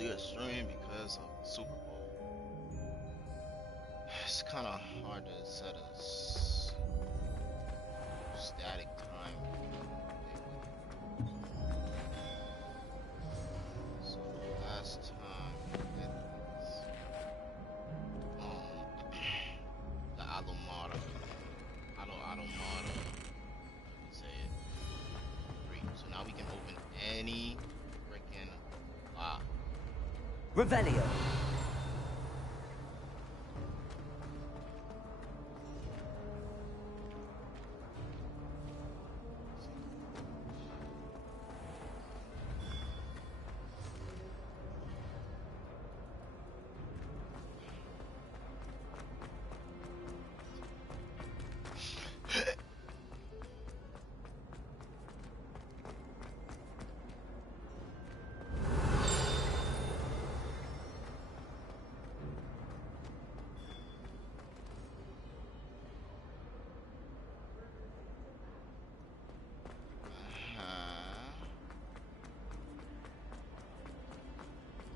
earlier stream because of Super Bowl. It's kind of hard to set a static time. So last time we did this, the Alomada, you say it, 3. So now we can open any freaking lock. Revelio.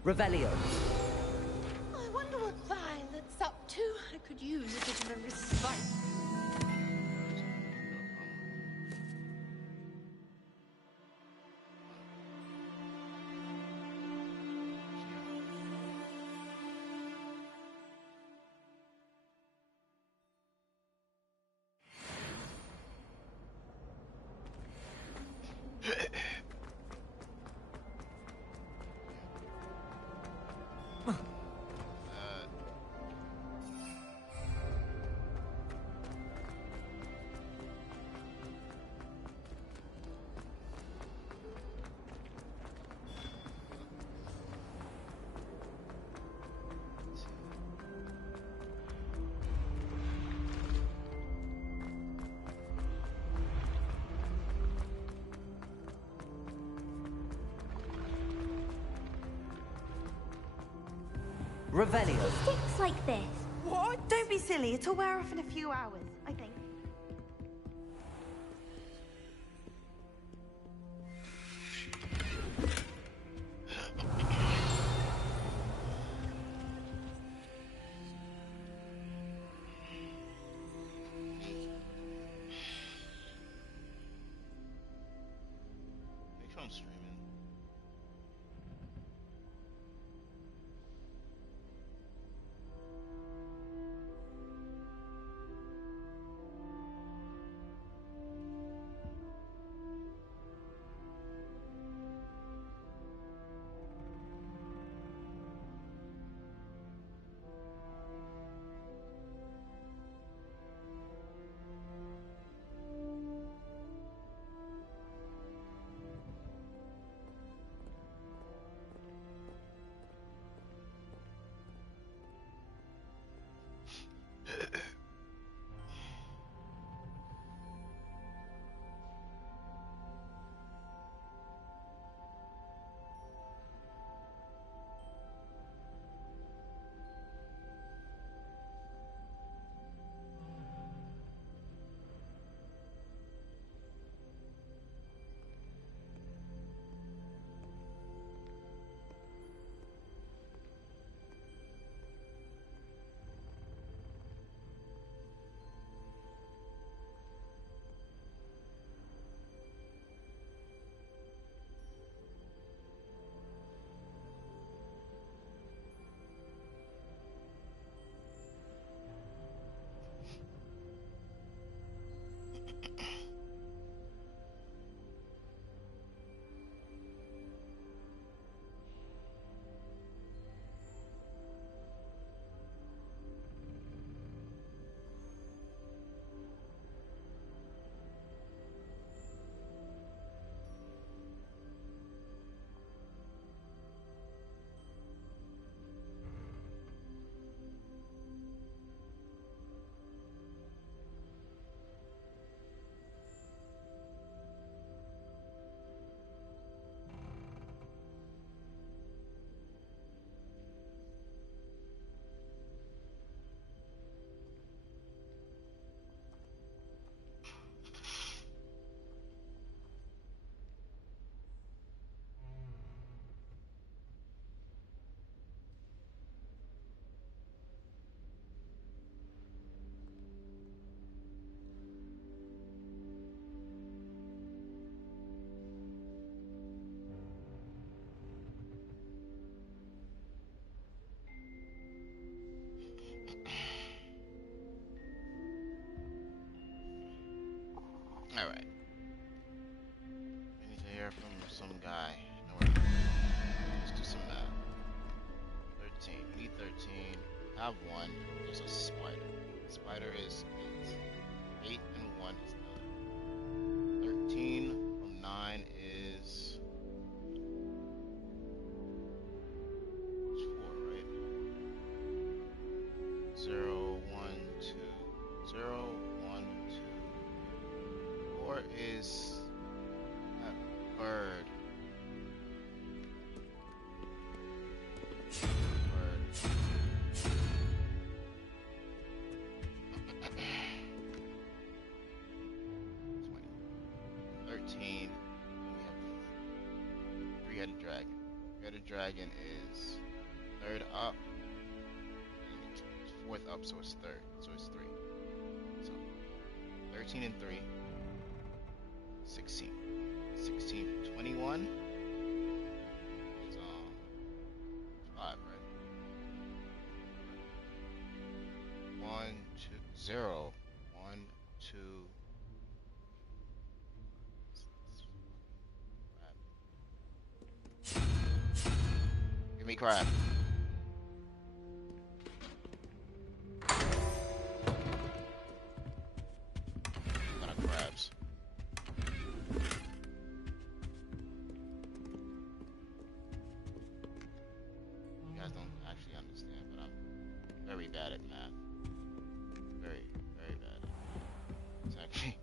Revelio. I wonder what Violet's up to. I could use a bit of a respite. Revelio. Sticks like this. What? Don't be silly. It'll wear off in a few hours, I think. Make sure I'm streaming. some guy. No, we're not. Let's do some math. 13. We need 13. Have 1. There's a spider. Spider is 8. 8 and 1 is 9. 13 from 9 is 4, right? 0, 1, 2. 0, 1, 2. 4 is that bird. Bird. 20. 13. We have 3-headed dragon. 3-headed dragon is 3rd up. And it's 4th up, so it's 3rd. So it's 3. So 13 and 3. 16. 16 from 21 is 5, right? 1, 2, 0. 1, 2. Give me crab. What are crabs? You guys don't actually understand, but I'm very bad at math. Very, very bad at math. It's actually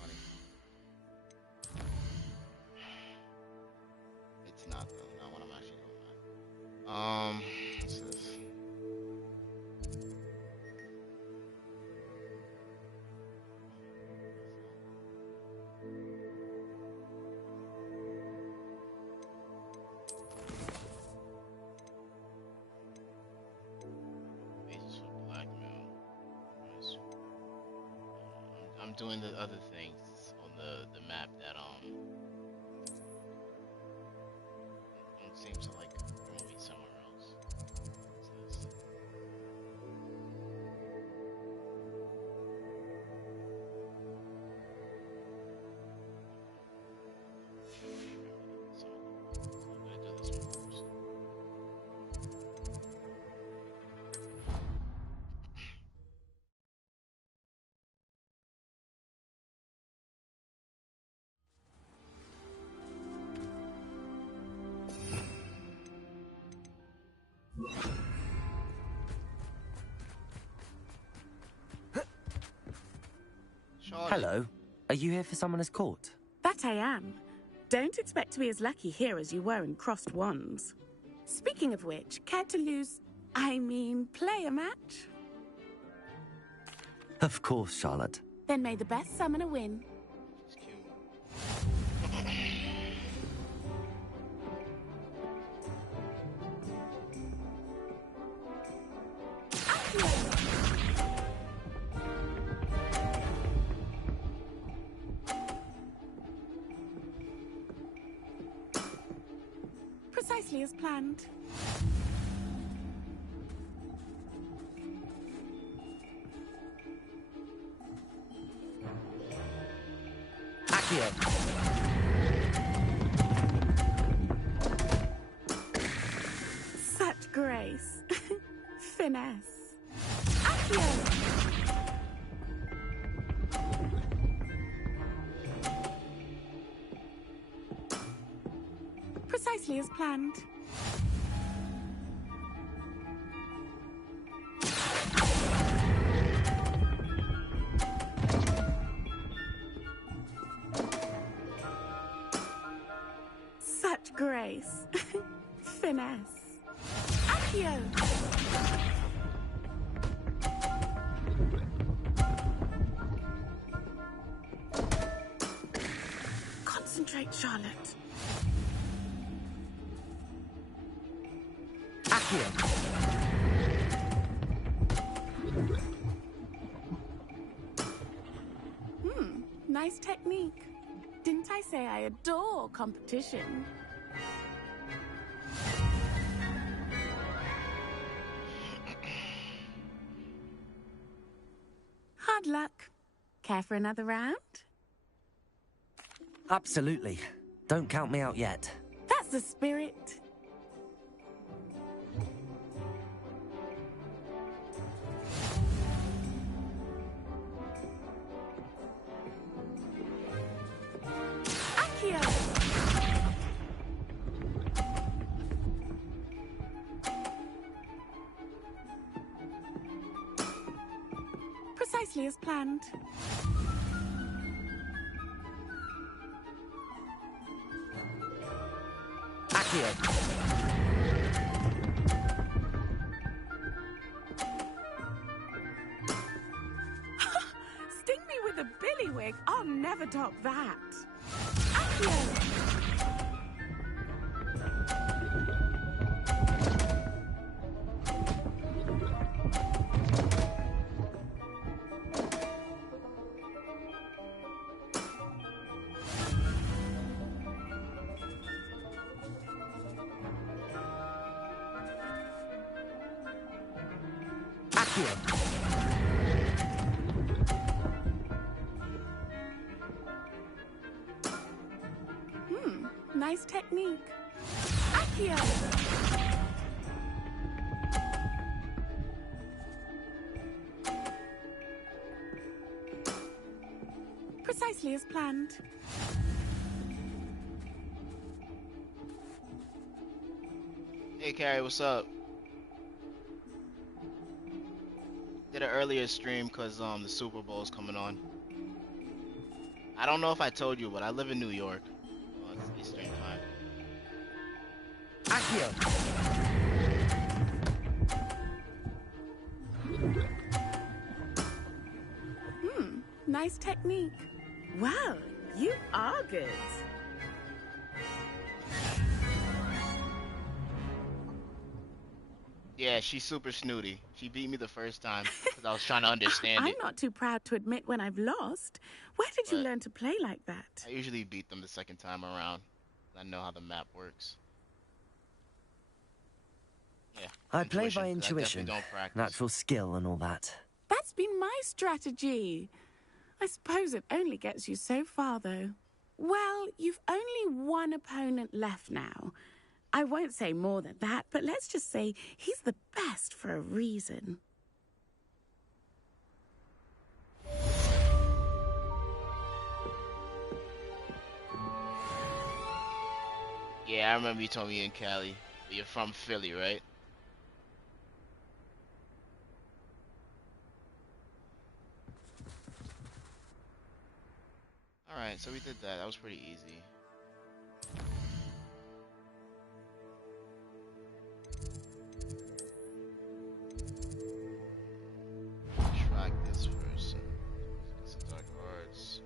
funny. It's not though, not when I'm actually doing math. What's this? Basis for blackmail. Nice. I'm doing the other things on the map that don't seem to like throw me somewhere else. What's this? So I'm gonna do this one first. Charlotte. Hello. Are you here for Summoner's Court? That I am. Don't expect to be as lucky here as you were in Crossed Wands. Speaking of which, care to play a match? Of course, Charlotte. Then may the best summoner win. She's cute. Precisely as planned. Accio. Such grace. Finesse. Accio! Precisely as planned. Such grace. Finesse. Accio! Concentrate, Charlotte. Accio. Nice technique. Didn't I say I adore competition? Hard luck. Care for another round? Absolutely. Don't count me out yet. That's the spirit. Accio! Precisely as planned. Accio. Sting me with a billywig. I'll never top that. Accio! Accio. Nice technique. Accio! Precisely as planned. Hey, Carrie, what's up? Did an earlier stream because the Super Bowl's coming on. I don't know if I told you, but I live in New York. Oh, it's Eastern time. Accio. Nice technique. Well, you are good. Yeah, she's super snooty. She beat me the first time because I was trying to understand I'm it. not too proud to admit when I've lost. Where did you But learn to play like that? I usually beat them the second time around. I know how the map works. Yeah, I play by 'cause I intuition, definitely don't practice. natural skill and all that. That's been my strategy. I suppose it only gets you so far, though. Well, you've only one opponent left now. I won't say more than that, but let's just say he's the best for a reason. Yeah, I remember you told me you're in Cali. But you're from Philly, right? Alright, so we did that. That was pretty easy. Track this first. It's a dark arts.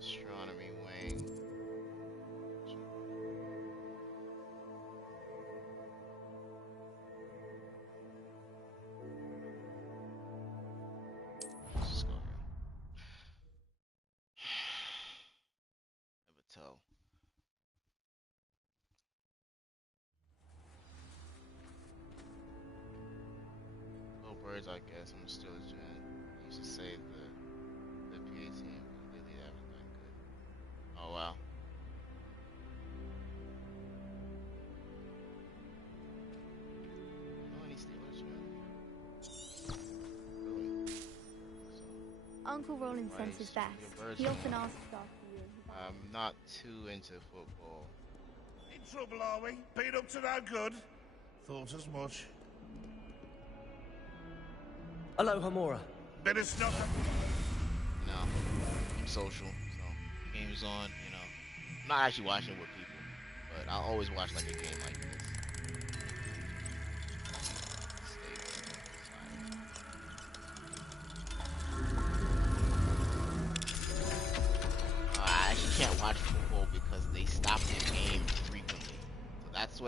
Astronomy wing. Let's just go here. Never tell. Go birds, I guess. I'm still a gen. I used to say the PA team, but lately they haven't done good. Oh wow. No any Steelers, man. Really? So, Uncle Roland sends his best. your birds He are- often asks after you. I'm not too into football. In trouble, are we? Been up to no good? Thought as much. Aloha Mora. Bit of snuff. You know, I'm social, so game's on, you know. I'm not actually watching with people, but I'll always watch like a game like this. I actually can't watch football because they stop the game frequently. So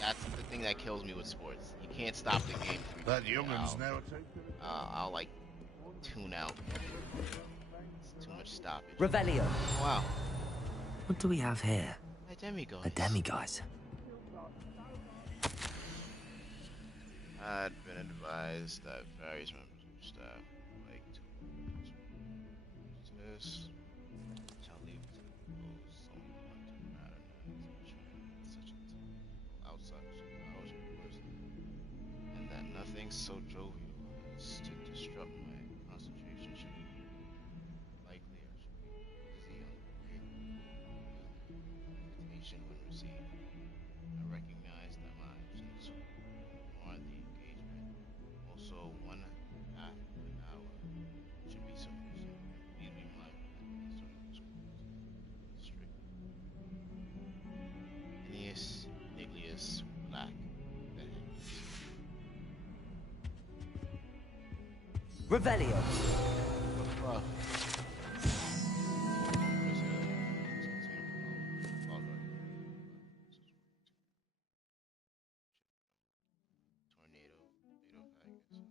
that's the thing that kills me with sports. You can't stop the game frequently. That youngun's now I'll like tune out. It's too much stoppage. Revelio. Wow. What do we have here? A demiguise. A demiguise. I'd been advised that various members of staff like to this shall leave to the so jovial as to disrupt my concentration should likely I should be busy on the invitation when received. I recognize that my actions are the engagement. Also, 1/2 an hour should be sufficient. Please be mindful that any sort of strict Aeneas Niglius Black. The heck is Revelio. fuck? Tornado, fatal package.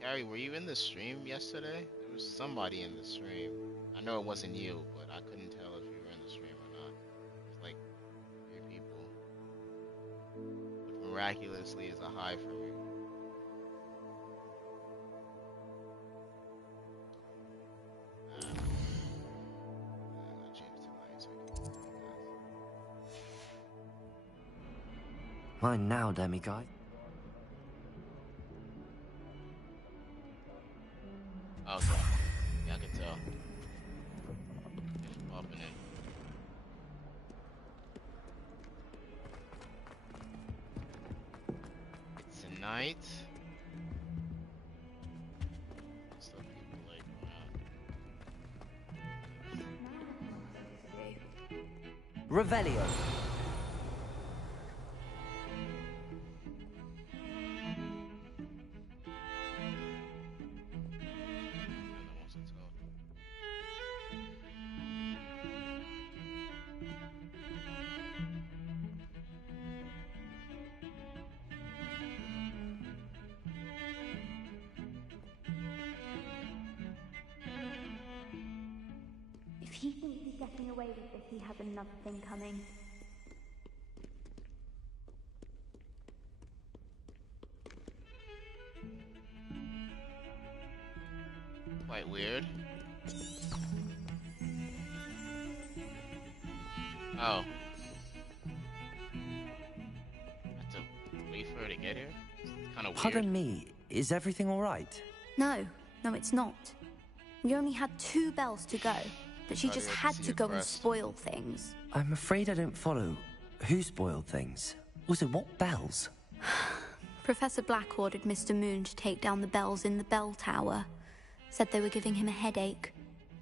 Gary, were you in the stream yesterday? There was somebody in the stream. I know it wasn't you, but I couldn't tell if you were in the stream or not. It's like 3 people. Which miraculously is a high for me. I changed to mine so I can see Mine now, demiguy. that. Okay. Yeah, I can tell. Just popping in. It's a night. Still people like around. Revelio. No one wants to talk. If he thinks he's getting away with this, he has another thing coming. Quite weird. Oh. I have to wait for her to get here? It's kind of weird. Pardon me, is everything all right? No, it's not. We only had 2 bells to go, but she Sorry, just I had see to it go and first. spoil things. I'm afraid I don't follow. Who spoiled things? Also, what bells? Professor Black ordered Mr. Moon to take down the bells in the bell tower. Said they were giving him a headache.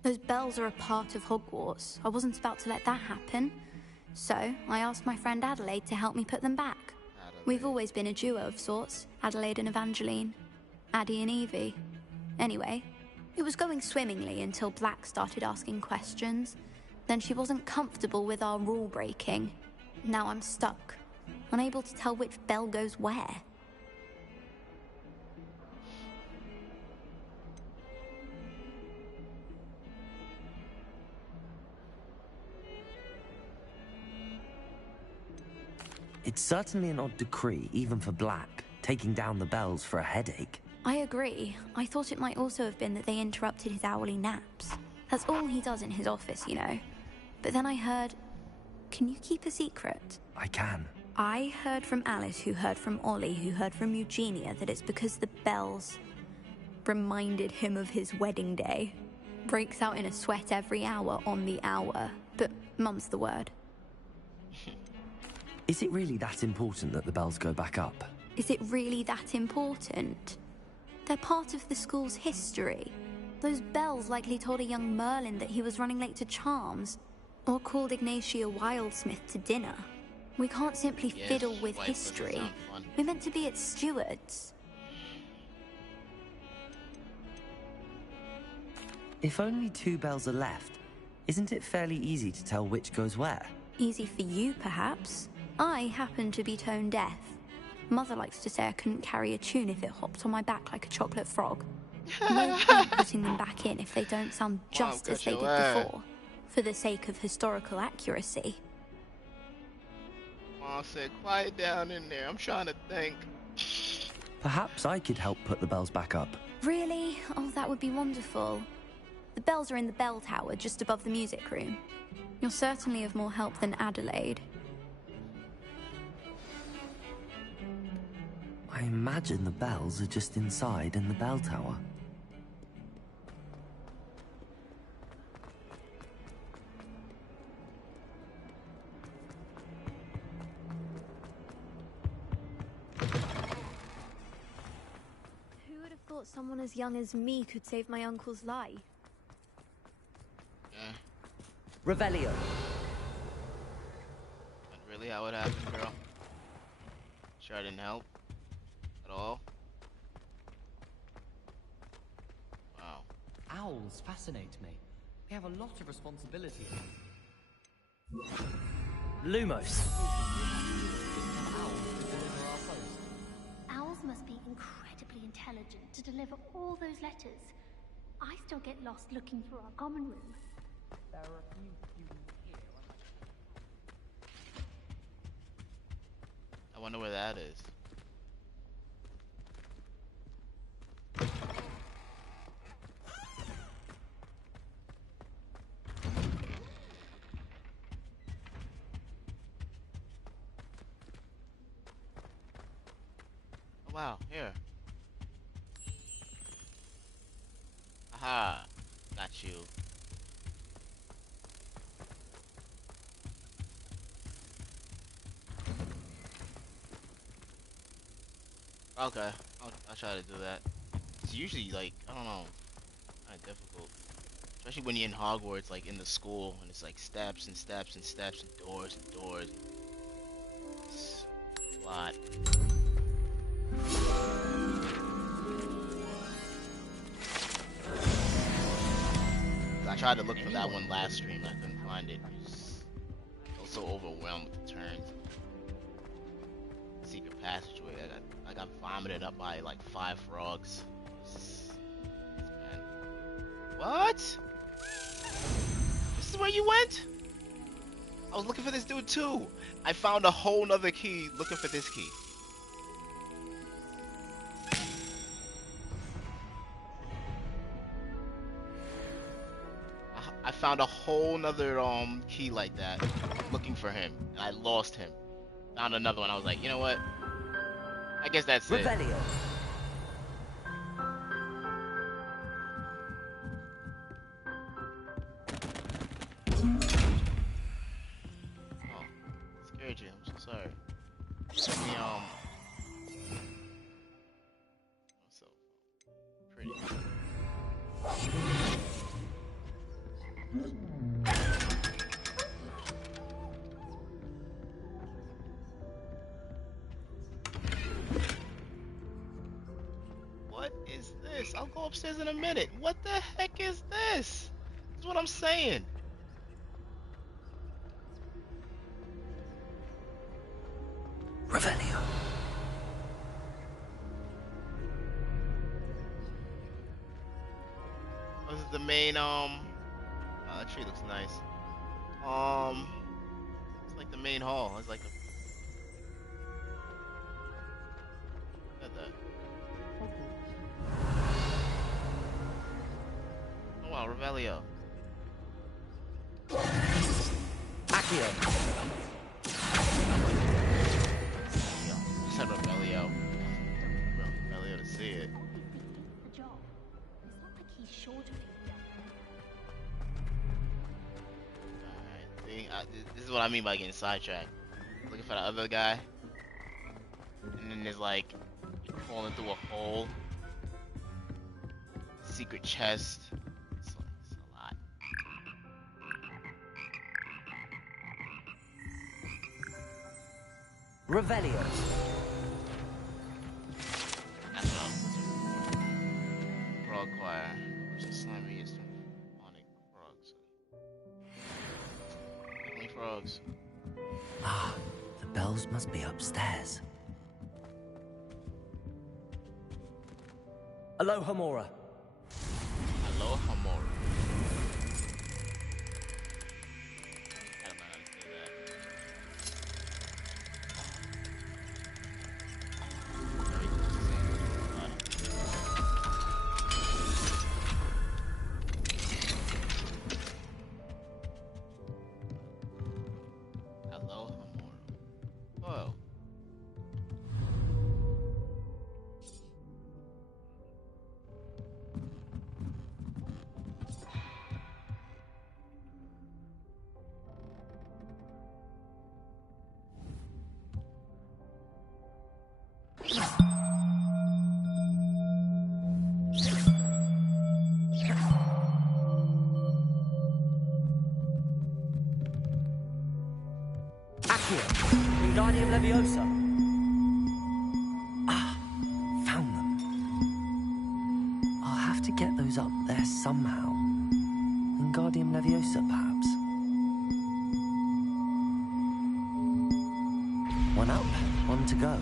Those bells are a part of Hogwarts. I wasn't about to let that happen. So, I asked my friend Adelaide to help me put them back. We've always been a duo of sorts, Adelaide and Evangeline. Addie and Evie. Anyway, it was going swimmingly until Black started asking questions. Then she wasn't comfortable with our rule breaking. Now I'm stuck, unable to tell which bell goes where. It's certainly an odd decree, even for Black, taking down the bells for a headache. I agree. I thought it might also have been that they interrupted his hourly naps. That's all he does in his office, you know. But then I heard... Can you keep a secret? I can. I heard from Alice, who heard from Ollie, who heard from Eugenia, that it's because the bells reminded him of his wedding day. Breaks out in a sweat every hour on the hour. But mum's the word. Is it really that important that the bells go back up? Is it really that important? They're part of the school's history. Those bells likely told a young Merlin that he was running late to Charms, or called Ignatia Wildsmith to dinner. We can't simply Yes, fiddle with life doesn't history. sound fun. We're meant to be its stewards. If only 2 bells are left, isn't it fairly easy to tell which goes where? Easy for you, perhaps. I happen to be tone deaf. Mother likes to say I couldn't carry a tune if it hopped on my back like a chocolate frog. No point putting them back in if they don't sound just cut as they your did hair. before. for the sake of historical accuracy. Mom said, quiet down in there. I'm trying to think. Perhaps I could help put the bells back up. Really? Oh, that would be wonderful. The bells are in the bell tower just above the music room. You're certainly of more help than Adelaide. I imagine the bells are just inside in the bell tower. Who would have thought someone as young as me could save my uncle's life? Yeah. Revelio. But really, how it happened, girl? Sure I didn't help at all. Wow. Owls fascinate me. They have a lot of responsibility. Lumos. Owls must be incredibly intelligent to deliver all those letters. I still get lost looking through our common room. There are a few students here. I wonder where that is. Oh, wow, here. Aha, got you. Okay, I'll try to do that. It's usually like, I don't know, kind of difficult. Especially when you're in Hogwarts, like in the school, and it's like steps and steps and steps and doors and doors. It's a lot. I tried to look for that one last stream, I couldn't find it. I was so overwhelmed with the turns. Secret passageway, I got vomited up by like 5 frogs. Man. What? This is where you went? I was looking for this dude too. I found a whole nother key looking for this key. I found a whole nother key like that looking for him, and I lost him. Found another one. I was like, you know what? I guess that's it. Revelio. Oh, scared you. I'm so sorry. Let me so pretty. What is this? I'll go upstairs in a minute. What the heck is this? That's what I'm saying. Revelio. This is the main oh, that tree looks nice. It's like the main hall. It's like a look at that. Oh wow, Revelio. Accio. I said Revelio. Revelio to see it. The job. It's not like he's short of you. Alright, see, this is what I mean by getting sidetracked. Looking for the other guy, and then there's like falling through a hole. Secret chest. It's a lot. Revelio. That's what I was looking for. Frog choir. Which is slimy is demonic frogs. Definitely frogs. Ah, the bells must be upstairs. Aloha Mora. Aloha Mora. Leviosa. Ah, found them. I'll have to get those up there somehow. Wingardium Leviosa, perhaps. One up, one to go.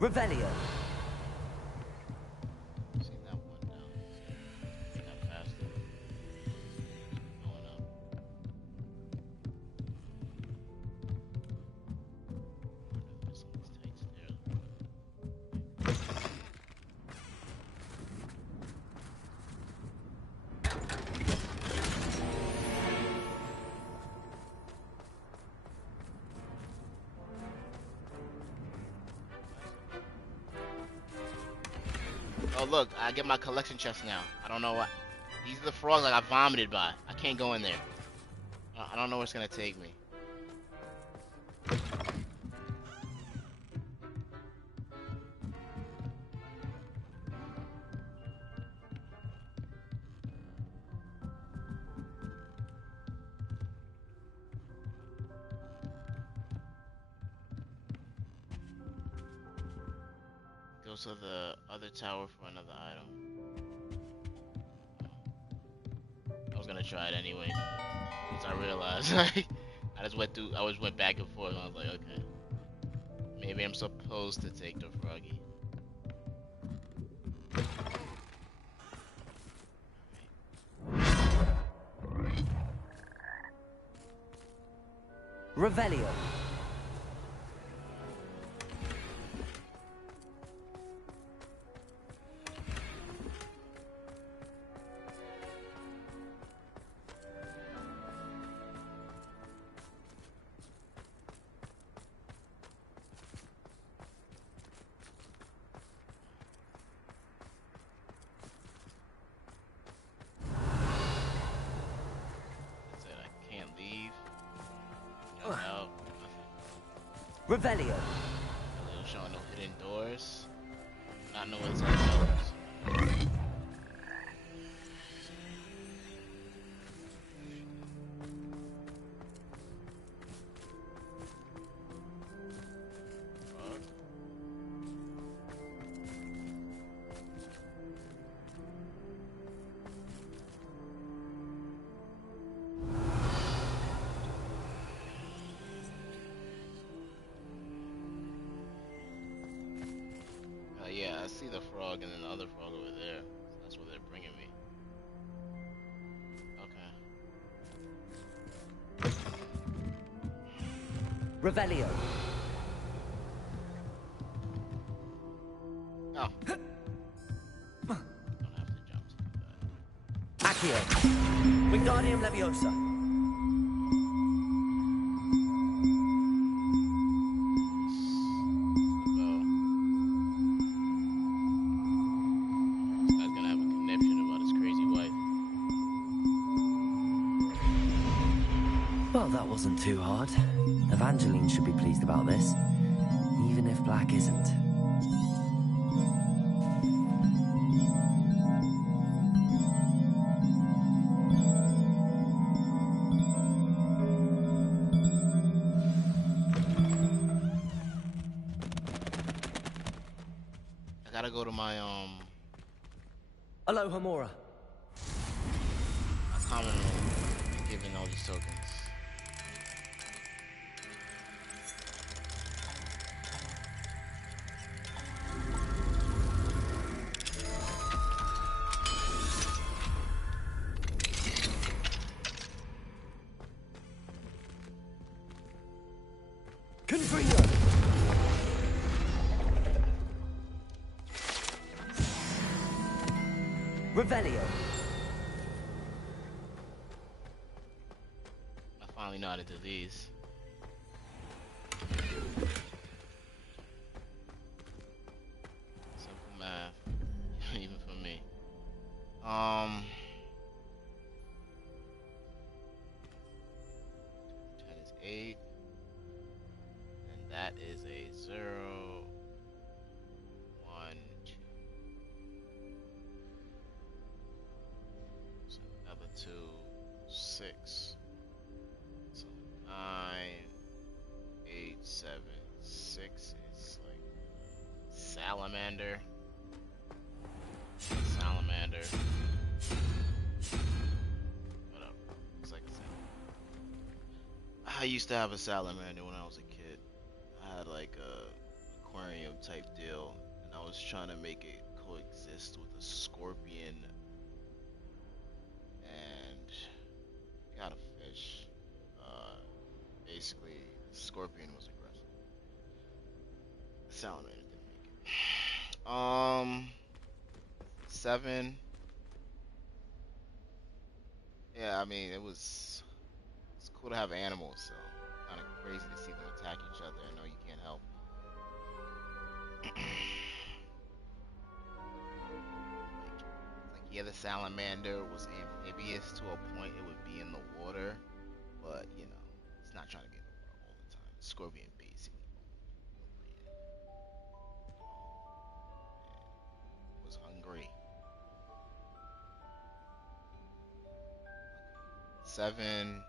Revelio. Seen that one down. Got faster. Going up. There's some tight stairs. Oh look, I get my collection chest now. I don't know what. These are the frogs I got vomited by. I can't go in there. I don't know where it's gonna take me. Go to the other tower for another item. I was gonna try it anyway. Once I realized, I just went back and forth, and I was like, okay, maybe I'm supposed to take the froggy. Revelio. Said I can't leave. No help. Nothing. Revelio. Little showing no hidden doors. Not know what's happening. Yeah, I see the frog and then the other frog over there. So that's where they're bringing me. Okay. Revelio. Oh. Don't have to jump to that. Accio. Wingardium Leviosa. Well, that wasn't too hard. Evangeline should be pleased about this, even if Black isn't. I gotta go to my Aloha Mora. my common room and give in all these tokens. Confringo. Revelio. I finally know how to do these. Simple math, even for me. That is 8, and that is a 0, 1, 2. So another 2, 6. salamander. Salamander. Whatever. Looks like a salamander. I used to have a salamander when I was a kid. I had like a aquarium type deal, and I was trying to make it coexist with a scorpion and got a fish. Basically, the scorpion was aggressive. The salamander didn't make it. 7. Yeah, I mean it's cool to have animals, so kind of crazy to see them attack each other. I know you can't help. Like yeah, the salamander was amphibious to a point; it would be in the water, but you know, it's not trying to be in the water all the time. The scorpion basically was hungry. 7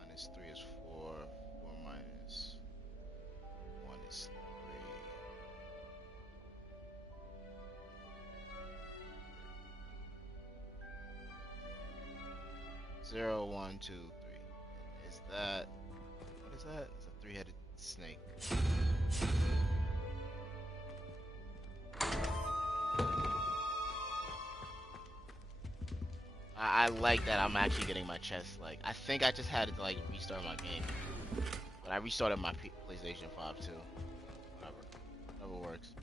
minus 3 is 4. 4 minus 1 is 3. 0, 1, 2, 3. Is that... What is that? It's a 3-headed snake. I like that I'm actually getting my chest, like, I think I just had to, like, restart my game. But I restarted my PlayStation 5, too. Whatever works.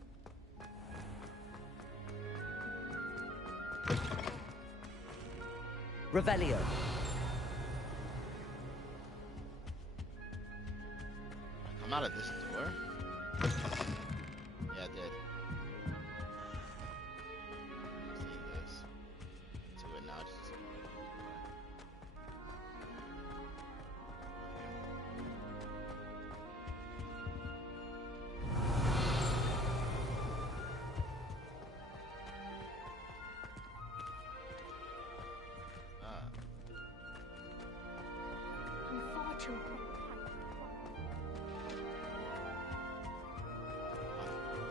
Revelio. I come out of this door? Yeah, I did.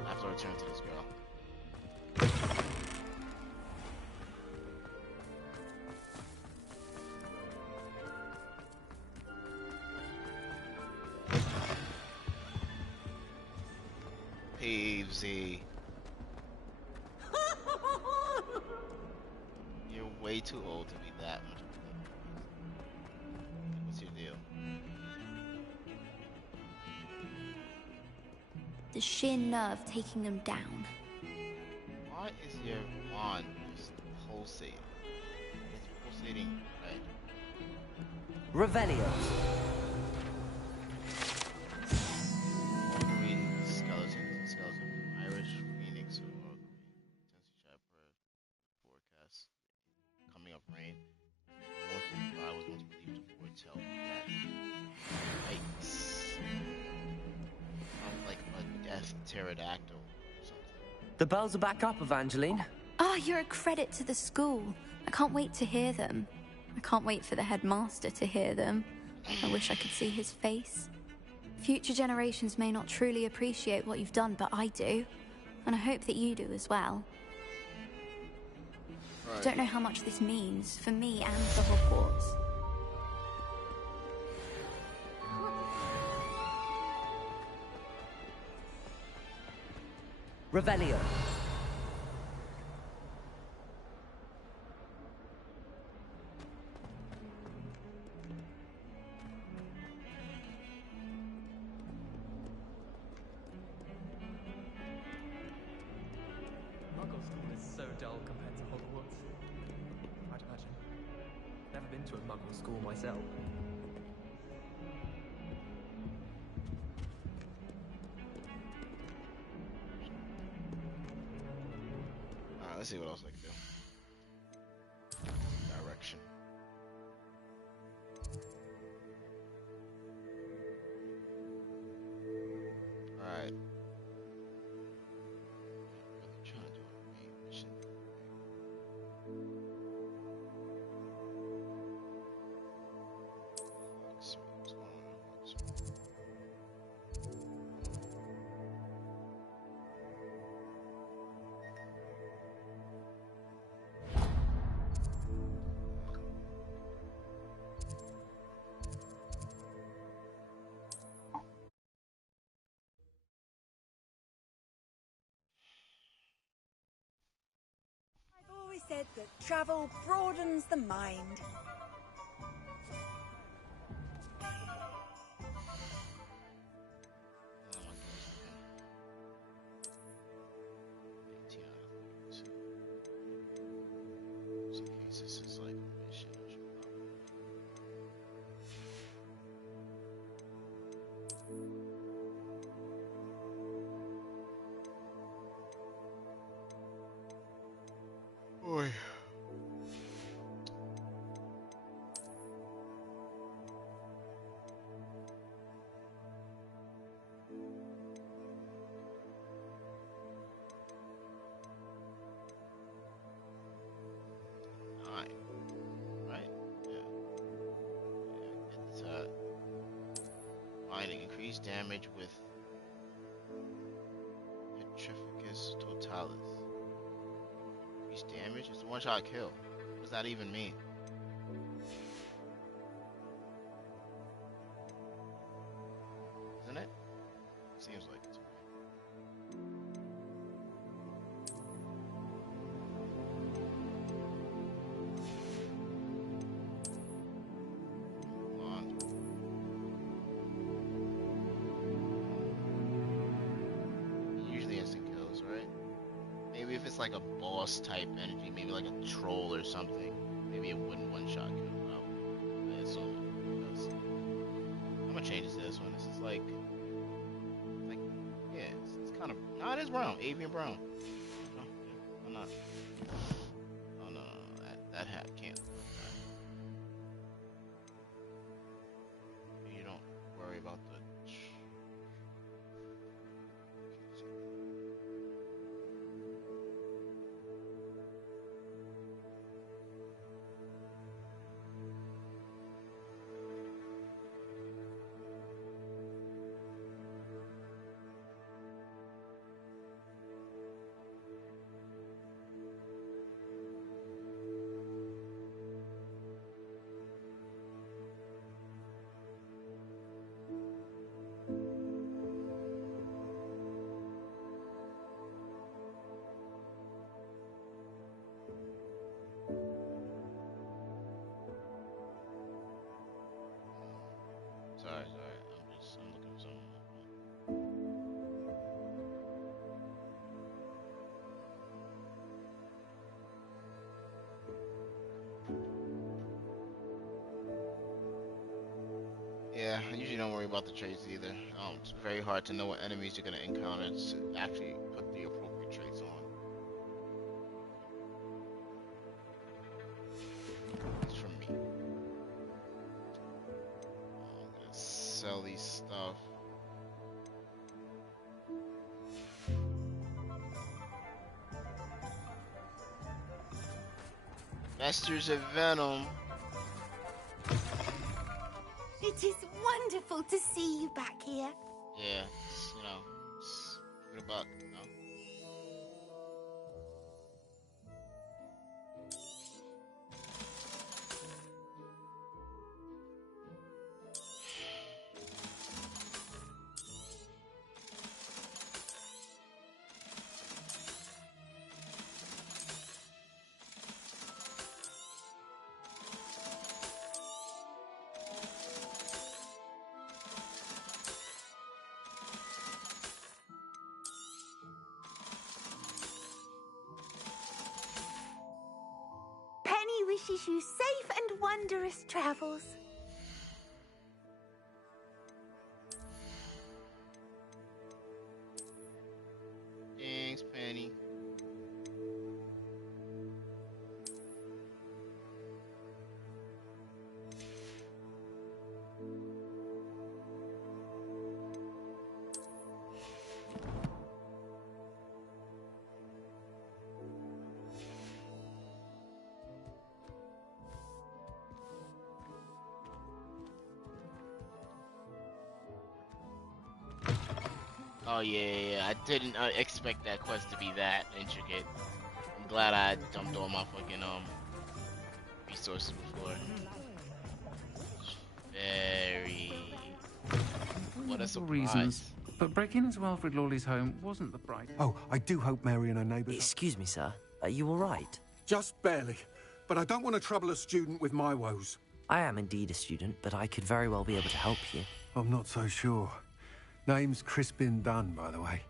I have to return to this girl. Peevesy. You're way too old to be that much of a thing. What's your deal? The sheer nerve taking them down. Why is your wand just pulsating? It's pulsating red. Revelio. Skeleton, Irish, Phoenix, or Tennessee Shepherd, forecast, coming up rain. More from I was once believed to foretell death. Yikes. Sounds like a death pterodactyl or something. The bells are back up, Evangeline. Oh, you're a credit to the school. I can't wait to hear them. I can't wait for the headmaster to hear them. I wish I could see his face. Future generations may not truly appreciate what you've done, but I do. And I hope that you do as well. Right. I don't know how much this means for me and for Hogwarts. Revelio. Muggle school is so dull compared to Hogwarts. I'd imagine. Never been to a Muggle school myself. Alright, let's see what else I can do. Direction. Alright. Really trying to do a main mission. What's going on? said that travel broadens the mind. Boy. Right? Yeah. It's finding increased damage with Petrificus Totalis. Increased damage? It's a one-shot kill. What does that even mean? Isn't it? Seems like it. If it's like a boss type energy, maybe like a troll or something, maybe it wouldn't one-shot kill out. I assume it does. I'm gonna change it to this one. This is like, yeah, it's kind of, no, it is brown, avian brown. No, I'm not. Oh no, that hat can't. You don't worry about the. Sorry. I'm looking for something. Yeah, I usually don't worry about the traits either. It's very hard to know what enemies you're gonna encounter to actually put the appropriate traits on. It's from me. I'm gonna sell these stuff. Masters of Venom. It is wonderful to see you back here. Yeah, it's good buck, you know. Penny wishes you safe and wondrous travels. Thanks, Penny. Oh yeah. I didn't expect that quest to be that intricate. I'm glad I dumped all my fucking resources before. Very. What a surprise. Reasons, but breaking into Alfred Lawley's home wasn't the bright. Oh, I do hope Mary and her neighbours. Excuse me, sir. Are you all right? Just barely. But I don't want to trouble a student with my woes. I am indeed a student, but I could very well be able to help you. I'm not so sure. Name's Crispin Dunn, by the way.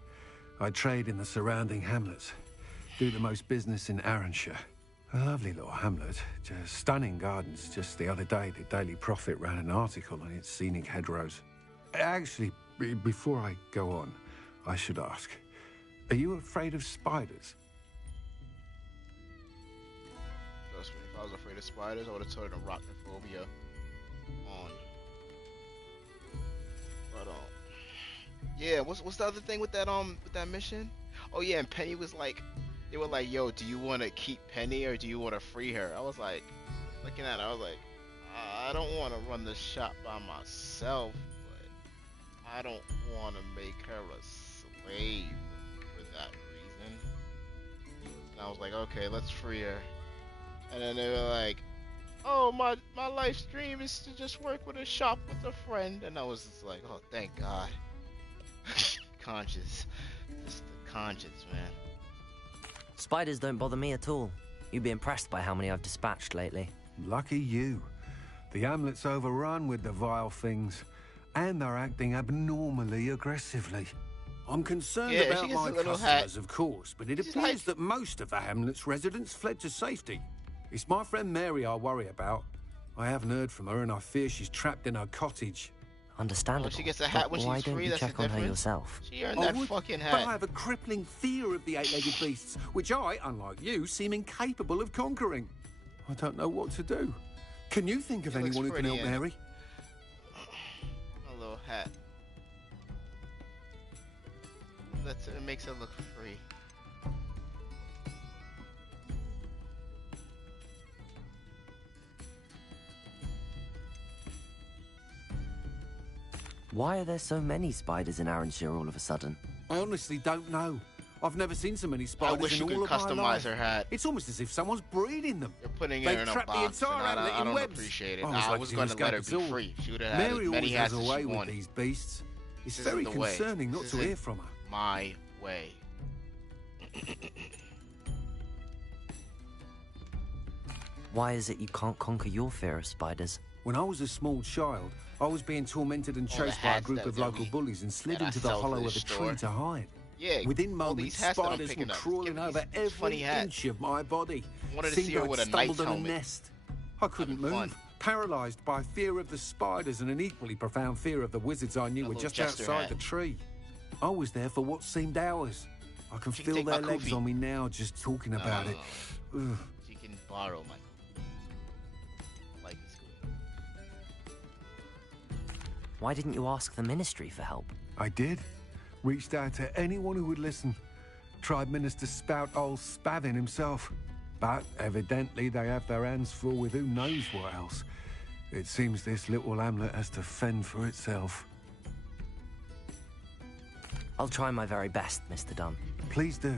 I trade in the surrounding hamlets. Do the most business in Arranshire. A lovely little hamlet. Just stunning gardens. Just the other day, the Daily Prophet ran an article on its scenic hedgerows. Actually, before I go on, I should ask, are you afraid of spiders? Trust me, if I was afraid of spiders, I would have turned arachnophobia on. But yeah, what's the other thing with that mission? Oh yeah, and Penny was like, they were like, yo, do you want to keep Penny or do you want to free her? I was like, looking at it, I was like, I don't want to run the shop by myself, but I don't want to make her a slave for that reason. And I was like, okay, let's free her. And then they were like, oh, my life's dream is to just work with a shop with a friend. And I was just like, oh, thank God. Conscience. Just the conscience, man. Spiders don't bother me at all. You'd be impressed by how many I've dispatched lately. Lucky you. The hamlet's overrun with the vile things, and they're acting abnormally aggressively. I'm concerned about my customers, of course, but it appears that most of the hamlet's residents fled to safety. It's my friend Mary I worry about. I haven't heard from her, and I fear she's trapped in her cottage. Understandable. Well, she gets a hat when she's free, that's the difference. Why don't you check on her yourself? She earned that fucking hat. But I have a crippling fear of the eight-legged beasts, which I, unlike you, seem incapable of conquering. I don't know what to do. Can you think of anyone who can help Mary? A little hat. It makes her look free. Why are there so many spiders in Arranshire all of a sudden? I honestly don't know. I've never seen so many spiders I wish in you all could of my life. customize her hat. It's almost as if someone's breeding them. You're putting They've her in a trapped box, the entire and hamlet I in don't webs. appreciate it. I was going to let her be free. She would have had Mary as many always hats has as a way she with wanted. these beasts. It's This very isn't the way. concerning not This to isn't hear from her. My way. Why is it you can't conquer your fear of spiders? When I was a small child, I was being tormented and chased by a group of local bullies and slid into the hollow of a tree to hide. Yeah, within all moments, these hats that I'm spiders were picking up. crawling over every inch of my body. Wanted to Seemed see her I'd with a stumbled knight's on a helmet. nest. I couldn't move, paralysed by fear of the spiders and an equally profound fear of the wizards I knew were just outside the tree. I was there for what seemed hours. I can feel take their my legs kufi. on me now just talking about it. Ugh. She can borrow my like it's good. Why didn't you ask the ministry for help? I did. Reached out to anyone who would listen. Tried Minister Spout old Spavin himself. But evidently they have their hands full with who knows what else. It seems this little hamlet has to fend for itself. I'll try my very best, Mr. Dunn. Please do.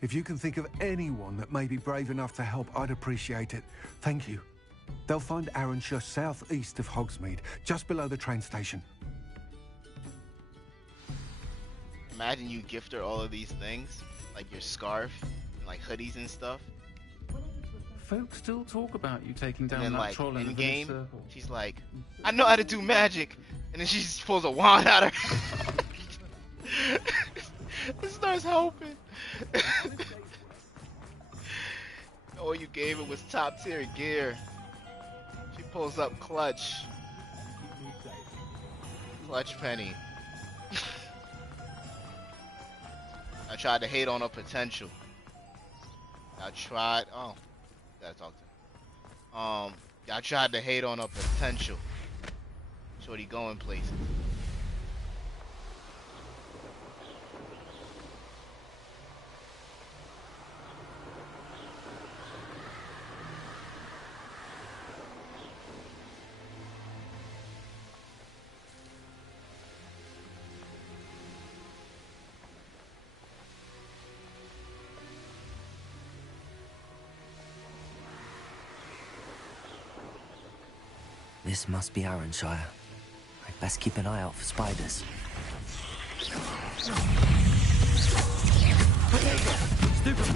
If you can think of anyone that may be brave enough to help, I'd appreciate it. Thank you. They'll find Arranshire southeast of Hogsmeade, just below the train station. Imagine you gift her all of these things, like your scarf, and like hoodies and stuff. Folks still talk about you taking down And then that like troll in the in village game, circle. she's like, I know how to do magic, and then she just pulls a wand out of her. It starts helping. All you gave her was top tier gear. She pulls up clutch. Clutch Penny. I tried to hate on her potential. I tried. Oh, gotta talk to her. I tried to hate on her potential. Shorty going places. This must be Arranshire. I'd best keep an eye out for spiders. Stupid!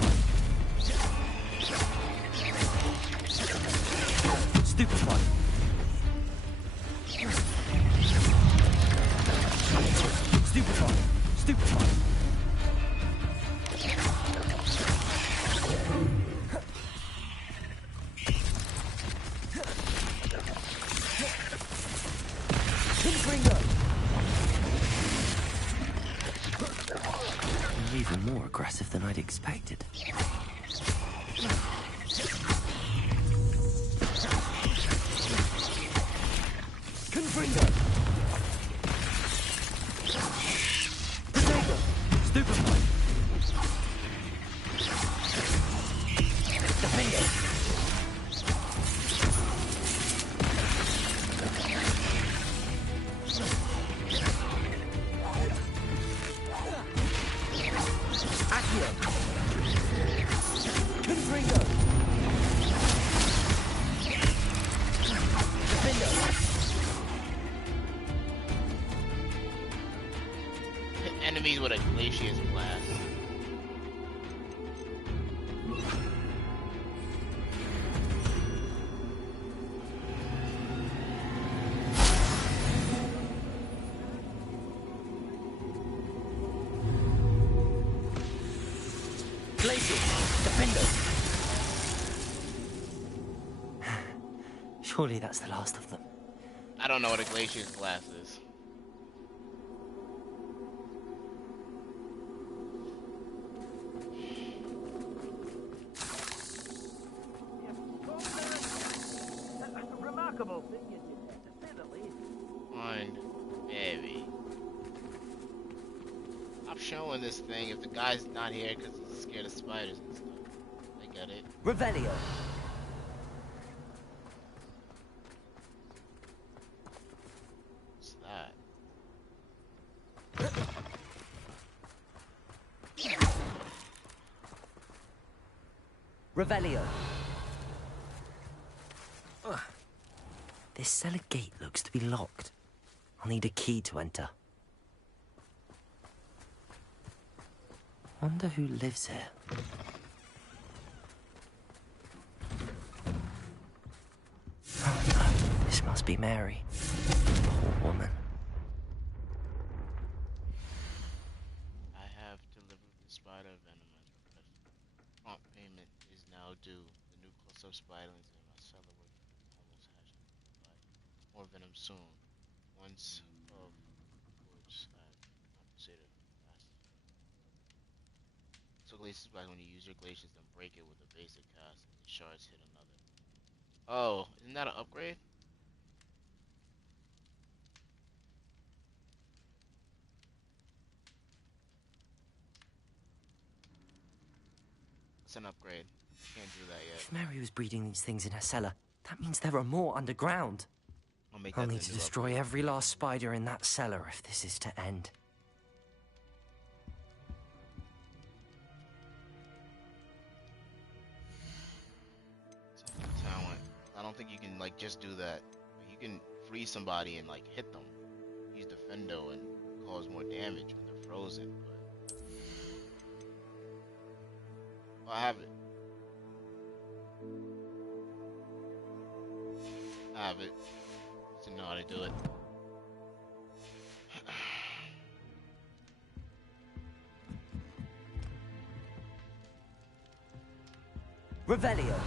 even more aggressive than I'd expected. Confringo! Potato! Stupefy! Defender! Accio! Confringo! Defender! Enemies with a Glacier's Blast. Glacier! Defender! Surely that's the last of them. I don't know what a Glacier's Blast is. Remarkable thing you did there, to say the least. Fine, baby. I'm showing this thing if the guy's not here because he's scared of spiders and stuff. I get it. Revelio! What's that? Revelio! This cellar gate looks to be locked. I'll need a key to enter. Wonder who lives here. Oh no, this must be Mary. Poor woman. I have delivered the spider venom as requested. Prompt payment is now due. The new cluster of spiderlings in my cellar were almost hatching. More venom soon. Once of course I have compensated fast. So glaciers back when you use your glaciers, then break it with a basic cast and the shards hit another. Oh, isn't that an upgrade? It's an upgrade. Can't do that yet. If Mary was breeding these things in her cellar, that means there are more underground. I'll need to destroy every last spider in that cellar if this is to end. Talent. I don't think you can like just do that. You can freeze somebody and like hit them. Use Defendo and cause more damage when they're frozen. But I have it. I have it. To know how to do it. Revelio!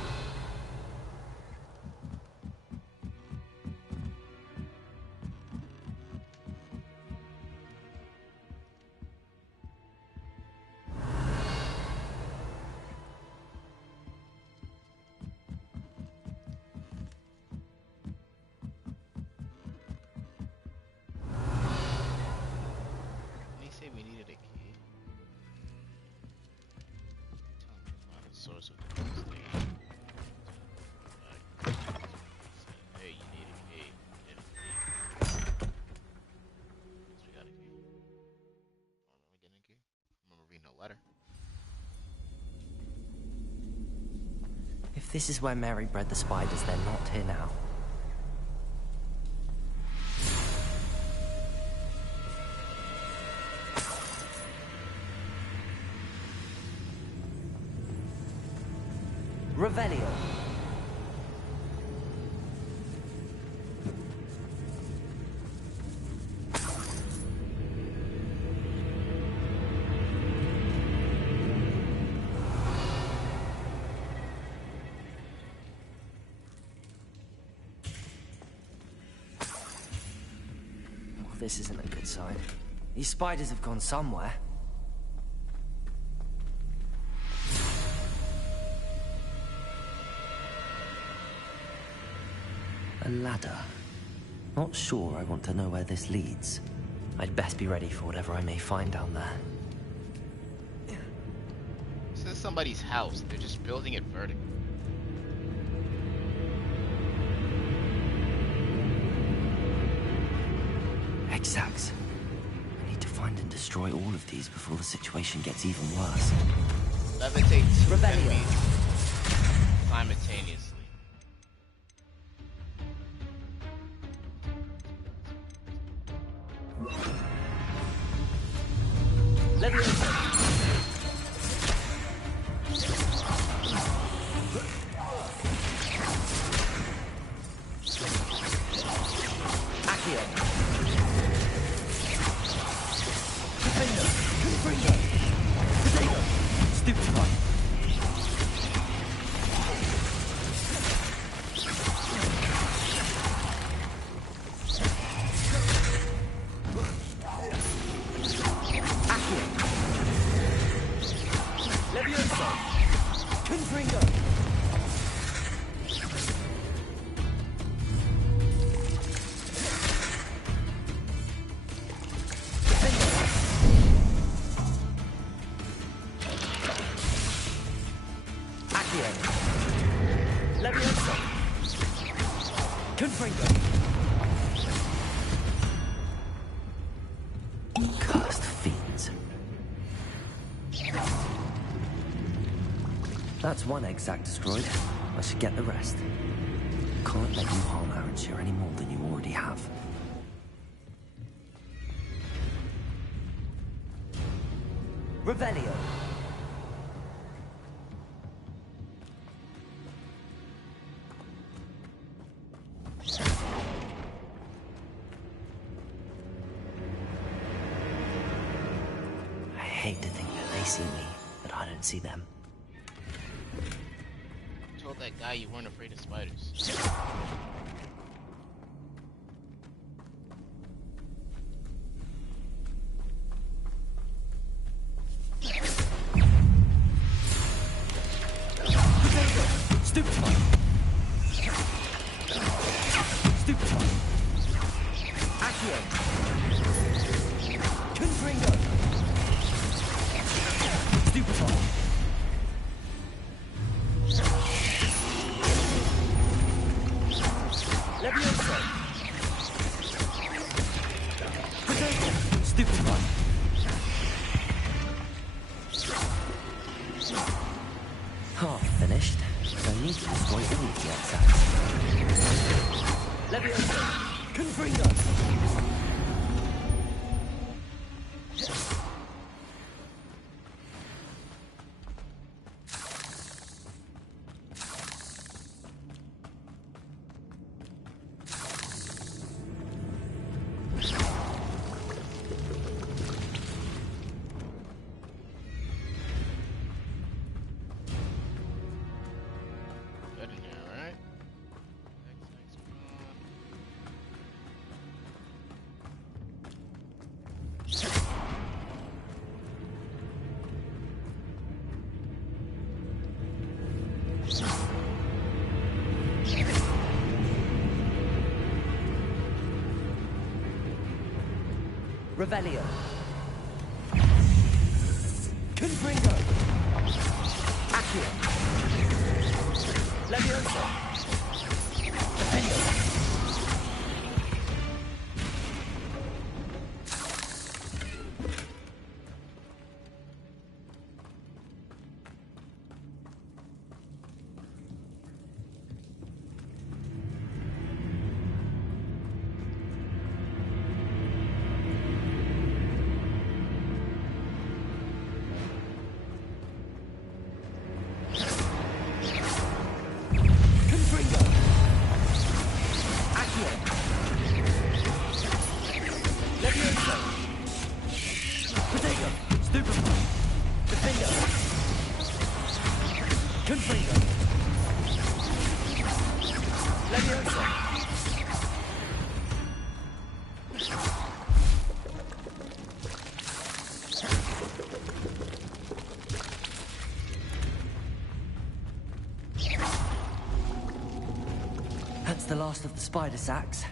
We needed a key. Tell me to find a source of the devastation. Hey, you need a key. You need a key. Guess we got a key. Remember getting a key? Remember reading a letter. If this is where Mary bred the spiders, they're not here now. Revelio. Well, this isn't a good sign. These spiders have gone somewhere. A ladder. Not sure I want to know where this leads. I'd best be ready for whatever I may find down there. This is somebody's house. They're just building it vertically. Exacts. I need to find and destroy all of these before the situation gets even worse. Levitate two Rebellion. enemies simultaneously. Cursed fiends. That's one exact destroyed. I should get the rest. Can't let you harm Aranshire any more than you already have. Revelio. I hate to think that they see me, but I don't see them. I told that guy you weren't afraid of spiders. Stupefy! Stupefy! Accio! Confringo! Stupefy! Levioso! Stupefy! Half finished. I need to destroy all of the exacts. Levioso! Confringo! Good in here, alright? Revelio. Confringo. Accio. Levioso. Defendo. Confringo. Accio. Levioso. Protego. Stupefy. Defendo. Confringo. Levioso. That's the last of the spider sacks.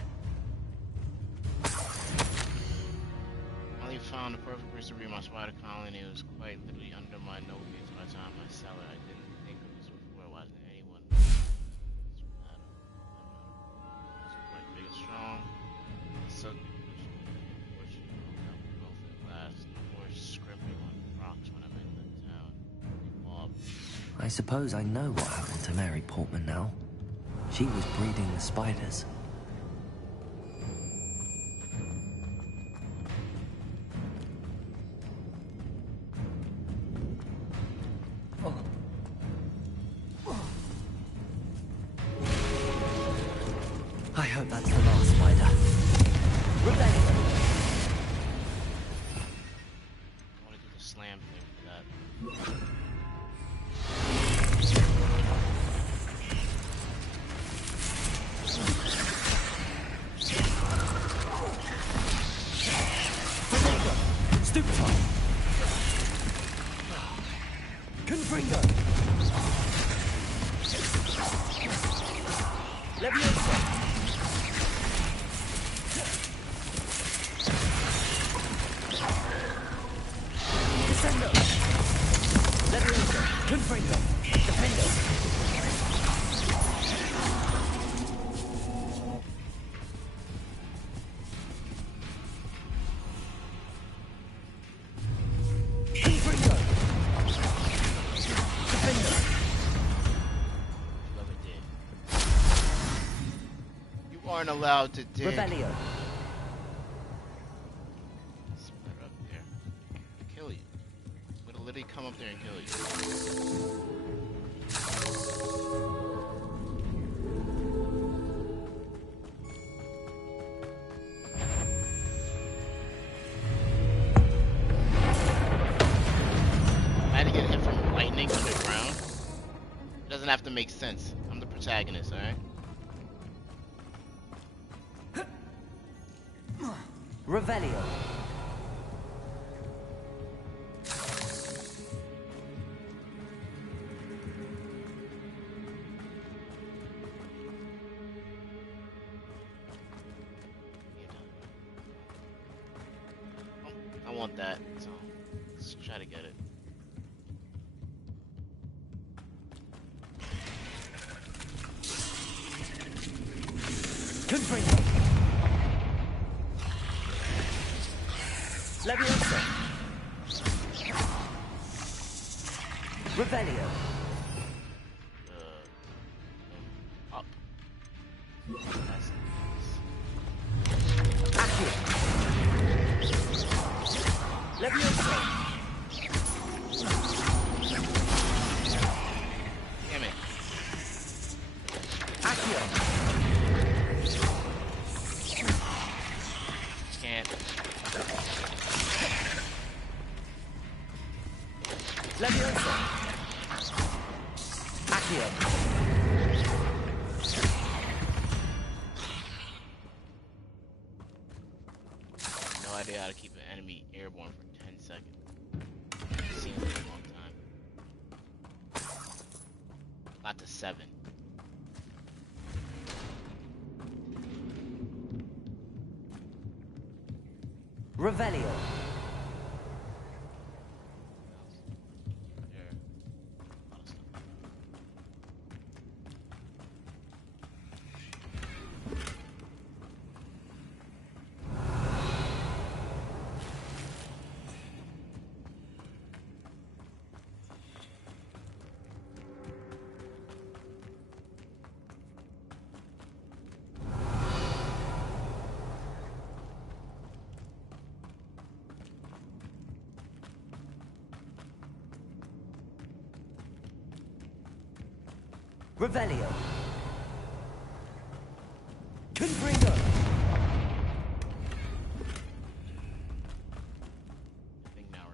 Finally found the perfect place to read my spider colony. It was quite literally under my nose the entire time. My cellar. I didn't think of this before. Why doesn't anyone? It's quite big and strong. So I suppose I know what happened to Mary Portman now. She was breeding the spiders. I hope that's the last spider. Rebellion! I want to do the slam thing for that. Stupefy! Confringo! Leviosa! Descendo! Leviosa! Confringo! Defendo! Aren't allowed to dig. Rebellion. Spider up there. Kill you. I'm gonna literally come up there and kill you. I had to get hit from lightning underground. It doesn't have to make sense. I'm the protagonist, alright? Revelio. I want that, so let's try to get it. Confringo. Leviosa. Revelio. Up. Accio. Leviosa. Damn it. Accio. Can't. Leviosa. Accio. No idea how to keep an enemy airborne for 10 seconds. It seems like a long time. Got to 7. Revelio. Revelio. Confringo. I think now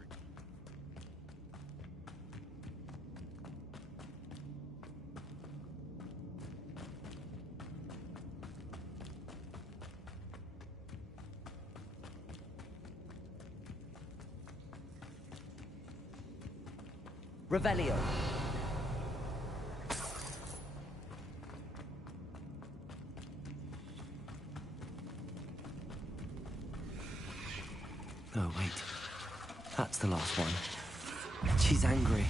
we're Revelio. the last one. She's angry.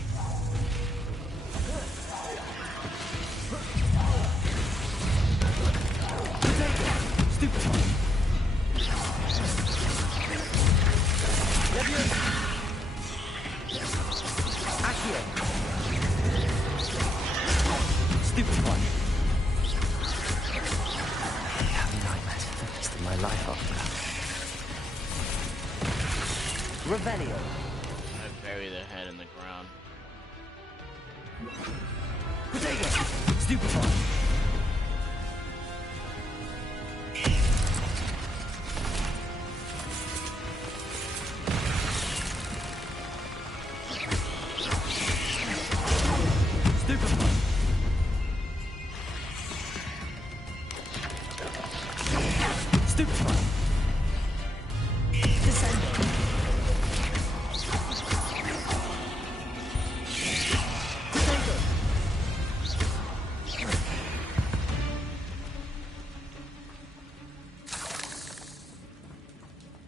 Stupid one. Accio. Stupid one. I'm having nightmares for the rest of my life after that. Revelio. I bury their head in the ground. Potato. Stupid one.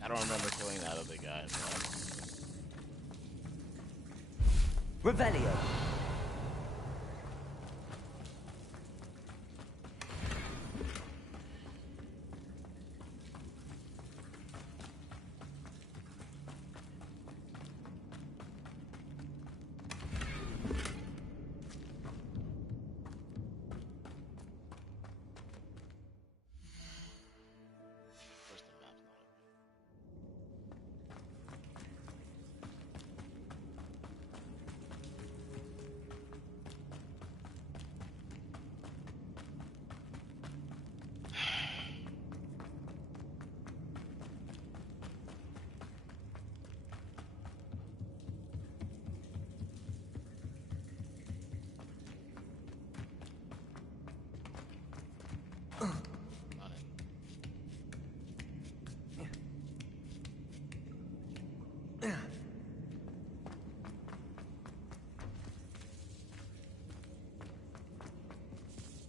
I don't remember killing that other guy, but... Revelio.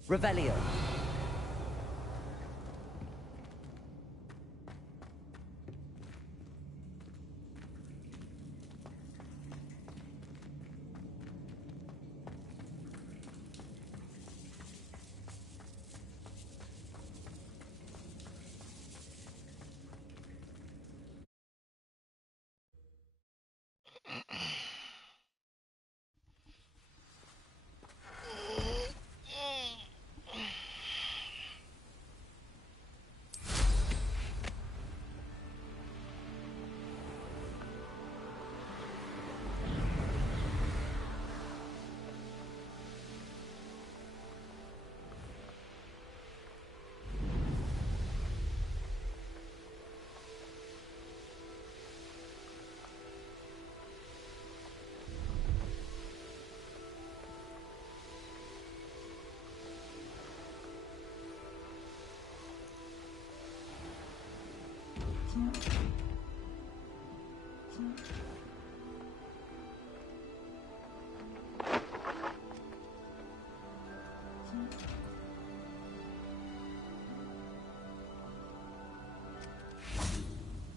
Revelio.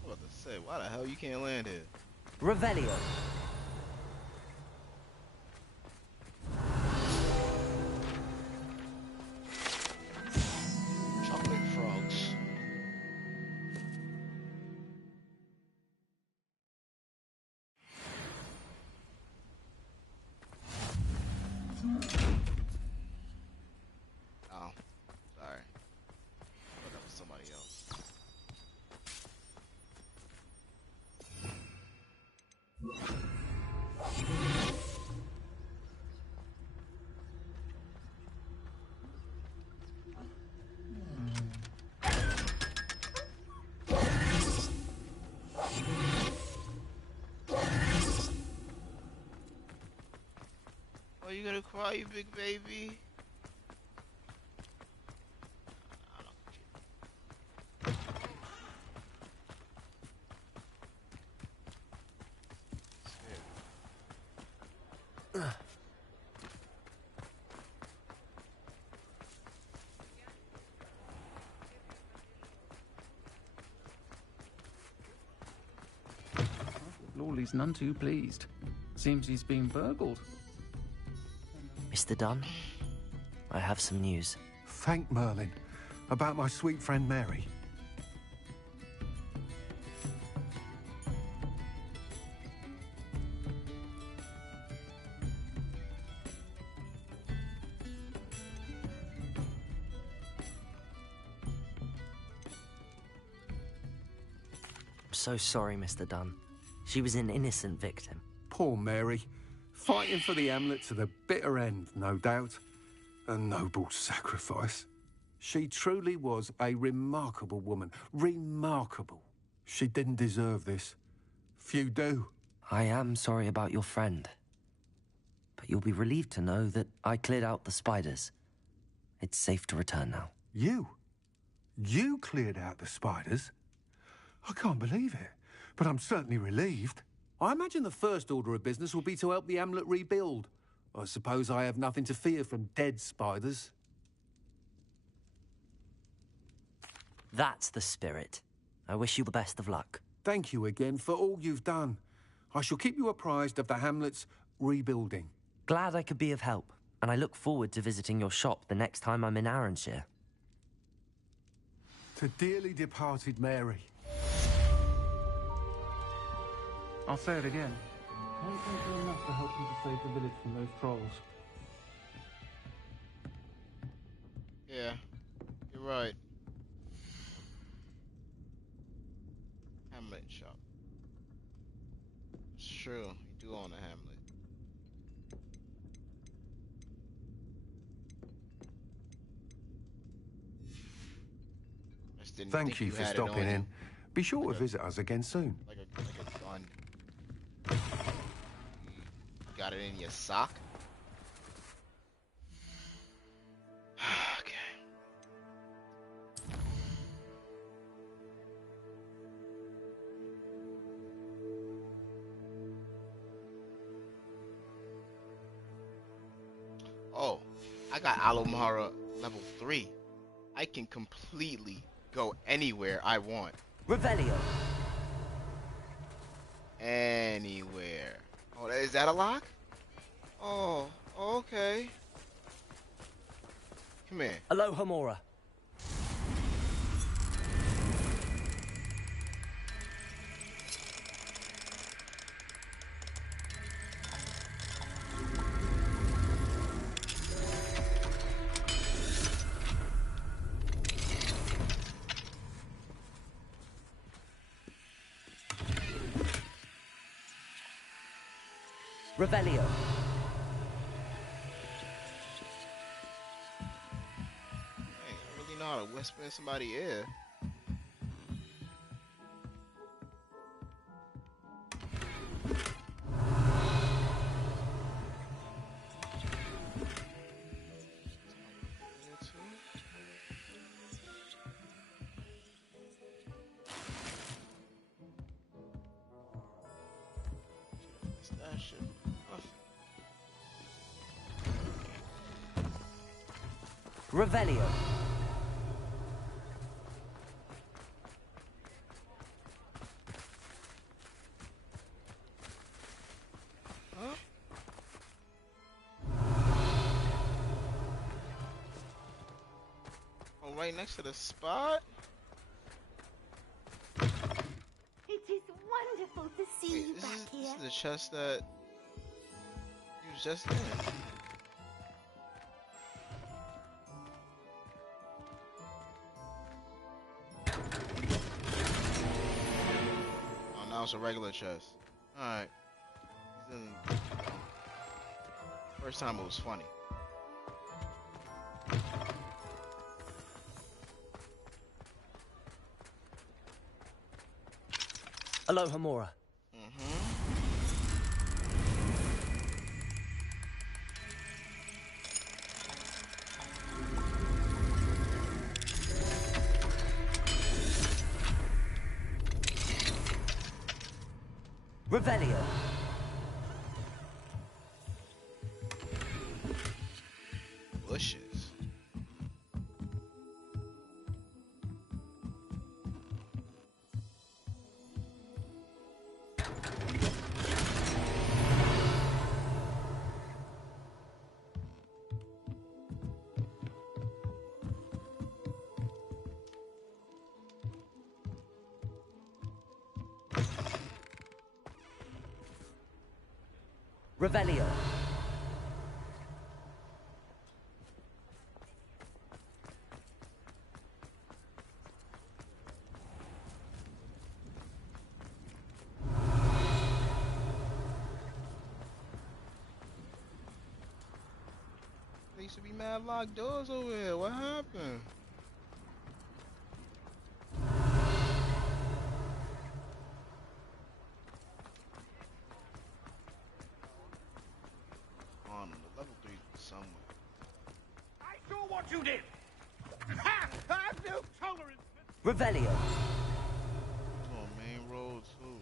What to say? Why the hell you can't land here? Revelio. Chocolate frogs. Oh, sorry. I thought that was somebody else. Oh, you gonna cry, you big baby? All Crowley's none too pleased. Seems he's been burgled. Mr. Dunn, I have some news. Thank Merlin. About my sweet friend Mary. I'm so sorry, Mr. Dunn. She was an innocent victim. Poor Mary. Fighting for the Hamlet to the bitter end, no doubt. A noble sacrifice. She truly was a remarkable woman. Remarkable. She didn't deserve this. Few do. I am sorry about your friend. But you'll be relieved to know that I cleared out the spiders. It's safe to return now. You? You cleared out the spiders? I can't believe it, but I'm certainly relieved. I imagine the first order of business will be to help the Hamlet rebuild. I suppose I have nothing to fear from dead spiders. That's the spirit. I wish you the best of luck. Thank you again for all you've done. I shall keep you apprised of the Hamlet's rebuilding. Glad I could be of help, and I look forward to visiting your shop the next time I'm in Arranshire. To dearly departed Mary. I'll say it again. Can't thank you enough for helping to save the village from those trolls. Yeah, you're right. Hamlet shop. It's true, you do own a Hamlet. Thank you for stopping in. Be sure to visit us again soon. Like a gun. You got it in your sock? Okay. Oh, I got Alomara level 3. I can completely go anywhere I want. Revelio. Anywhere. Oh, is that a lock? Oh, okay. Come here. Aloha Mora. Revelio. Hey, I really know how to whisper in somebody's ear. That shit. Revelio. Huh? Oh, right next to the spot? It is wonderful to see you back here. This is the chest that you was just in. Oh, now it's a regular chest. Alright. First time it was funny. Aloha Mora. Revelio. Bushes. Revelio. There used to be mad locked doors over here. What happened? On the level 3 somewhere. I saw what you did! Ha! I have no tolerance for... Revelio. On main road too.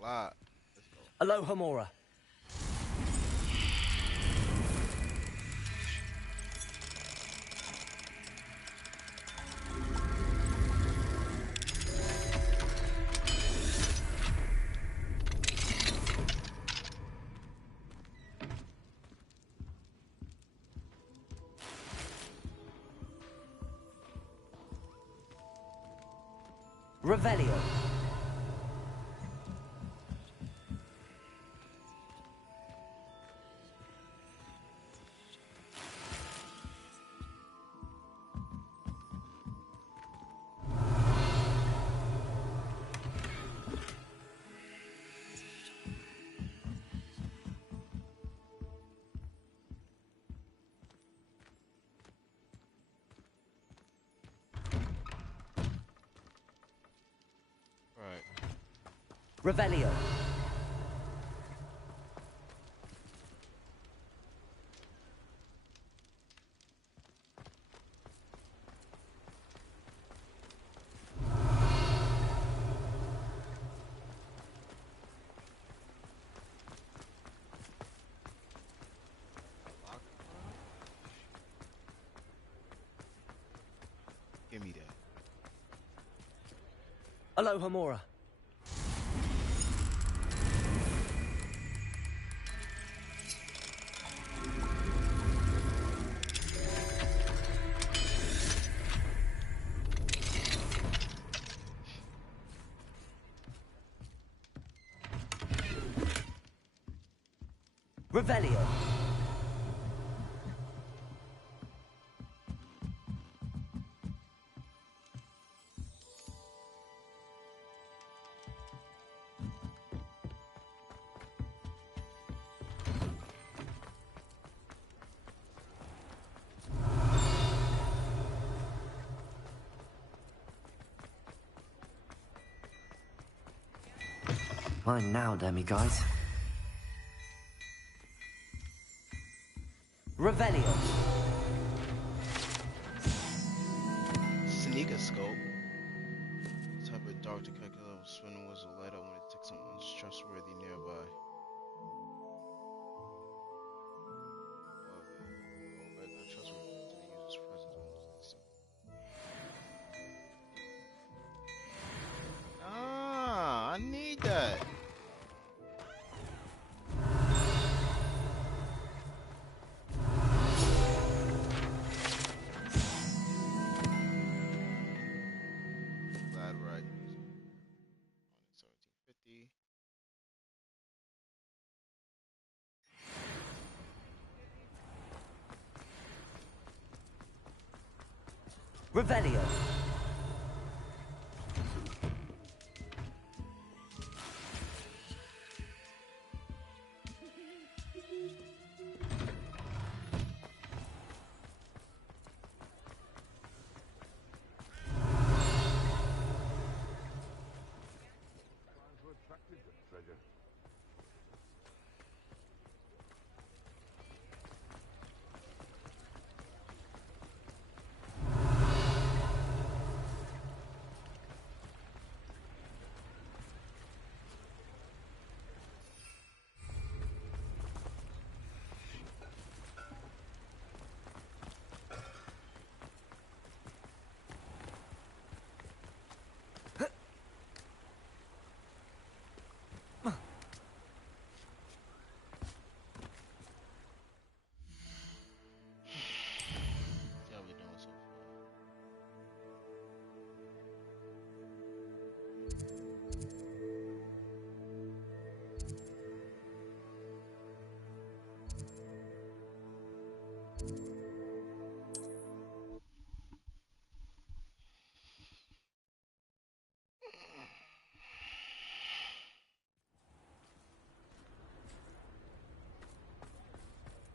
Lot. Let's go. Aloha Mora. Revelio. Revelio. Give me that. Aloha Mora. Revelio. Mine now, demiguise. Revelio. Sneaker scope. Type of dark to calculate level swing was a light up when it detects someone's trustworthy nearby. Alert not trustworthy to the user's presence when it's listening. Ah, I need that. Revelio.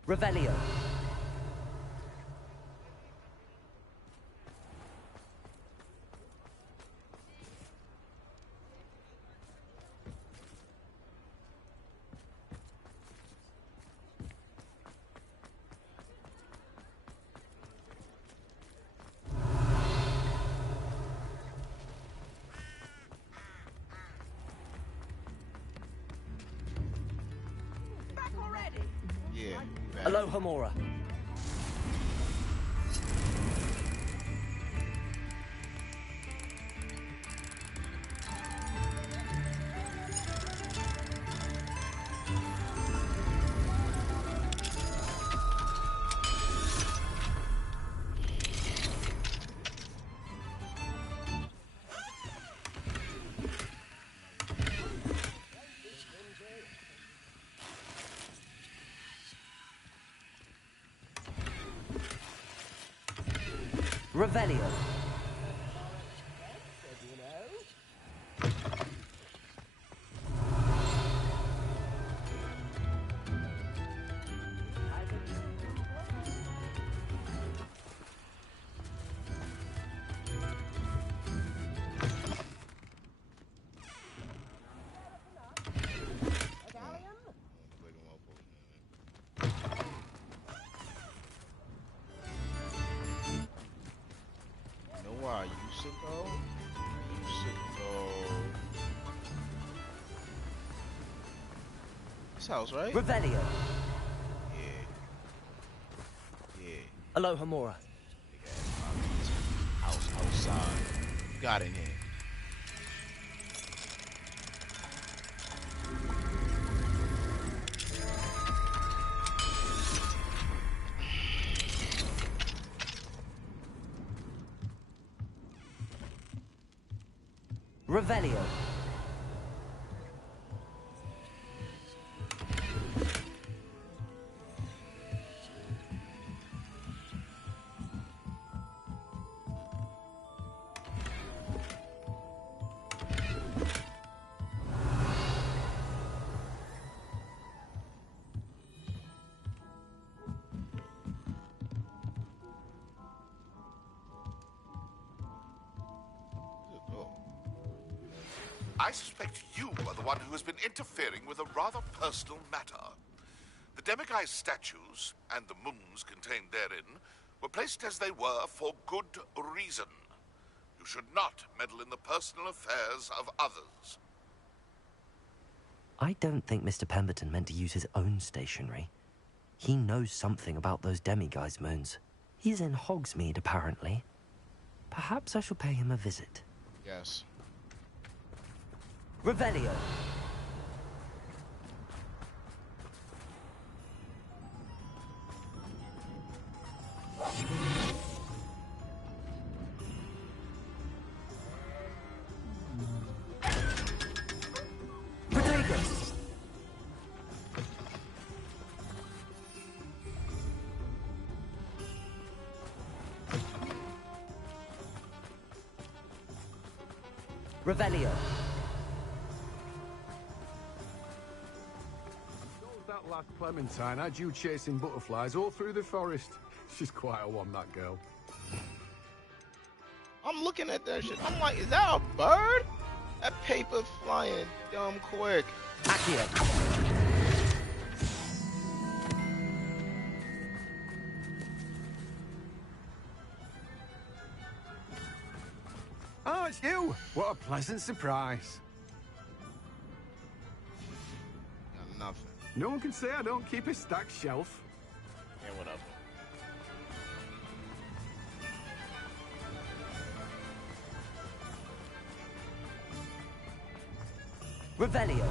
Revelio. Yeah. Aloha Mora. Revelio. I used to go. This house, right? Revelio. Yeah. Yeah. Aloha Mora. Big ass house outside. You got in here. Revelio. I suspect you are the one who has been interfering with a rather personal matter. The Demiguy's statues, and the moons contained therein, were placed as they were for good reason. You should not meddle in the personal affairs of others. I don't think Mr. Pemberton meant to use his own stationery. He knows something about those Demiguy's moons. He's in Hogsmeade, apparently. Perhaps I shall pay him a visit. Yes. Revelio. Protagus. Revelio. That last Clementine had you chasing butterflies all through the forest. She's quite a one, that girl. I'm looking at that shit. I'm like, is that a bird? That paper flying dumb quick. Accio. Oh, it's you! What a pleasant surprise. Got nothing. No one can say I don't keep a stacked shelf. Yeah, whatever. Revelio.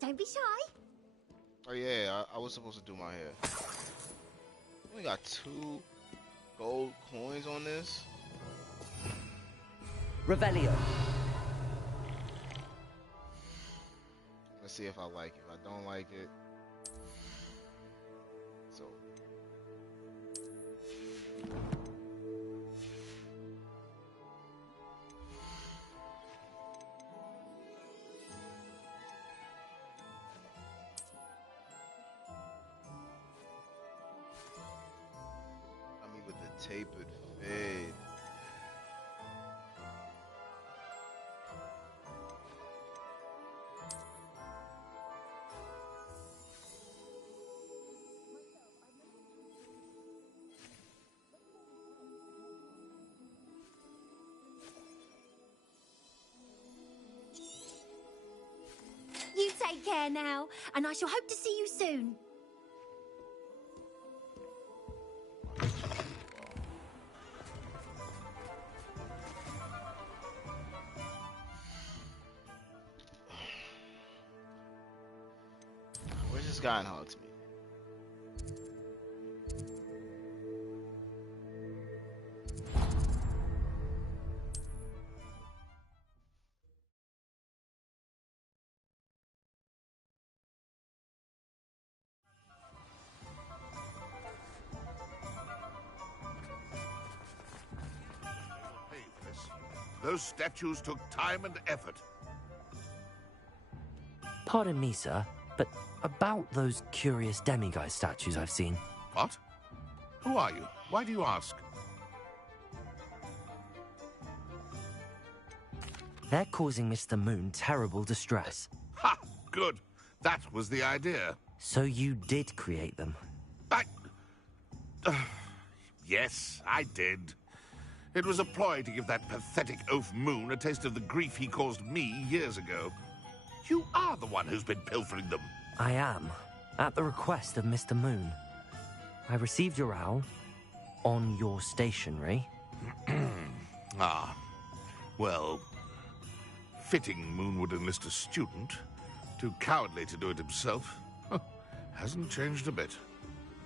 Don't be shy. Oh yeah, I was supposed to do my hair. Only got 2 gold coins on this. Revelio. Let's see if I like it. If I don't like it, so. I mean, with the tapered fade. You take care now, and I shall hope to see you soon. Where's this guy in Hogsmeade? Those statues took time and effort. Pardon me, sir, but about those curious demiguise statues I've seen. What? Who are you? Why do you ask? They're causing Mr. Moon terrible distress. Ha! Good. That was the idea. So you did create them? Yes, I did. It was a ploy to give that pathetic oaf Moon a taste of the grief he caused me years ago. You are the one who's been pilfering them. I am, at the request of Mr. Moon. I received your owl on your stationery. Ah, well, fitting Moon would enlist a student. Too cowardly to do it himself. Hasn't changed a bit.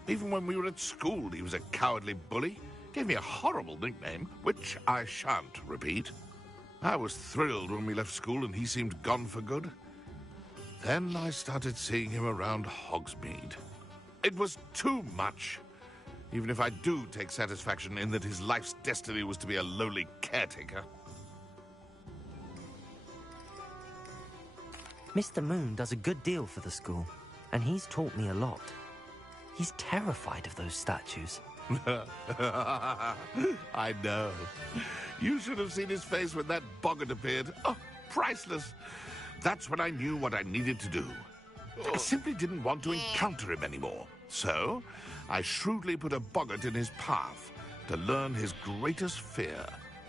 Even when we were at school, he was a cowardly bully. Gave me a horrible nickname, which I shan't repeat. I was thrilled when we left school and he seemed gone for good. Then I started seeing him around Hogsmeade. It was too much. Even if I do take satisfaction in that his life's destiny was to be a lowly caretaker. Mr. Moon does a good deal for the school, and he's taught me a lot. He's terrified of those statues. I know. You should have seen his face when that boggart appeared. Oh, priceless. That's when I knew what I needed to do. I simply didn't want to encounter him anymore. So, I shrewdly put a boggart in his path to learn his greatest fear.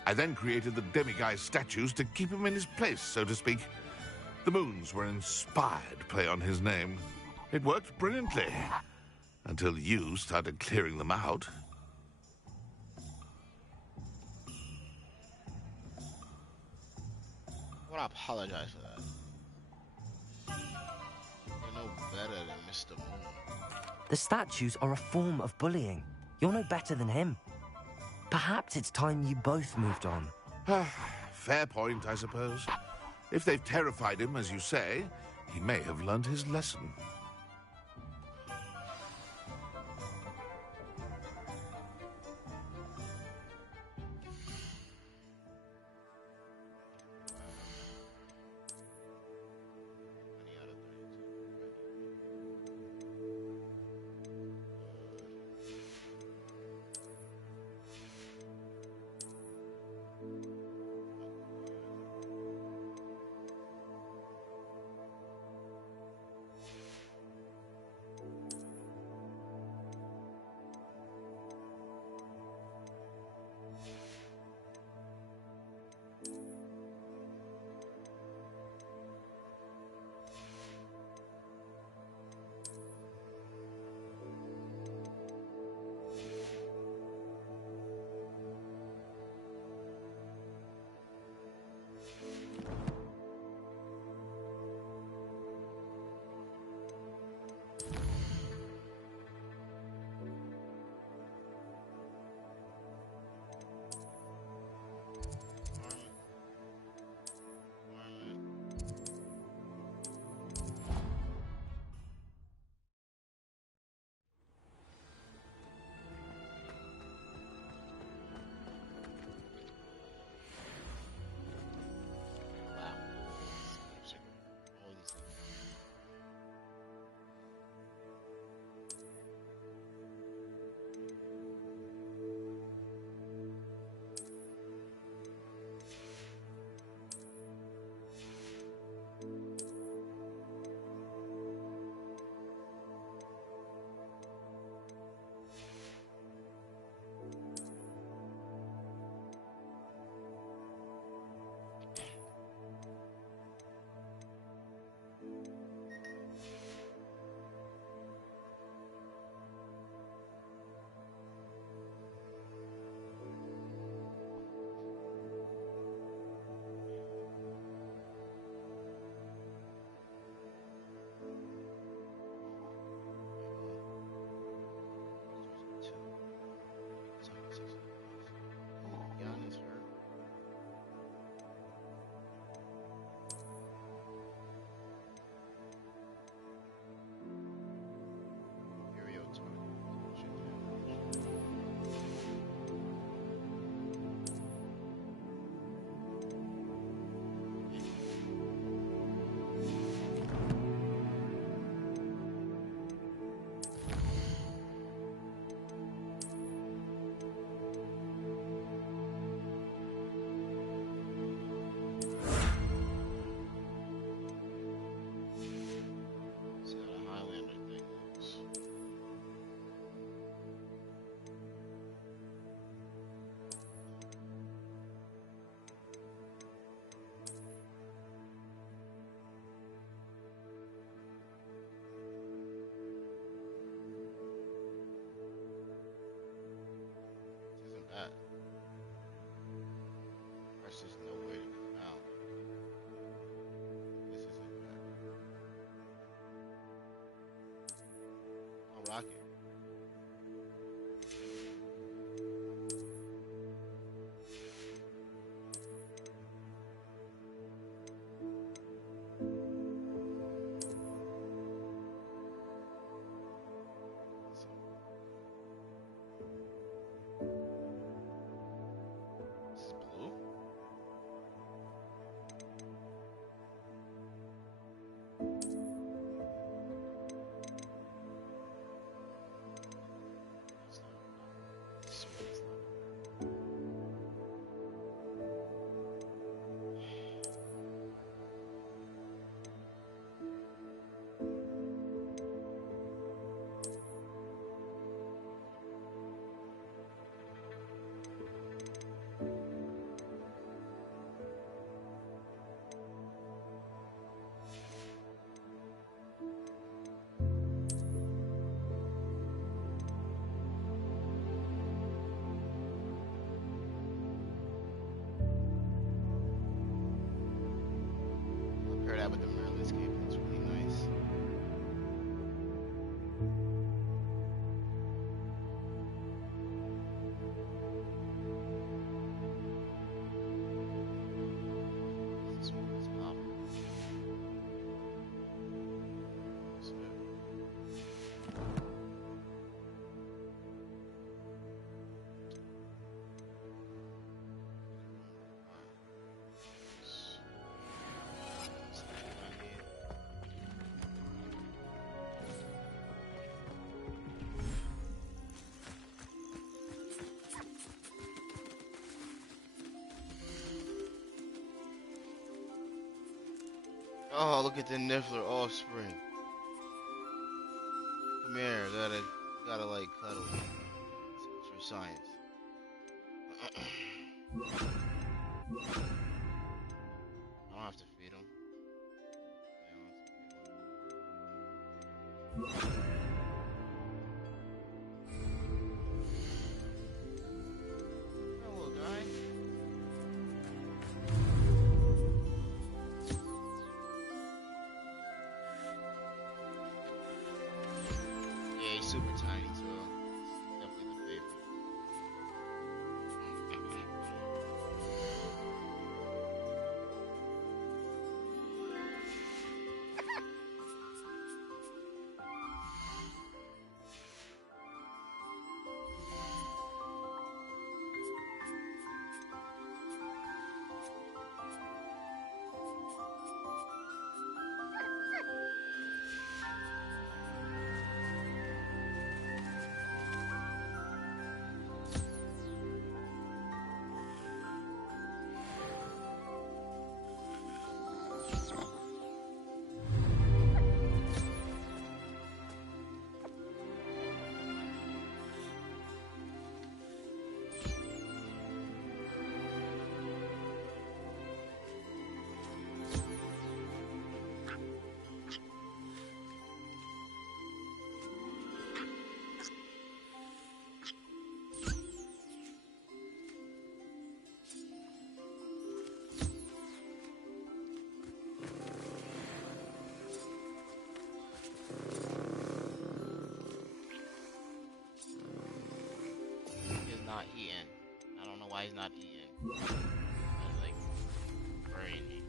I then created the demiguise statues to keep him in his place, so to speak. The Moons were an inspired play on his name. It worked brilliantly. Until you started clearing them out. I want to apologize for that. You're no better than Mr. Moon. The statues are a form of bullying. You're no better than him. Perhaps it's time you both moved on. Fair point, I suppose. If they've terrified him, as you say, he may have learned his lesson. Oh, look at the Niffler offspring. Come here, gotta like cuddle. It's for science. I don't have to feed him. Hello, guy. Yeah, he's super tiny, so it's definitely the favorite. He's not eating. I don't know why he's not eating. He's like worrying me.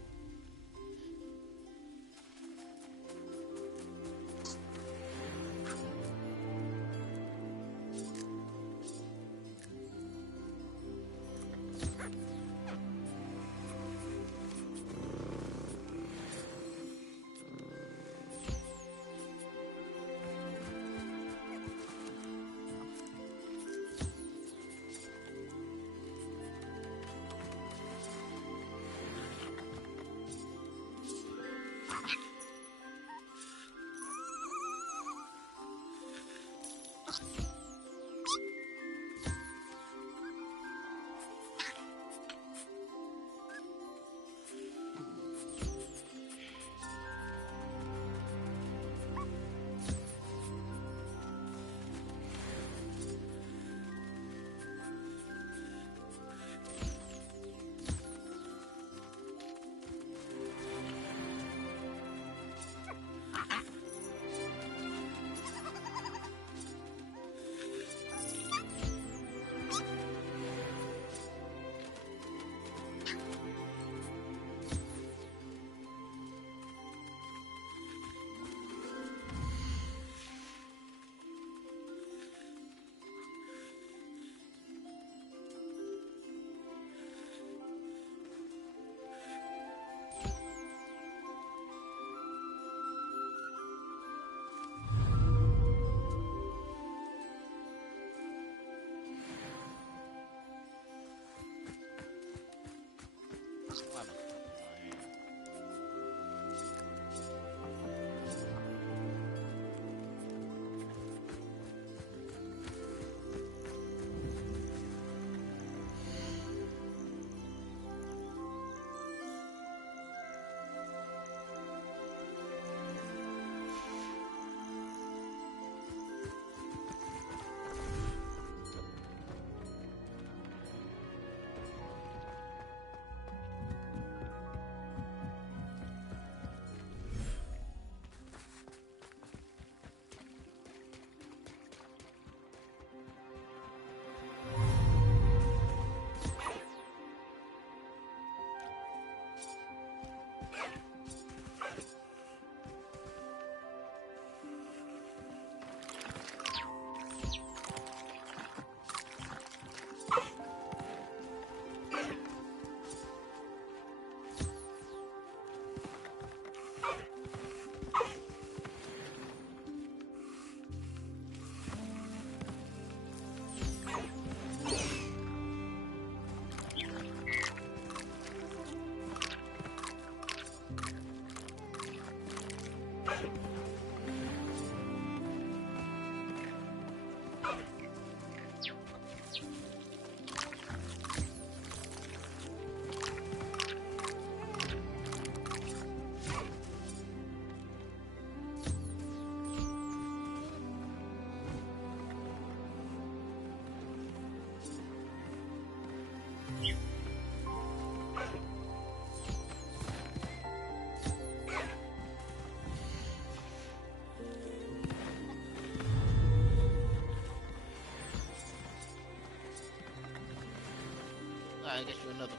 Still have a cup in my hand. I guess you another.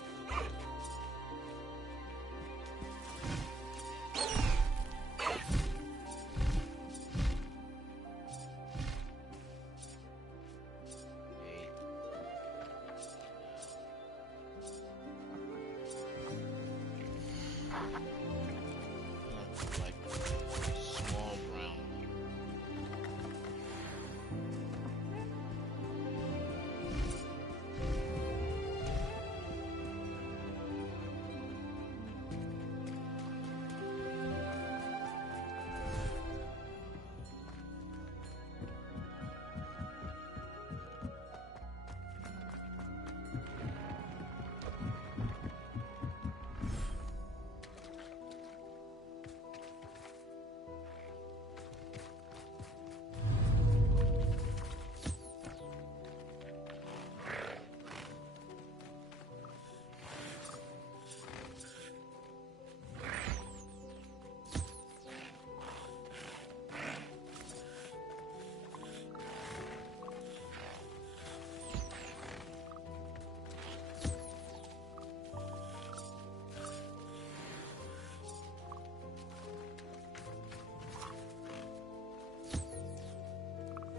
Like small brown.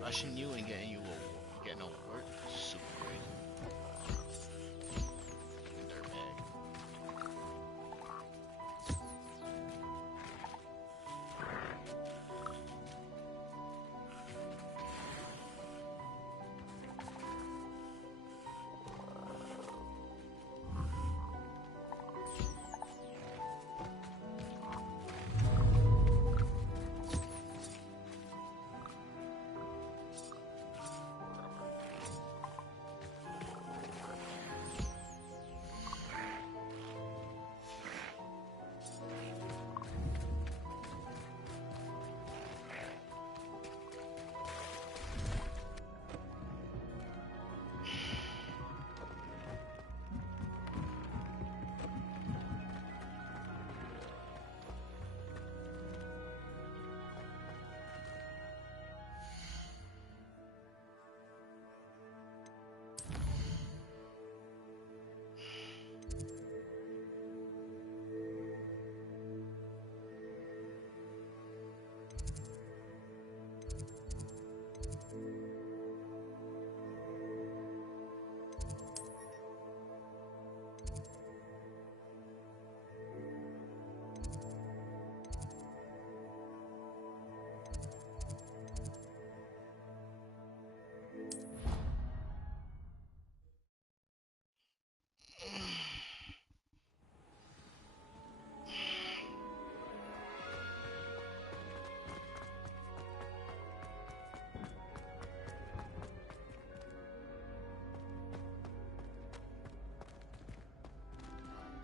Rushing you and getting you getting no work, super crazy. Dirtbag.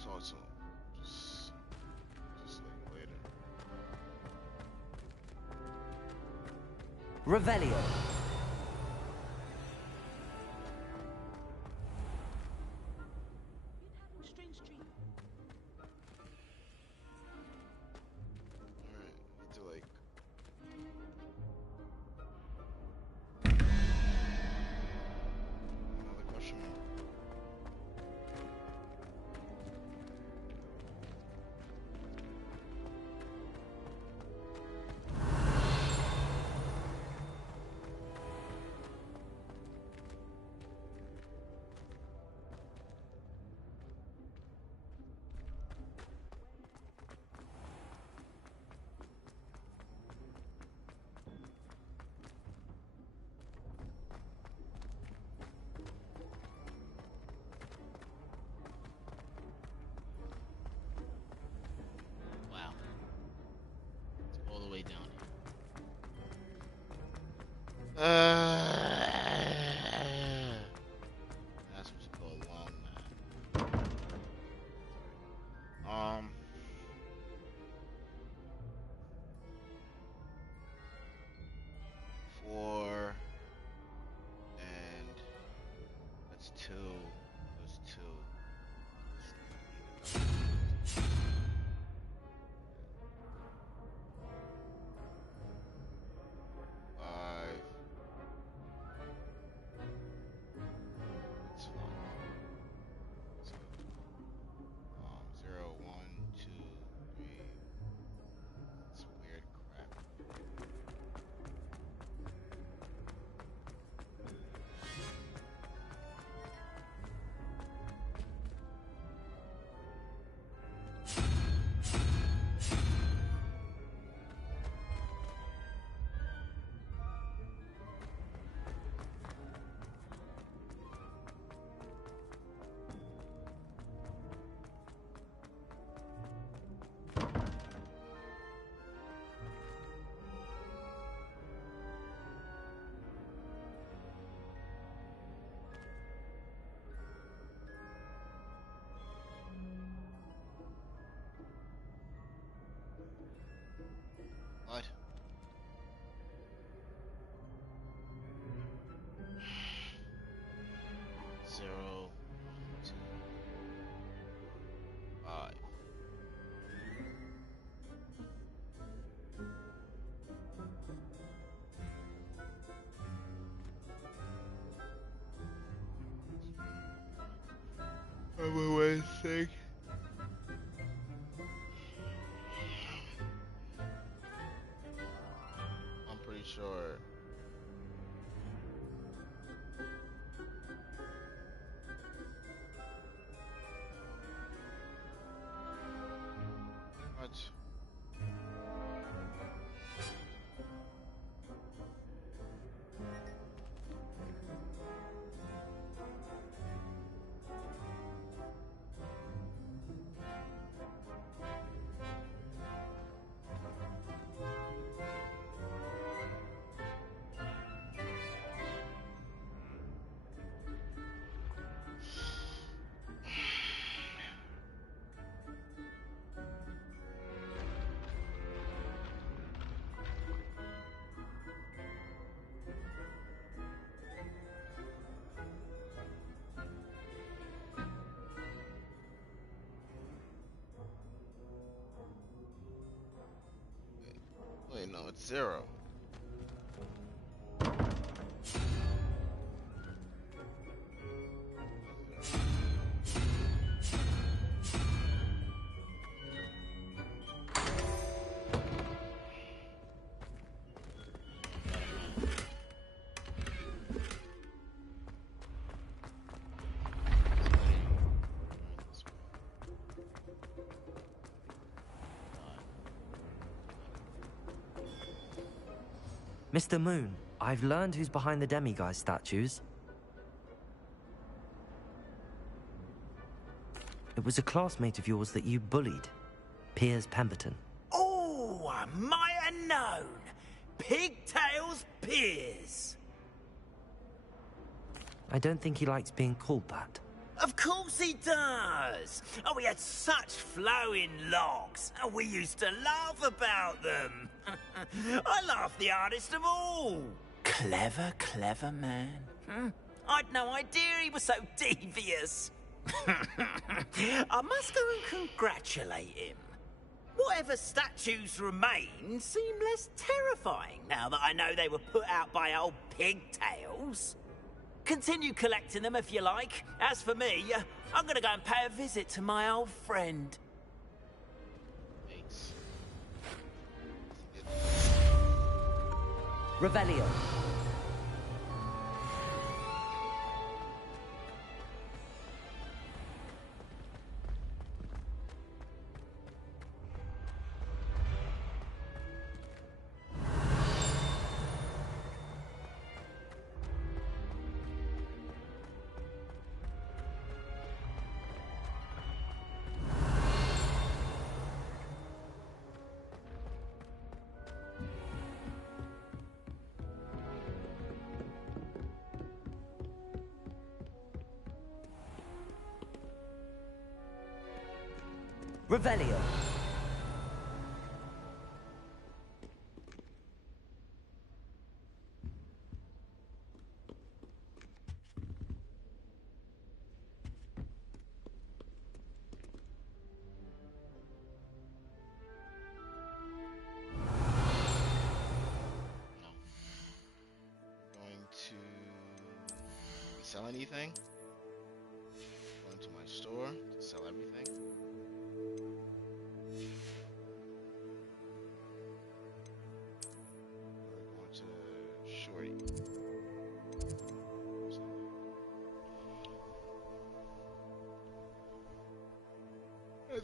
Talk to him. Just like later. Revelio. Alright, need to like another question mark. Wow. It's all the way down here. That's what's called long man. Um 4 and that's 2 plus 2. 5. It's 1. thing. I'm pretty sure. What? Wait, no, it's 0. Mr. Moon, I've learned who's behind the demiguise statues. It was a classmate of yours that you bullied, Piers Pemberton. Oh, I might have known. Pigtails Piers. I don't think he likes being called that. Of course he does. Oh, we had such flowing locks, and we used to laugh about them. I laughed the hardest of all. Clever, clever man. I'd no idea he was so devious. I must go and congratulate him. Whatever statues remain seem less terrifying now that I know they were put out by old pigtails. Continue collecting them if you like. As for me, I'm gonna go and pay a visit to my old friend. Thanks. Revelio. Revelio. Going to sell anything? Going to my store to sell everything. We're going to Shorty.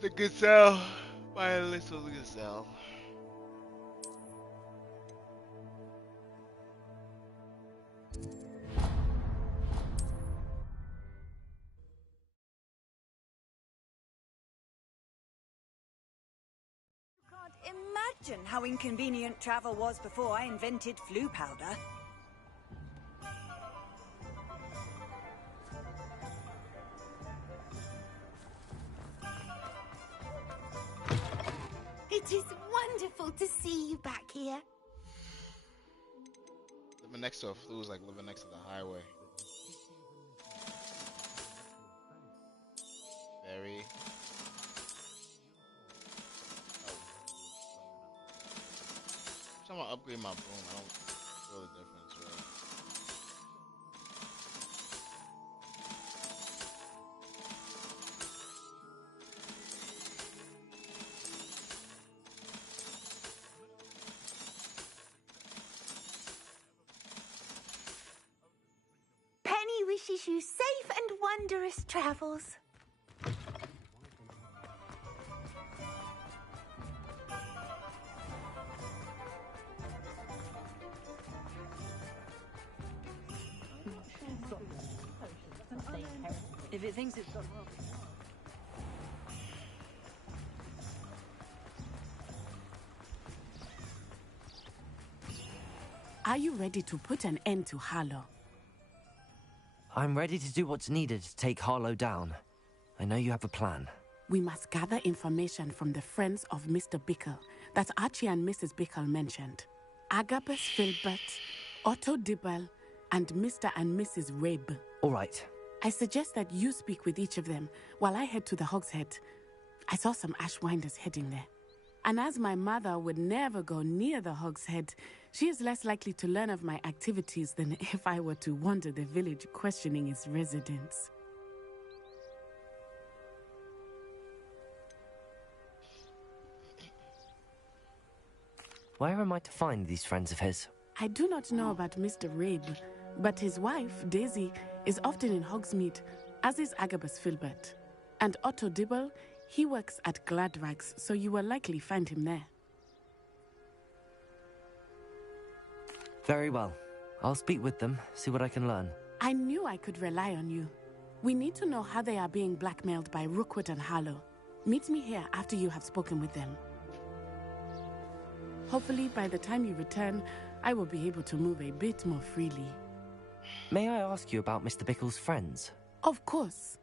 The gazelle. My little gazelle. Imagine how inconvenient travel was before I invented flu powder. It is wonderful to see you back here. Living next to a flu is like living next to the highway. Very. I'm gonna upgrade my broom. I don't feel the difference, really. wish you safe and wondrous travels. If it thinks it's got... Are you ready to put an end to Harlow? I'm ready to do what's needed to take Harlow down. I know you have a plan. We must gather information from the friends of Mr. Bickle that Archie and Mrs. Bickle mentioned. Agabus Filbert, Otto Dibble, and Mr. and Mrs. Rabe. All right. I suggest that you speak with each of them while I head to the Hogshead. I saw some Ashwinders heading there. And as my mother would never go near the Hogshead, she is less likely to learn of my activities than if I were to wander the village questioning its residents. Where am I to find these friends of his? I do not know about Mr. Rabe, but his wife, Daisy, is often in Hogsmeade, as is Agabus Filbert. And Otto Dibble, he works at Gladrags, so you will likely find him there. Very well. I'll speak with them, see what I can learn. I knew I could rely on you. We need to know how they are being blackmailed by Rookwood and Harlow. Meet me here after you have spoken with them. Hopefully, by the time you return, I will be able to move a bit more freely. May I ask you about Mr. Bickle's friends? Of course.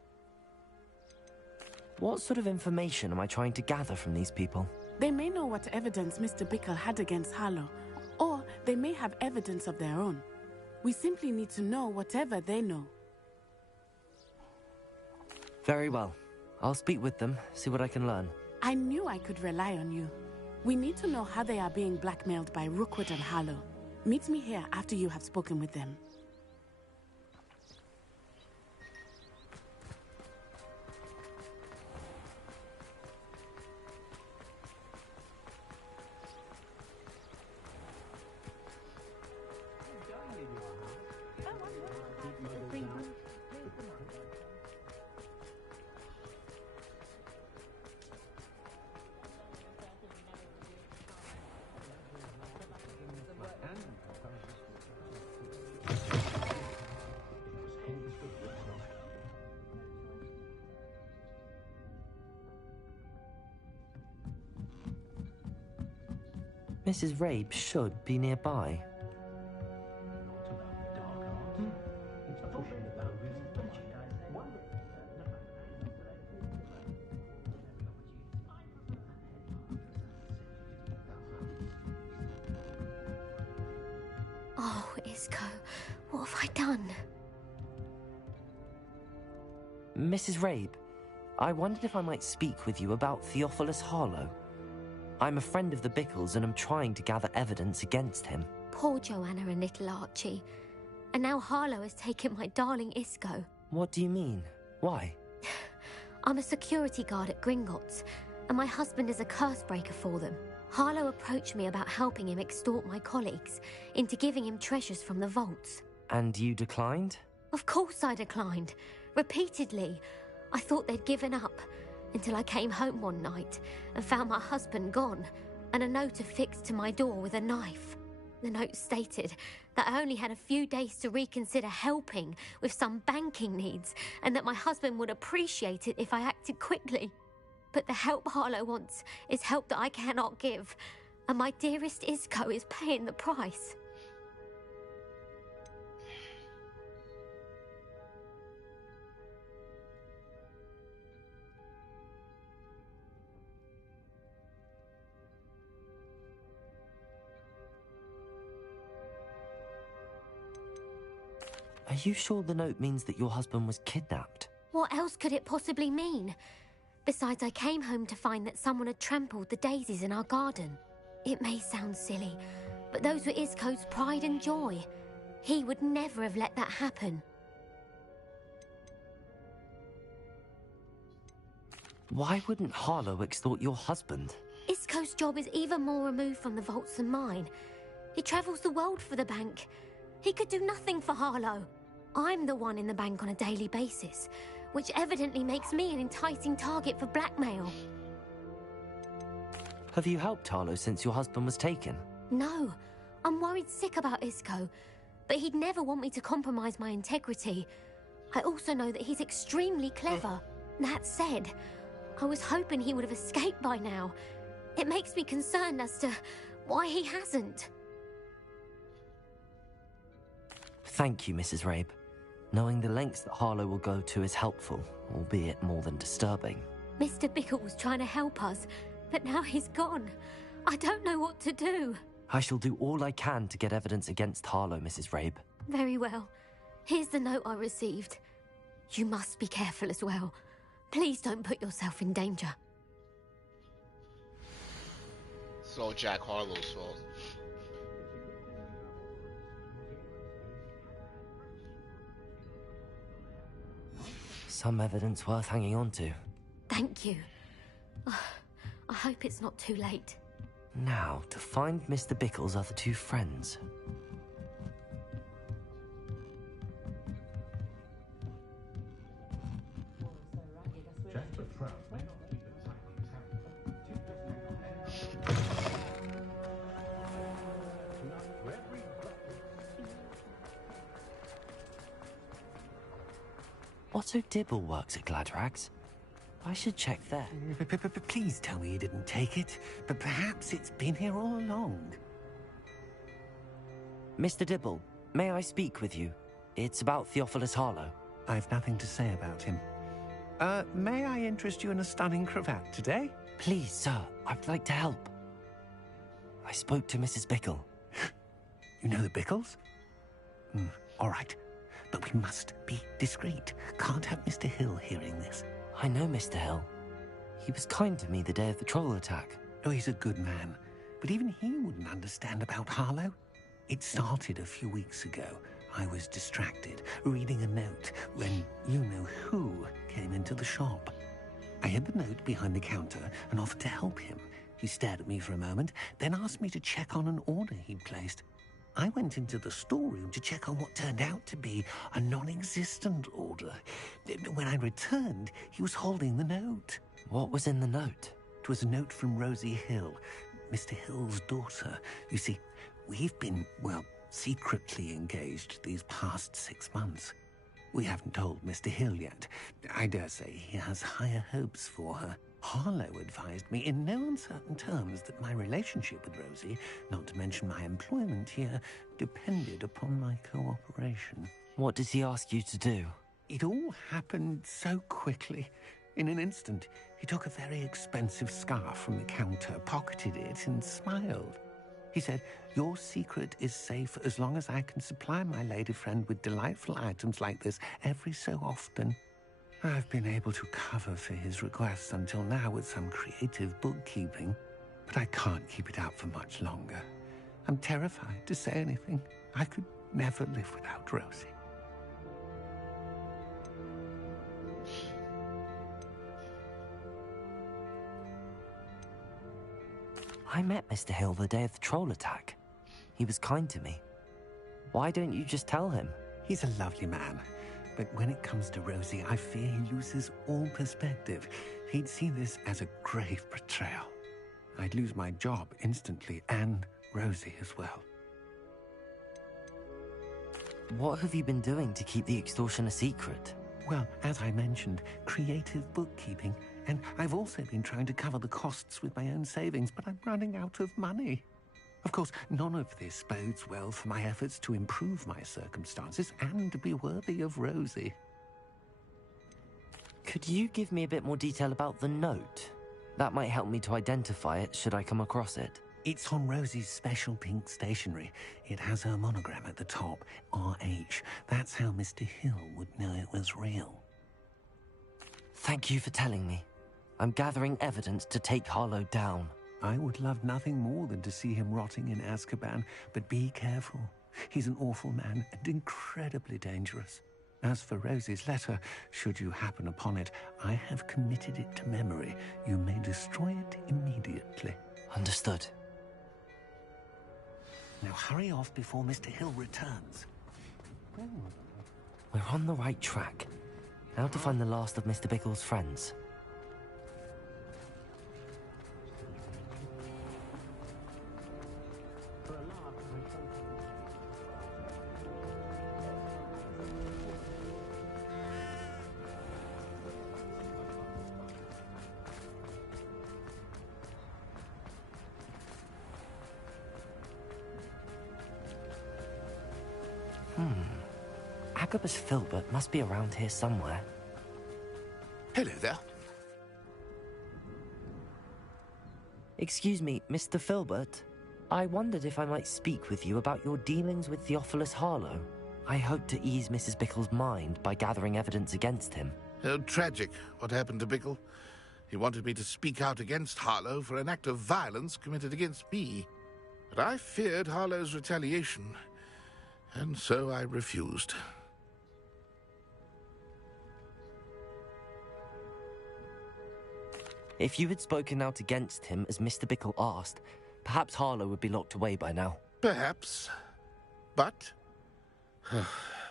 What sort of information am I trying to gather from these people? They may know what evidence Mr. Bickle had against Harlow, or they may have evidence of their own. We simply need to know whatever they know. Very well. I'll speak with them, see what I can learn. I knew I could rely on you. We need to know how they are being blackmailed by Rookwood and Harlow. Meet me here after you have spoken with them. Mrs. Rabe should be nearby. Oh, Isco, what have I done? Mrs. Rabe, I wondered if I might speak with you about Theophilus Harlow. I'm a friend of the Bickles and I'm trying to gather evidence against him. Poor Joanna and little Archie. And now Harlow has taken my darling Isco. What do you mean? Why? I'm a security guard at Gringotts, and my husband is a curse breaker for them. Harlow approached me about helping him extort my colleagues into giving him treasures from the vaults. And you declined? Of course I declined. Repeatedly. I thought they'd given up, until I came home one night and found my husband gone, and a note affixed to my door with a knife. The note stated that I only had a few days to reconsider helping with some banking needs, and that my husband would appreciate it if I acted quickly. But the help Harlow wants is help that I cannot give, and my dearest Isco is paying the price. Are you sure the note means that your husband was kidnapped? What else could it possibly mean? Besides, I came home to find that someone had trampled the daisies in our garden. It may sound silly, but those were Isco's pride and joy. He would never have let that happen. Why wouldn't Harlow extort your husband? Isco's job is even more removed from the vaults than mine. He travels the world for the bank. He could do nothing for Harlow. I'm the one in the bank on a daily basis, which evidently makes me an enticing target for blackmail. Have you helped Harlow since your husband was taken? No, I'm worried sick about Isco, but he'd never want me to compromise my integrity. I also know that he's extremely clever. That said, I was hoping he would have escaped by now. It makes me concerned as to why he hasn't. Thank you, Mrs. Rabe. Knowing the lengths that Harlow will go to is helpful, albeit more than disturbing. Mr. Bickle was trying to help us, but now he's gone. I don't know what to do. I shall do all I can to get evidence against Harlow, Mrs. Rabe. Very well. Here's the note I received. You must be careful as well. Please don't put yourself in danger. It's all Jack Harlow's fault. Some evidence worth hanging on to. Thank you. I hope it's not too late. Now, to find Mr. Bickle's other two friends. Otto Dibble works at Gladrags. I should check there. Please tell me you didn't take it, but perhaps it's been here all along. Mr. Dibble, may I speak with you? It's about Theophilus Harlow. I've nothing to say about him. May I interest you in a stunning cravat today? Please, sir, I'd like to help. I spoke to Mrs. Bickle. You know the Bickles? All right, but we must be discreet. Can't have Mr. Hill hearing this. I know Mr. Hill. He was kind to me the day of the troll attack. Oh, he's a good man, but even he wouldn't understand about Harlow. It started a few weeks ago. I was distracted, reading a note, when you-know-who came into the shop. I hid the note behind the counter and offered to help him. He stared at me for a moment, then asked me to check on an order he'd placed. I went into the storeroom to check on what turned out to be a non-existent order. When I returned, he was holding the note. What was in the note? It was a note from Rosie Hill, Mr. Hill's daughter. You see, we've been, well, secretly engaged these past 6 months. We haven't told Mr. Hill yet. I dare say he has higher hopes for her. Harlow advised me in no uncertain terms that my relationship with Rosie, not to mention my employment here, depended upon my cooperation. What does he ask you to do? It all happened so quickly. In an instant, he took a very expensive scarf from the counter, pocketed it, and smiled. He said, "Your secret is safe as long as I can supply my lady friend with delightful items like this every so often." I've been able to cover for his requests until now with some creative bookkeeping, but I can't keep it up for much longer. I'm terrified to say anything. I could never live without Rosie. I met Mr. Hill the day of the troll attack. He was kind to me. Why don't you just tell him? He's a lovely man. But when it comes to Rosie, I fear he loses all perspective. He'd see this as a grave betrayal. I'd lose my job instantly, and Rosie as well. What have you been doing to keep the extortion a secret? Well, as I mentioned, creative bookkeeping. And I've also been trying to cover the costs with my own savings, but I'm running out of money. Of course, none of this bodes well for my efforts to improve my circumstances and to be worthy of Rosie. Could you give me a bit more detail about the note? That might help me to identify it should I come across it. It's on Rosie's special pink stationery. It has her monogram at the top, RH. That's how Mr. Hill would know it was real. Thank you for telling me. I'm gathering evidence to take Harlow down. I would love nothing more than to see him rotting in Azkaban, but be careful. He's an awful man and incredibly dangerous. As for Rosie's letter, should you happen upon it, I have committed it to memory. You may destroy it immediately. Understood. Now hurry off before Mr. Hill returns. We're on the right track. Now to find the last of Mr. Bickle's friends. Agabus Filbert must be around here somewhere. Hello there. Excuse me, Mr. Filbert. I wondered if I might speak with you about your dealings with Theophilus Harlow. I hope to ease Mrs. Bickle's mind by gathering evidence against him. Oh, tragic, what happened to Bickle. He wanted me to speak out against Harlow for an act of violence committed against me. But I feared Harlow's retaliation, and so I refused. If you had spoken out against him as Mr. Bickle asked, perhaps Harlow would be locked away by now. Perhaps. But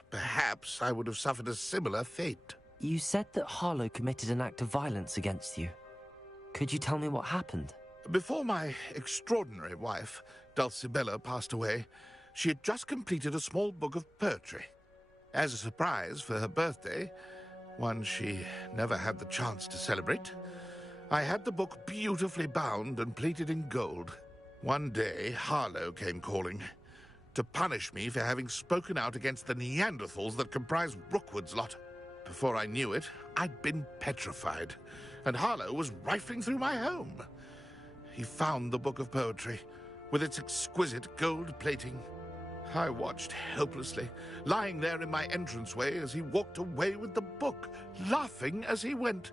perhaps I would have suffered a similar fate. You said that Harlow committed an act of violence against you. Could you tell me what happened? Before my extraordinary wife, Dulcibella, passed away, she had just completed a small book of poetry. As a surprise for her birthday, one she never had the chance to celebrate, I had the book beautifully bound and plated in gold. One day, Harlow came calling to punish me for having spoken out against the Neanderthals that comprise Rookwood's lot. Before I knew it, I'd been petrified, and Harlow was rifling through my home. He found the book of poetry, with its exquisite gold plating. I watched helplessly, lying there in my entranceway as he walked away with the book, laughing as he went.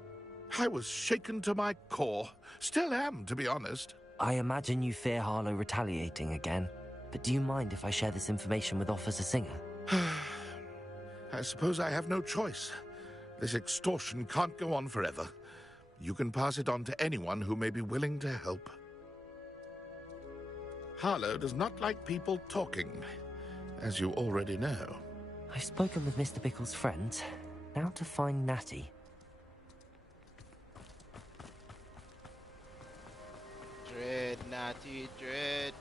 I was shaken to my core. Still am, to be honest. I imagine you fear Harlow retaliating again, but do you mind if I share this information with Officer Singer? I suppose I have no choice. This extortion can't go on forever. You can pass it on to anyone who may be willing to help. Harlow does not like people talking, as you already know. I've spoken with Mr. Bickle's friends. Now to find Natty. Dread, Natty, dread.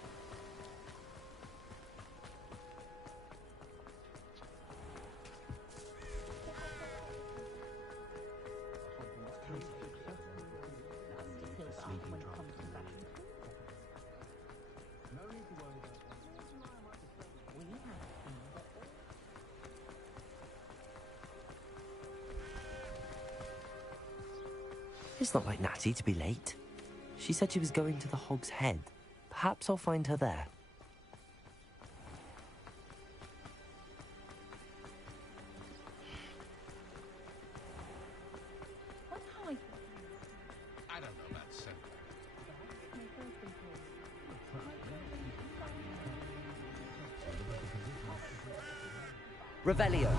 It's not like Natty to be late. She said she was going to the Hog's Head. Perhaps I'll find her there. I don't know about Sen. Revelio.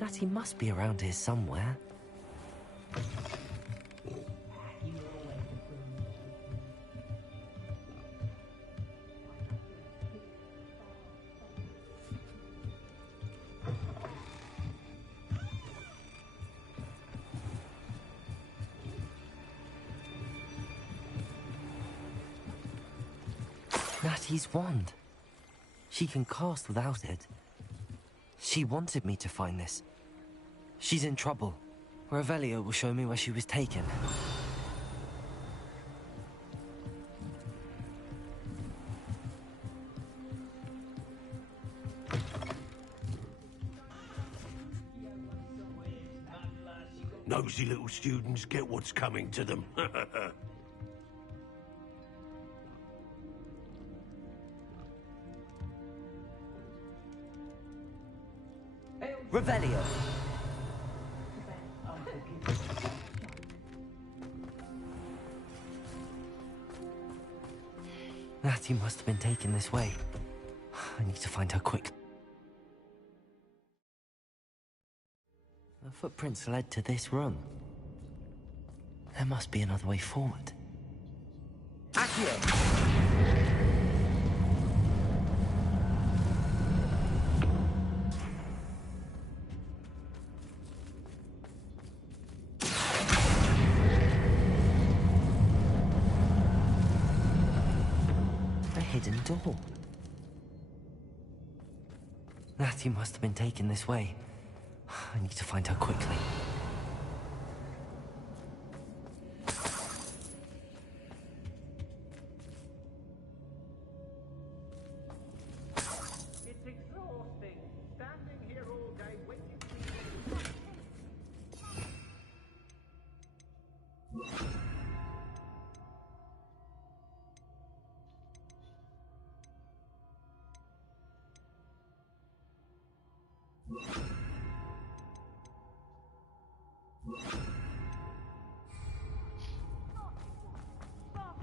Natty must be around here somewhere. Natty's wand. She can cast without it. She wanted me to find this. She's in trouble. Revelio will show me where she was taken. Nosy little students get what's coming to them. Revelio. Natty must have been taken this way. I need to find her quick. footprints led to this room. There must be another way forward. Accio! A hidden door. Natty must have been taken this way. I need to find her quickly. It's exhausting. Standing here all day waiting for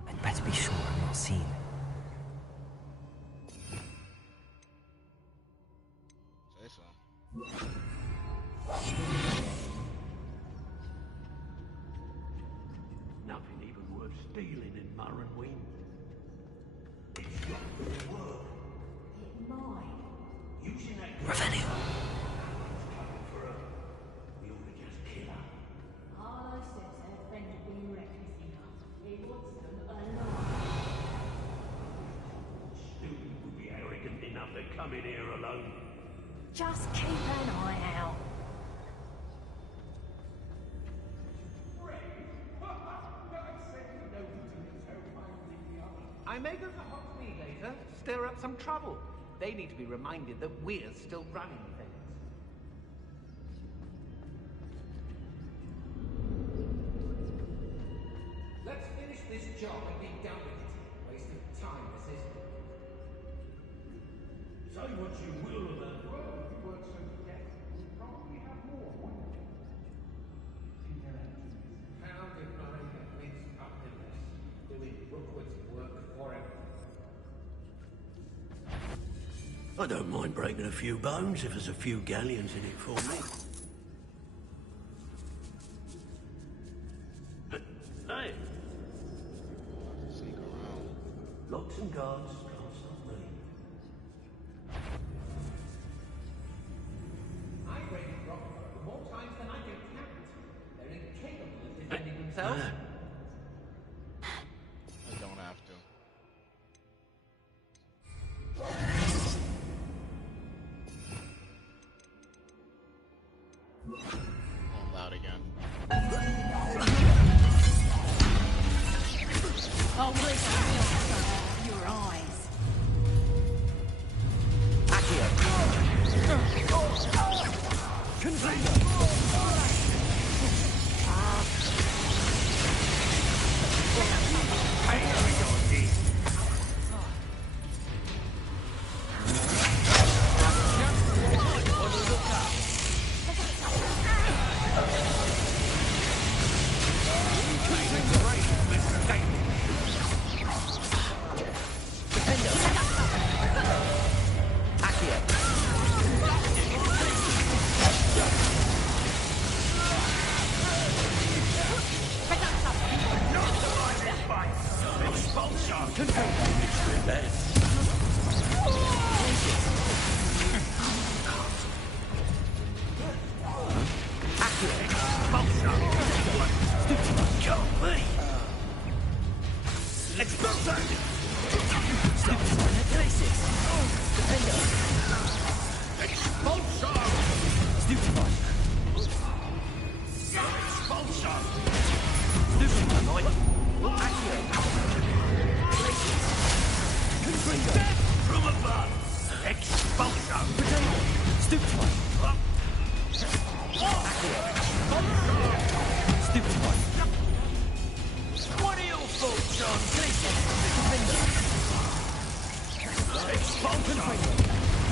I'd better be sure I'm not seen. Say so. Nothing even worth stealing in Murrenween. It's got to work. It might. Using that Revenue. for her. We ought to just kill her. Harlow says her friend had been reckless enough. He wants them alive. Student would be arrogant enough to come in here alone. Just keep an eye out. I may go for hot tea later, stir up some trouble. They need to be reminded that we're still running things. Let's finish this job and be done with it. Waste of time, this is. Say what you will about it. Well, if you weren't so forgetful, we'd probably have more, wouldn't we? How did Murray get mixed up in this? Doing Rookwood's work forever. I don't mind breaking a few bones if there's a few galleons in it for me. Hey! Sneak around. Locks and guards can't stop me. I raided Rockford more times than I can count. They're incapable of defending themselves. I don't have to. Going loud again. Oh, listen, your eyes. Accio! Container! What are your thoughts on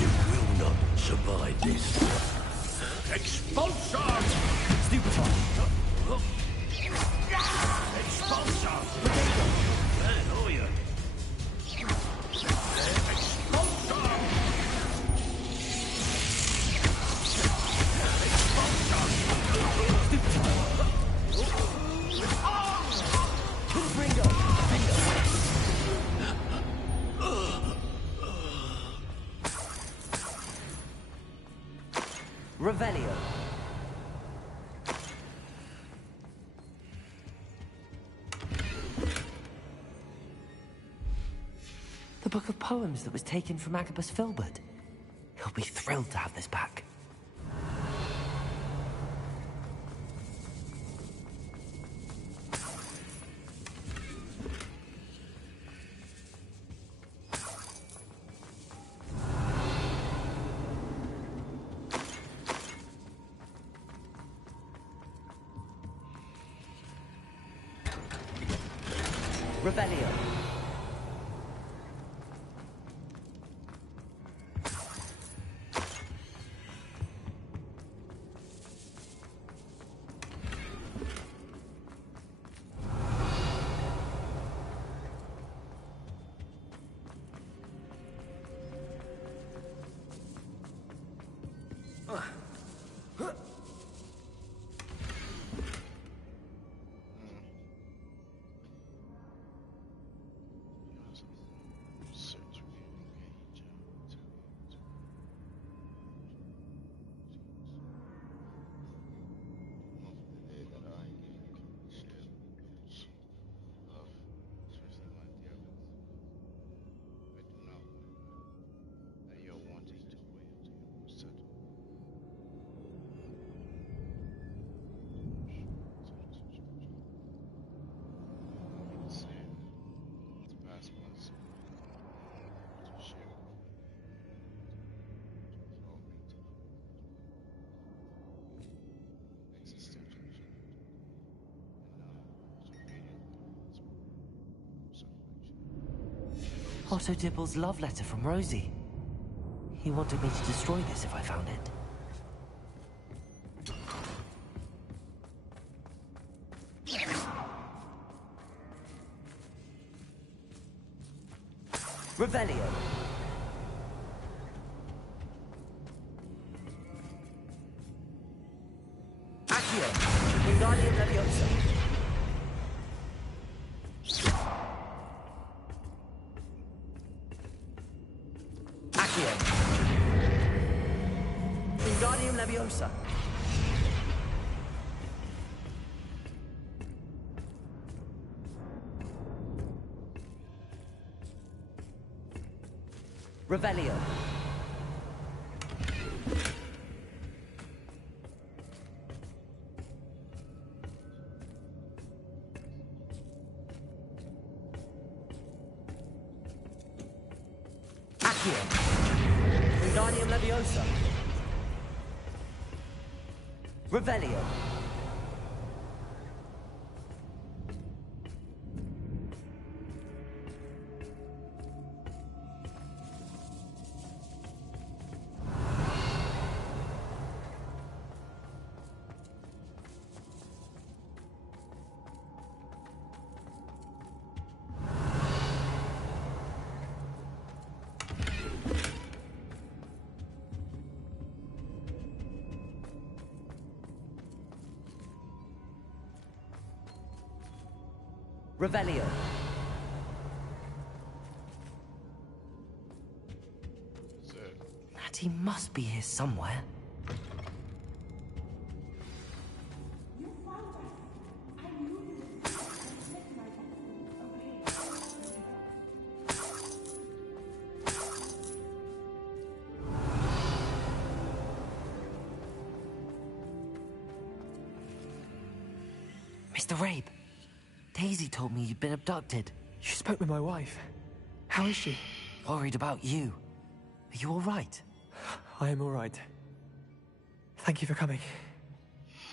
You will not survive this. Expulsion! Stupefy! Expulsion! Where are you? Expulsion! Revelio. The book of poems that was taken from Agabus Filbert. He'll be thrilled to have this back. Revelio. Otto Dibble's love letter from Rosie. He wanted me to destroy this if I found it. Revelio. Accio. Wingardium Leviosa. Accio. Wingardium Leviosa. Revelio. Accio. Wingardium Leviosa. Revelio. Revelio. Natty must be here somewhere. Mr. Rabe. Daisy told me you'd been abducted. You spoke with my wife. How is she? Worried about you. Are you all right? I am all right. Thank you for coming.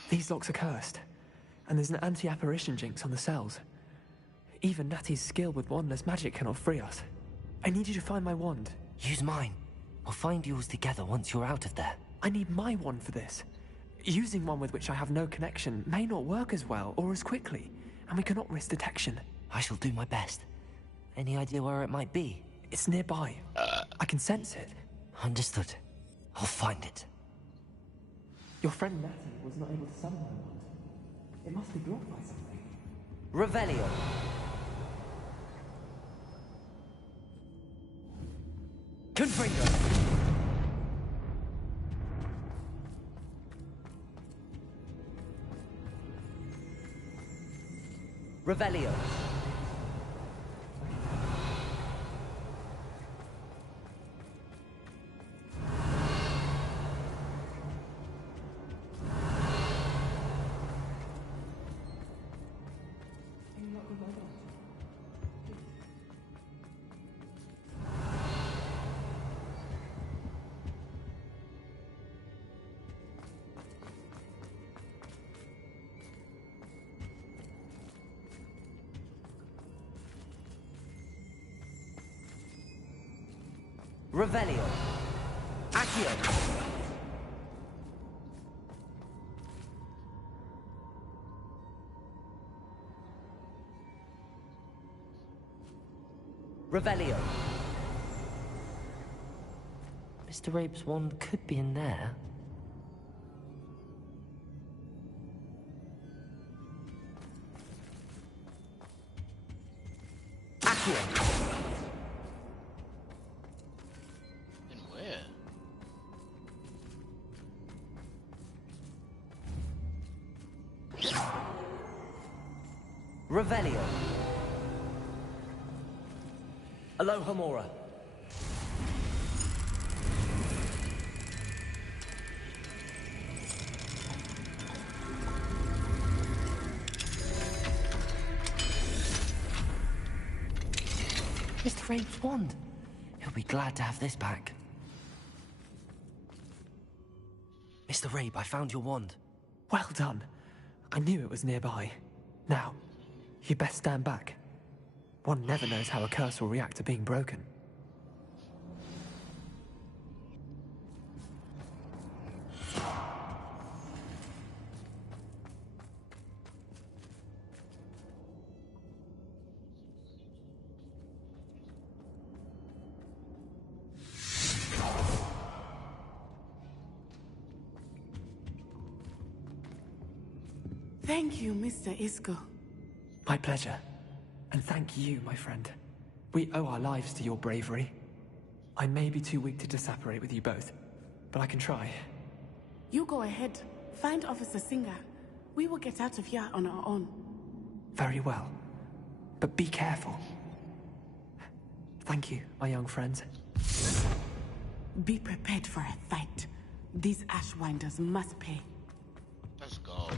These locks are cursed, and there's an anti-apparition jinx on the cells. Even Natty's skill with wandless magic cannot free us. I need you to find my wand. Use mine. We'll find yours together once you're out of there. I need my wand for this. Using one with which I have no connection may not work as well or as quickly, and we cannot risk detection. I shall do my best. Any idea where it might be? It's nearby. I can sense it. Understood. I'll find it. Your friend Natty was not able to summon my wand. It must be blocked by something. Revelio. Confringo. Revelio. Revelio. Accio. Revelio. Mr. Rabe's wand could be in there. Accio. Revelio. Aloha Mora. Mr. Rabe's wand. He'll be glad to have this back. Mr. Rabe, I found your wand. Well done. I knew it was nearby. Now, you best stand back. One never knows how a curse will react to being broken. Thank you, Mr. Isco. My pleasure. And thank you, my friend. We owe our lives to your bravery. I may be too weak to disapparate with you both, but I can try. You go ahead. Find Officer Singer. We will get out of here on our own. Very well. But be careful. Thank you, my young friends. Be prepared for a fight. These Ashwinders must pay. Let's go.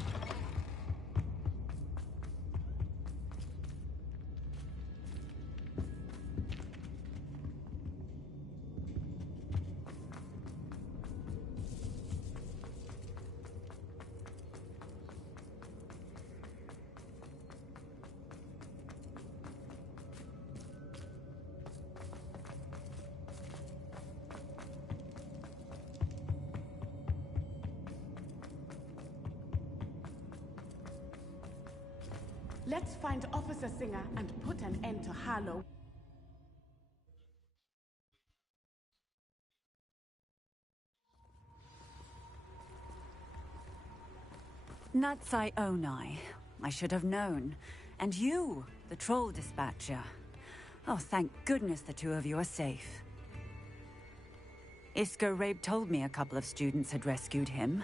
Let's find Officer Singer and put an end to Harlow. Natsai Onai. I should have known. And you, the troll dispatcher. Oh, thank goodness the two of you are safe. Isco Rabe told me a couple of students had rescued him.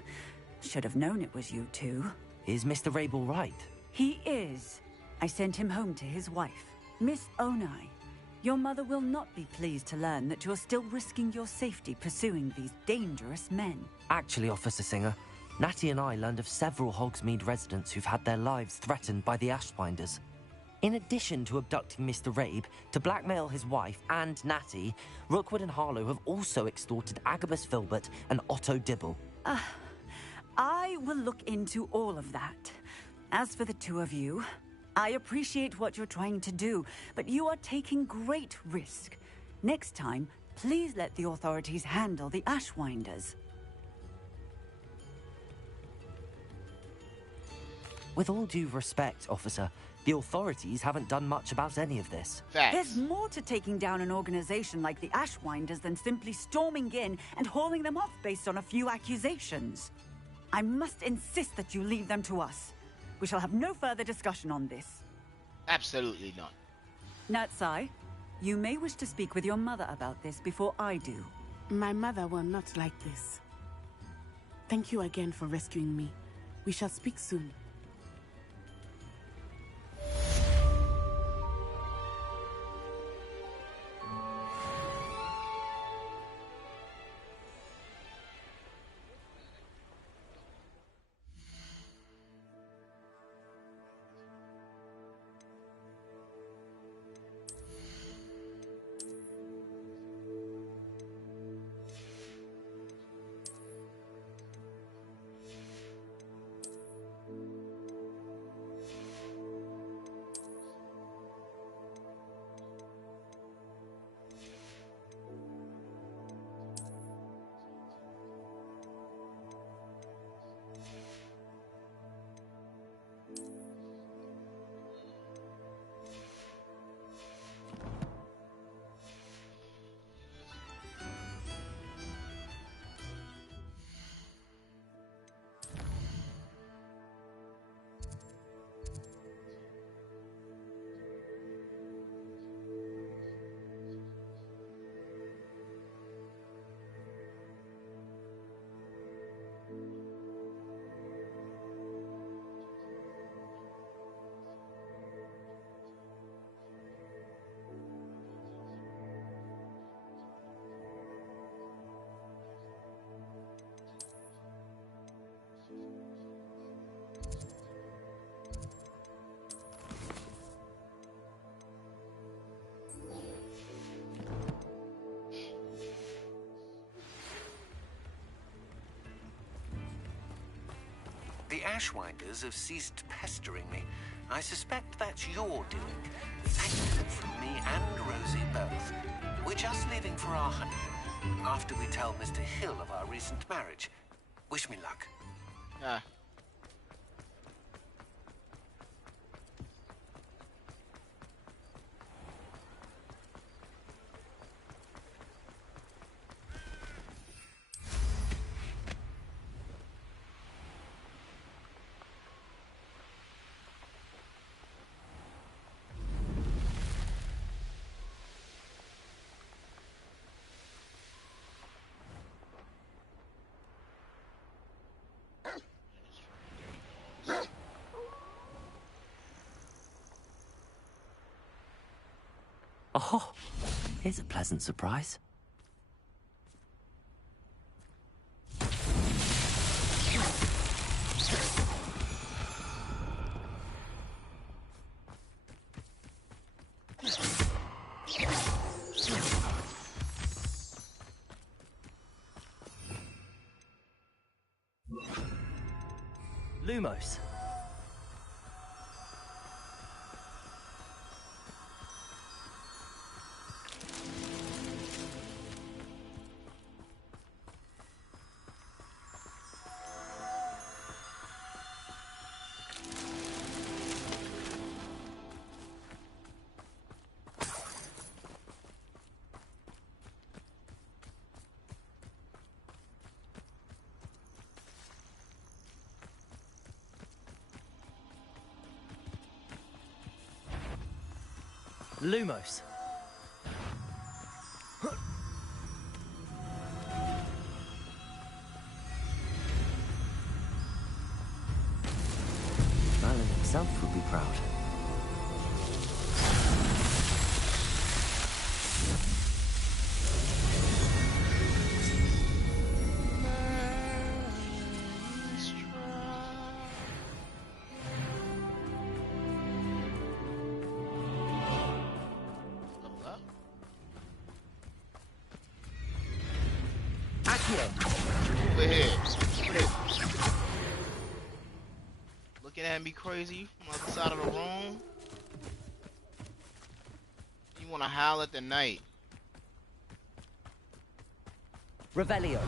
Should have known it was you two. Is Mr. Rabe all right? He is. I sent him home to his wife. Miss Onai, your mother will not be pleased to learn that you're still risking your safety pursuing these dangerous men. Actually, Officer Singer, Natty and I learned of several Hogsmeade residents who've had their lives threatened by the Ashbinders. In addition to abducting Mr. Rabe to blackmail his wife and Natty, Rookwood and Harlow have also extorted Agabus Filbert and Otto Dibble. I will look into all of that. As for the two of you, I appreciate what you're trying to do, but you are taking great risk. Next time, please let the authorities handle the Ashwinders. With all due respect, officer, the authorities haven't done much about any of this. There's more to taking down an organization like the Ashwinders than simply storming in and hauling them off based on a few accusations. I must insist that you leave them to us. We shall have no further discussion on this. Absolutely not. Natsai, you may wish to speak with your mother about this before I do. My mother will not like this. Thank you again for rescuing me. We shall speak soon. Ashwinders have ceased pestering me. I suspect that's your doing. Thank you from me and Rosie both. We're just leaving for our honeymoon, after we tell Mr. Hill of our recent marriage. Wish me luck. Ah. Oh, here's a pleasant surprise. Lumos. Lumos. Merlin himself would be proud. Over here. Looking at me crazy from the other side of the room. You wanna howl at the night. Revelio.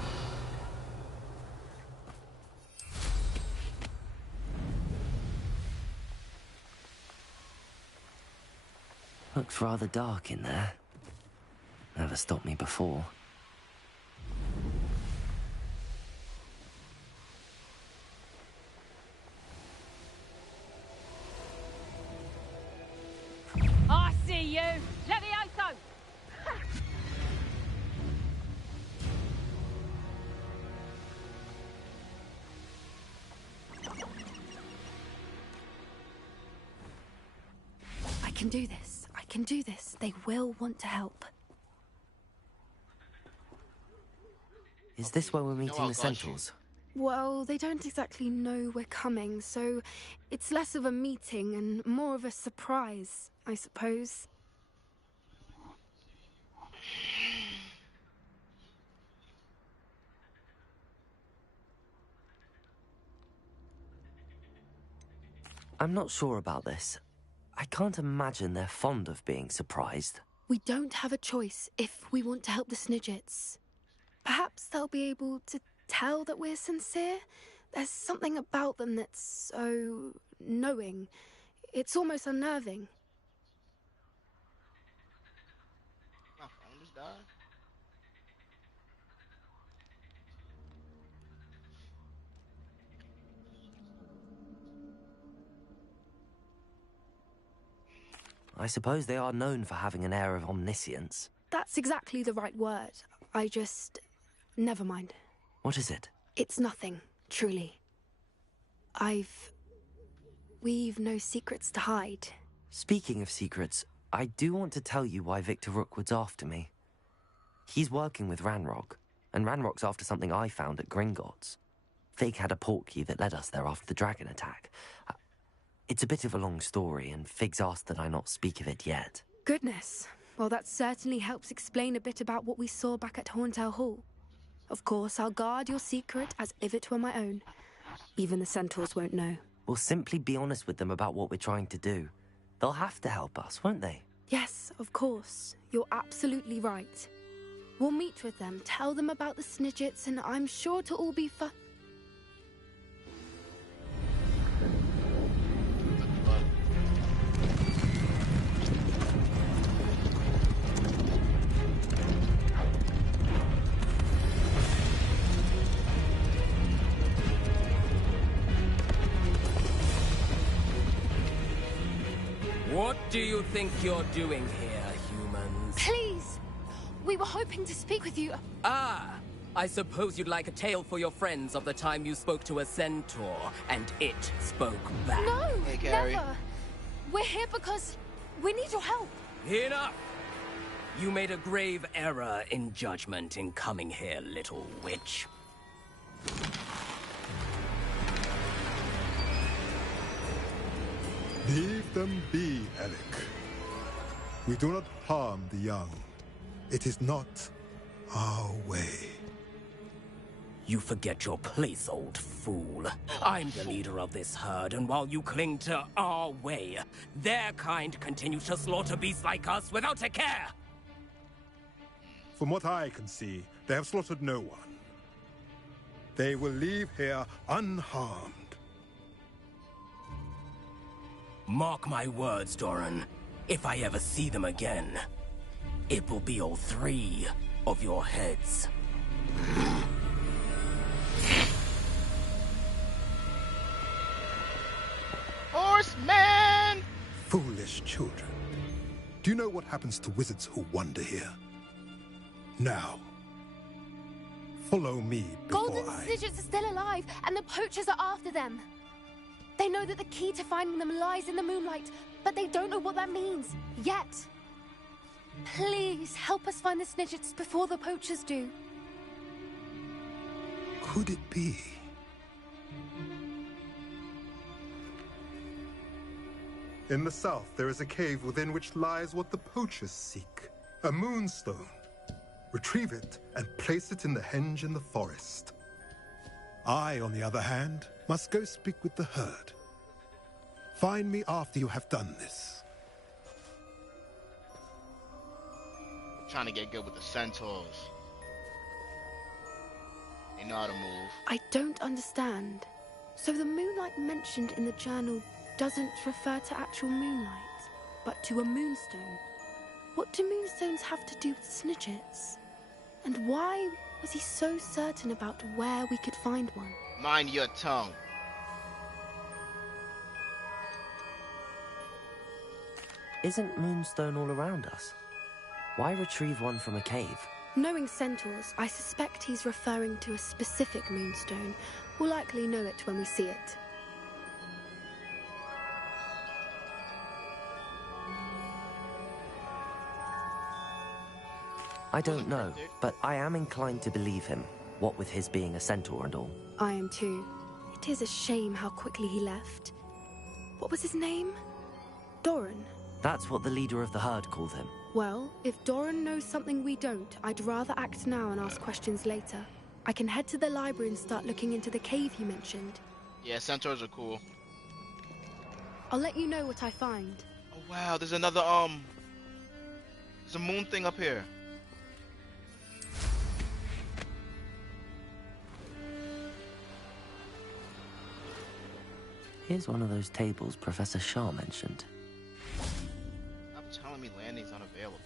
Looks rather dark in there. Never stopped me before. I see you! Levioso! I can do this. I can do this. They will want to help. Is this where we're meeting I'll the got Centaurs? Well, they don't exactly know we're coming, so it's less of a meeting and more of a surprise, I suppose. I'm not sure about this. I can't imagine they're fond of being surprised. We don't have a choice if we want to help the Snidgets. Perhaps they'll be able to tell that we're sincere. There's something about them that's so knowing. It's almost unnerving. My phone just died. I suppose they are known for having an air of omniscience. That's exactly the right word. I just... Never mind. What is it? It's nothing, truly. We've no secrets to hide. Speaking of secrets, I do want to tell you why Victor Rookwood's after me. He's working with Ranrock, and Ranrock's after something I found at Gringotts. Fig had a portkey that led us there after the dragon attack. It's a bit of a long story, and Fig's asked that I not speak of it yet. Goodness. Well, that certainly helps explain a bit about what we saw back at Horntail Hall. Of course, I'll guard your secret as if it were my own. Even the centaurs won't know. We'll simply be honest with them about what we're trying to do. They'll have to help us, won't they? Yes, of course. You're absolutely right. We'll meet with them, tell them about the Snidgets, and I'm sure to all be What do you think you're doing here, humans? Please! We were hoping to speak with you. Ah! I suppose you'd like a tale for your friends of the time you spoke to a centaur, and it spoke back. No! Never! We're here because we need your help. Enough! You made a grave error in judgment in coming here, little witch. Leave them be, Alec. We do not harm the young. It is not our way. You forget your place, old fool. I'm the leader of this herd, and while you cling to our way, their kind continue to slaughter beasts like us without a care! From what I can see, they have slaughtered no one. They will leave here unharmed. Mark my words, Doran. If I ever see them again, it will be all 3 of your heads. Horseman! Foolish children. Do you know what happens to wizards who wander here? Now, follow me before Golden Snidgets are still alive, and the poachers are after them. They know that the key to finding them lies in the moonlight, but they don't know what that means, yet. Please, help us find the Snidgets before the poachers do. Could it be? In the south, there is a cave within which lies what the poachers seek. A moonstone. Retrieve it and place it in the henge in the forest. I, on the other hand, must go speak with the herd. Find me after you have done this. Trying to get good with the centaurs. They know how to move. I don't understand. So the moonlight mentioned in the journal doesn't refer to actual moonlight, but to a moonstone. What do moonstones have to do with Snidgets? And why was he so certain about where we could find one? Mind your tongue. Isn't Moonstone all around us? Why retrieve one from a cave? Knowing centaurs, I suspect he's referring to a specific moonstone. We'll likely know it when we see it. I don't know, but I am inclined to believe him, what with his being a centaur and all. I am too. It is a shame how quickly he left. What was his name? Doran. That's what the leader of the herd called him. Well, if Doran knows something we don't, I'd rather act now and ask questions later. I can head to the library and start looking into the cave you mentioned. Yeah, centaurs are cool. I'll let you know what I find. Oh wow, there's another there's a moon thing up here. Here's one of those tables Professor Shah mentioned. Stop telling me landing's unavailable.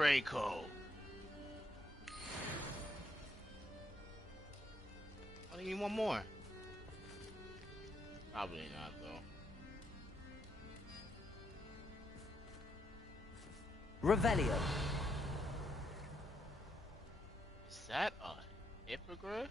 Draco. I need one more. Probably not, though. Revelio. Is that a hippogriff?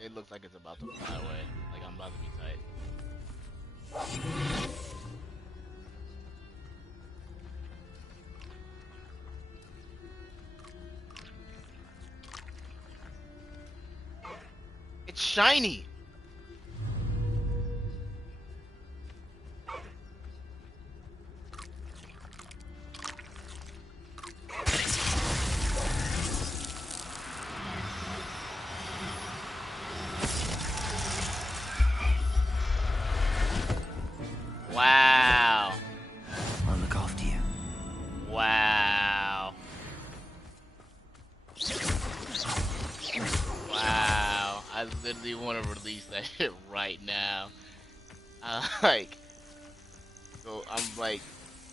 It looks like it's about to fly away. Like I'm about to be tight. It's shiny! Wow. I'll look after you. Wow. Wow. I literally want to release that shit right now. Like, so I'm like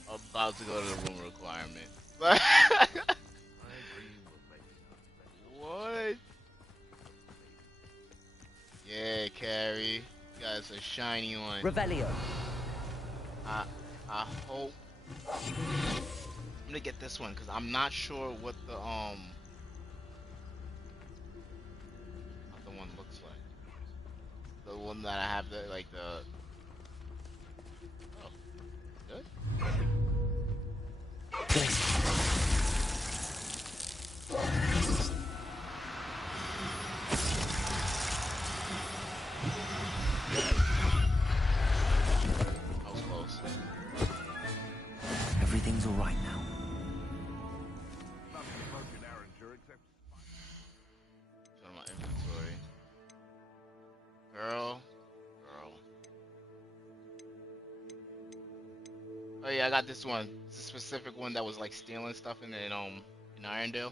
about to go to the room requirement. What? Yeah, Carrie. You got us a shiny one. Revelio. I hope I'm gonna get this one because I'm not sure what the one looks like. The one that I have the oh, good. Everything's all right now. Go to my inventory. Girl. Oh yeah, I got this one. It's a specific one that was like stealing stuff in Irondale.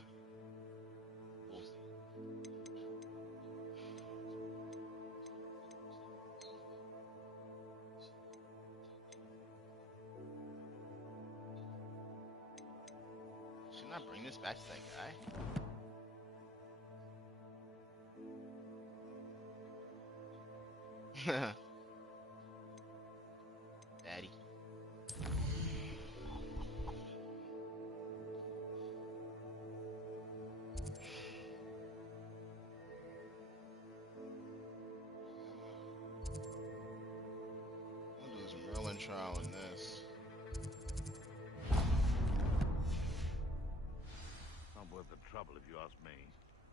Shouldn't I bring this back to that guy? Daddy. I'm doing some real trial in this. Not worth the trouble if you ask me.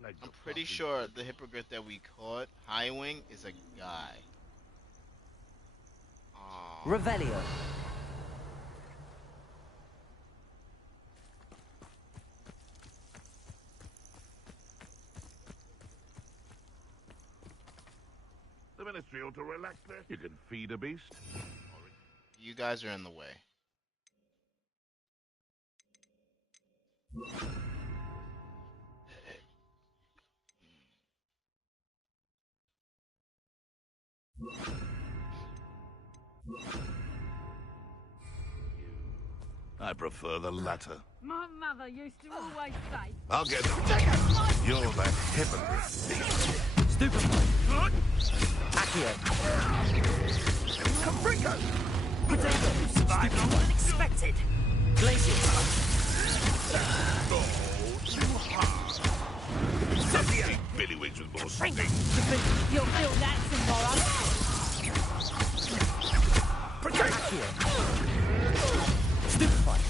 I'm pretty sure the hippogriff that we caught, Highwing, is a guy. Revelio. The ministry ought to relax there. You can feed a beast. You guys are in the way. I prefer the latter. My mother used to always say... I'll get them. You're the hypocrite. Stupefy. Accio. Caprico! Potato! You survived longer than expected! Glacier. Oh, too hard. Something Billywigs with more sting. You'll feel that tomorrow. Accio. Stupefy.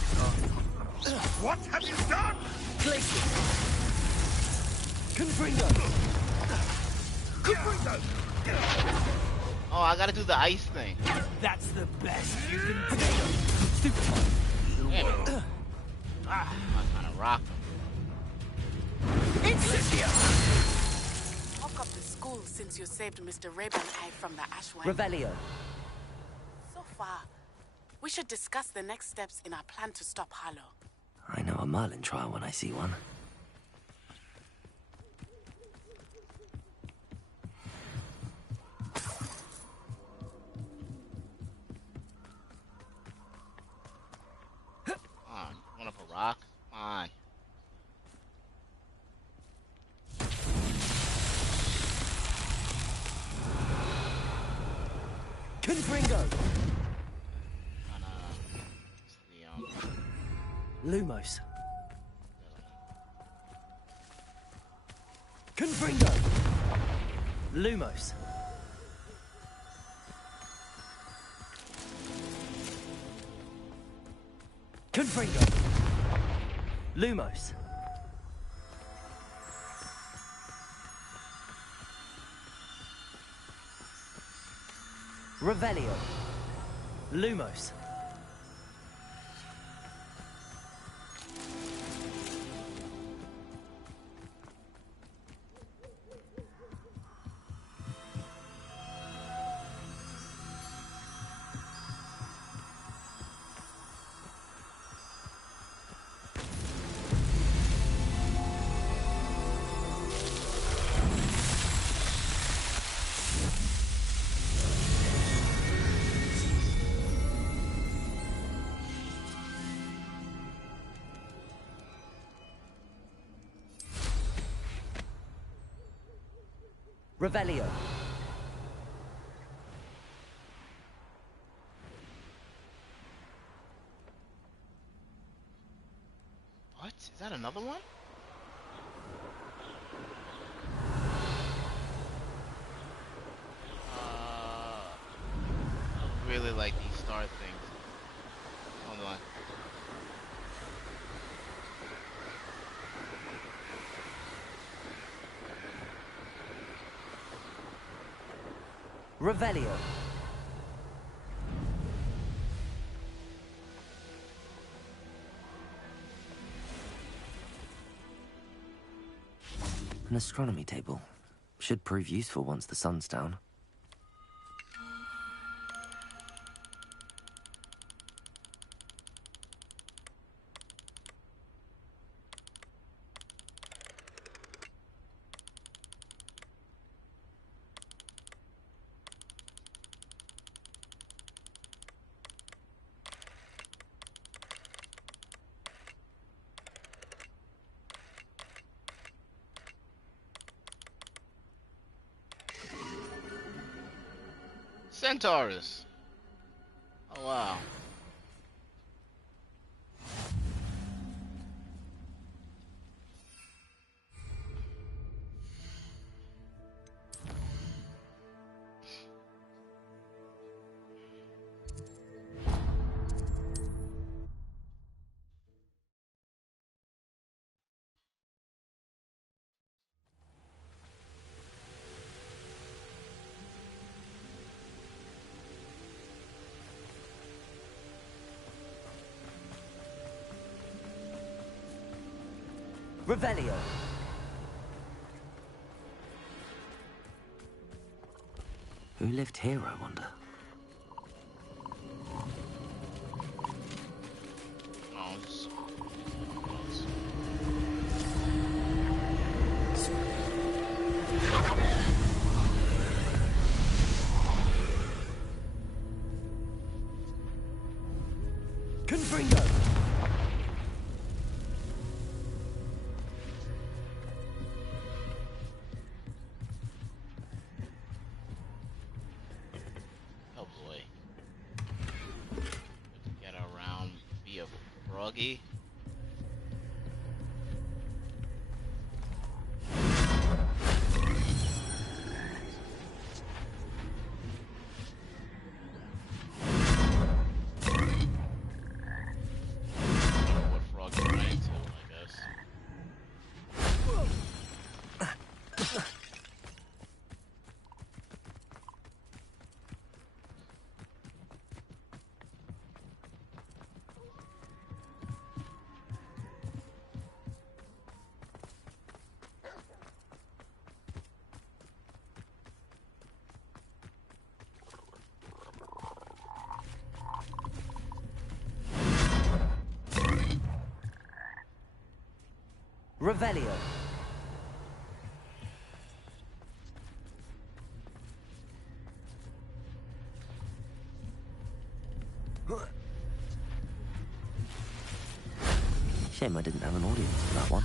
What have you done? Glacier. Confringo. Confringo! Oh, I gotta do the ice thing. That's the best you can do. Stupefy. Damn it. I kinda rocked him. Incendio! Woke up the school since you saved Mr. Ravenhide from the Ashway. Revelio. So far, we should discuss the next steps in our plan to stop Harlow. I know a Merlin trial when I see one. Confringo! It's the, Lumos. Confringo! Lumos. Confringo! Lumos. Revelio. Lumos. Revelio. what? Is that another one? I really like these star things. Hold on. Revelio. An astronomy table. Should prove useful once the sun's down. Centaurus. Oh wow. Revelio. Who lived here, I wonder? Confringo! Oh boy. Get around via Froggy. Revelio. Shame I didn't have an audience for that one.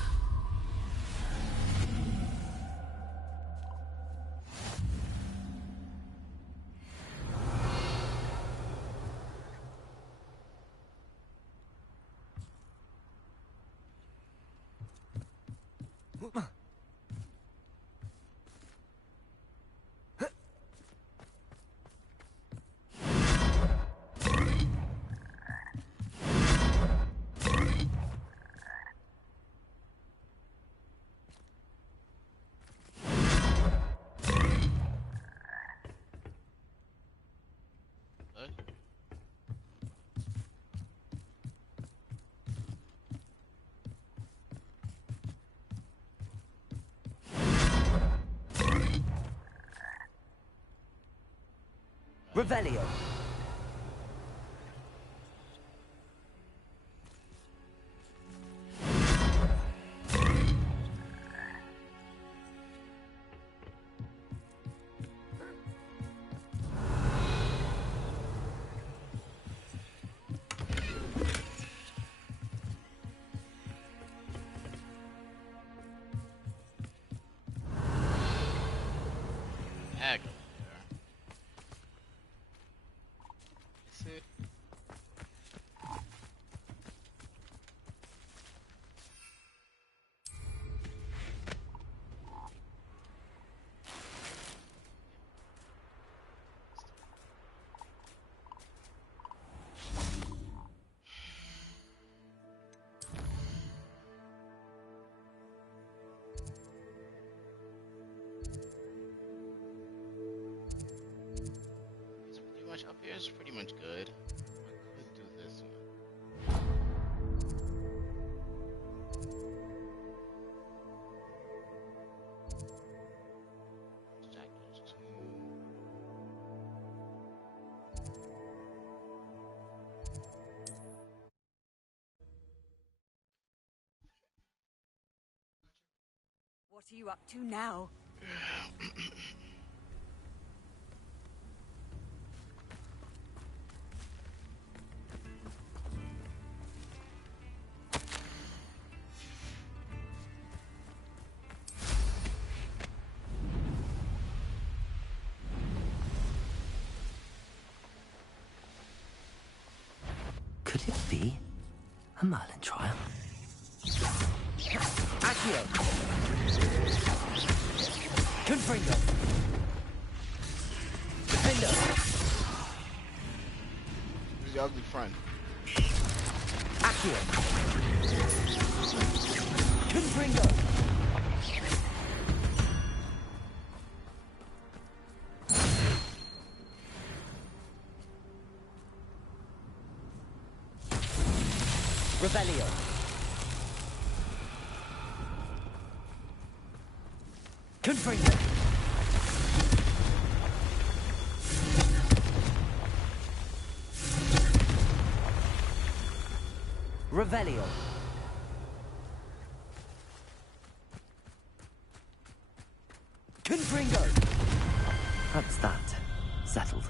Revelio. Heck. That's it. Pretty much up here is pretty much good. I could do this one. Jack those two. What are you up to now? Could it be a Merlin trial? Accio! Confringo! Defender! Who's the ugly friend? Accio! Confringo! Revelio. Confringo. Revelio. Confringo. That's that. Settled.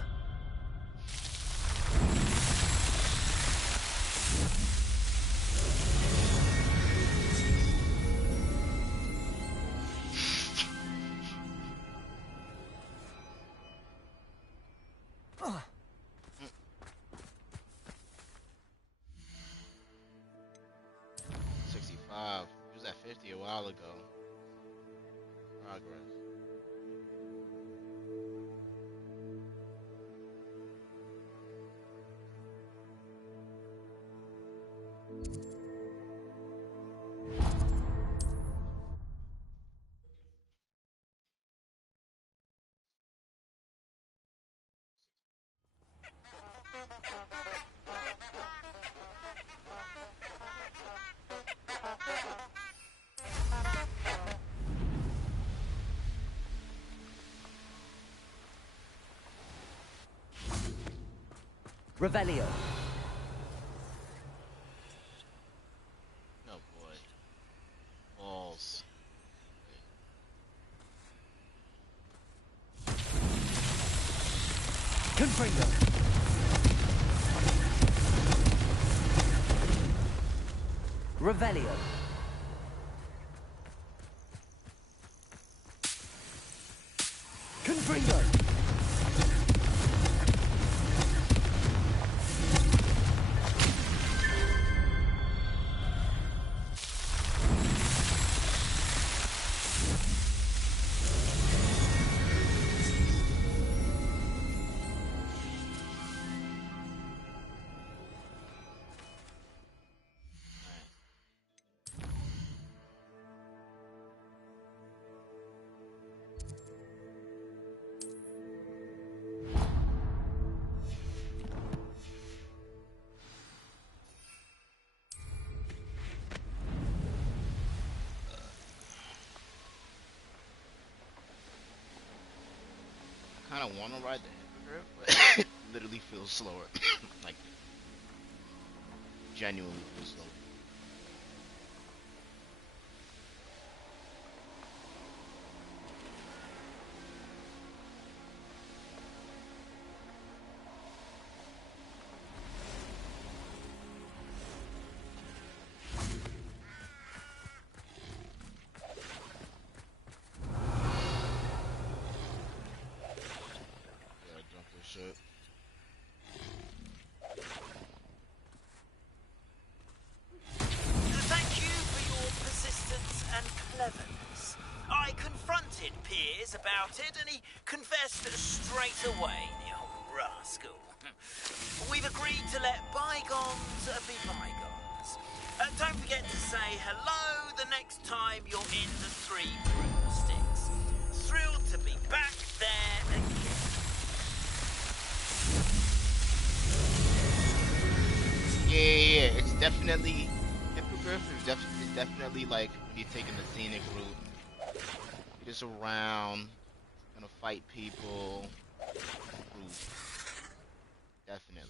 He was at 50 a while ago. Progress. Revelio. Oh boy. Balls. Confringo. Revelio. Confringo. kind of want to ride the hippogriff, but it literally feels slower. Like, genuinely feels slower. Gotta dump this shit. Thank you for your persistence and cleverness. I confronted Piers about it, and he confessed straight away, the old rascal. We've agreed to let bygones be bygones. Don't forget to say hello the next time you're in the Three Broomsticks. Thrilled to be back there again. Yeah. It's definitely hippogriff. It's definitely like when you're taking the scenic route. You're just around, gonna fight people. Route. Definitely.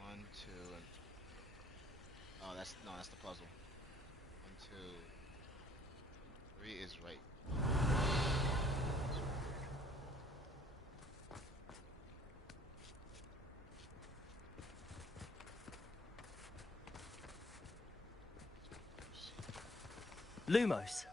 One, two, and oh, that's the puzzle. 1, 2, 3 is right. Lumos.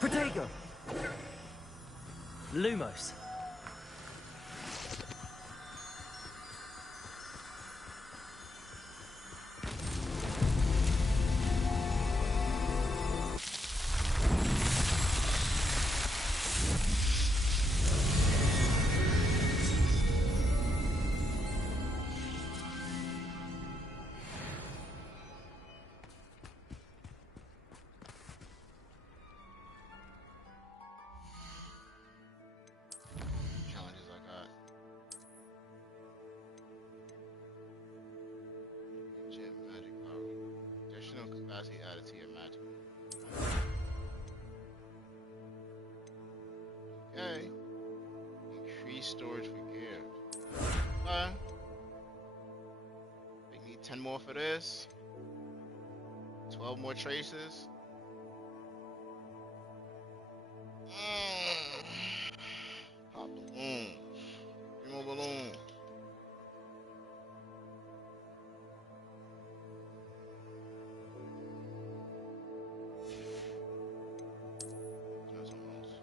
Protego! Lumos. Challenges I got. Gem magic power. Additional capacity added to your magic. Okay. Increase storage for gear. Okay. We need 10 more for this. 12 more traces. Pop balloons. 3 more balloons. There's something else.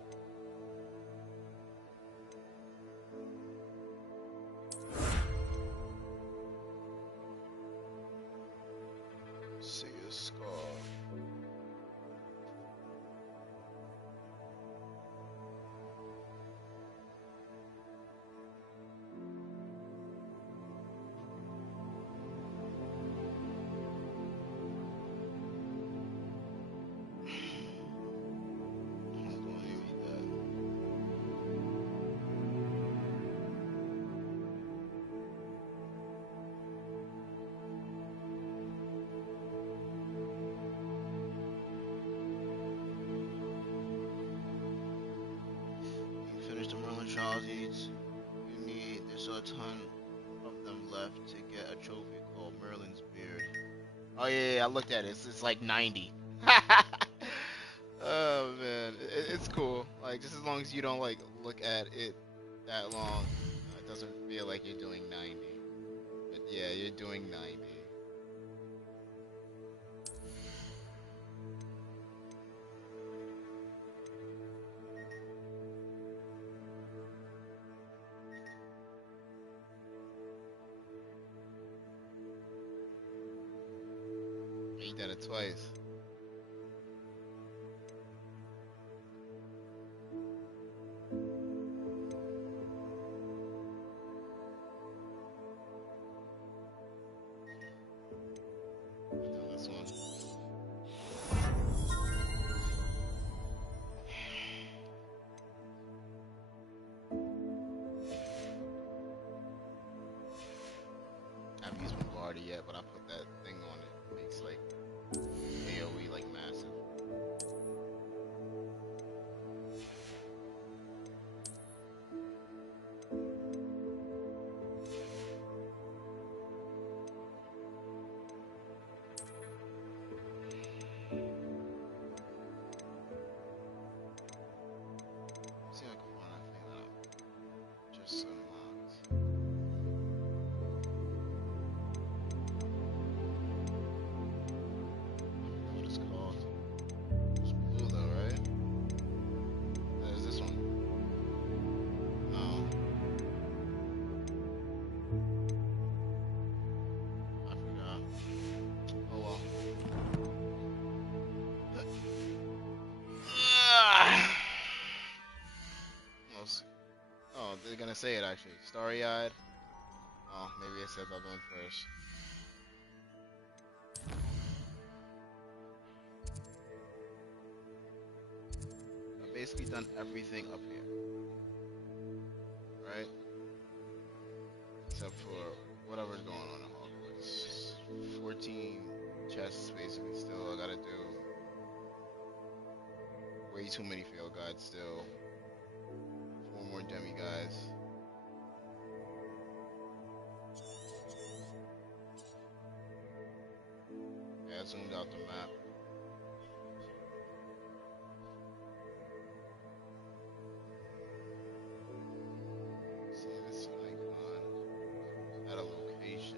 Seer's Scar. still a ton of them left to get a trophy called Merlin's Beard. Oh yeah, I looked at it. It's like 90. Oh man, it's cool. Like just as long as you don't like look at it that long, it doesn't feel like you're doing 90. But yeah, you're doing 90. You did it twice. Do this one. I haven't used Bombardier yet, but I put that thing on it. It makes like AoE like massive. See if I can find that thing that I just unlocked. What it's called? It's blue though, right? There's this one. Oh. I forgot. Oh well. Oh, they're gonna say it actually. Starry-eyed. Oh, maybe I said that one first. I've basically done everything up here. Right? Except for whatever's going on in Hogwarts. 14 chests basically still. I gotta do way too many field guides still. 4 more demi-guys. Yeah, I zoomed out the map. See this icon at a location.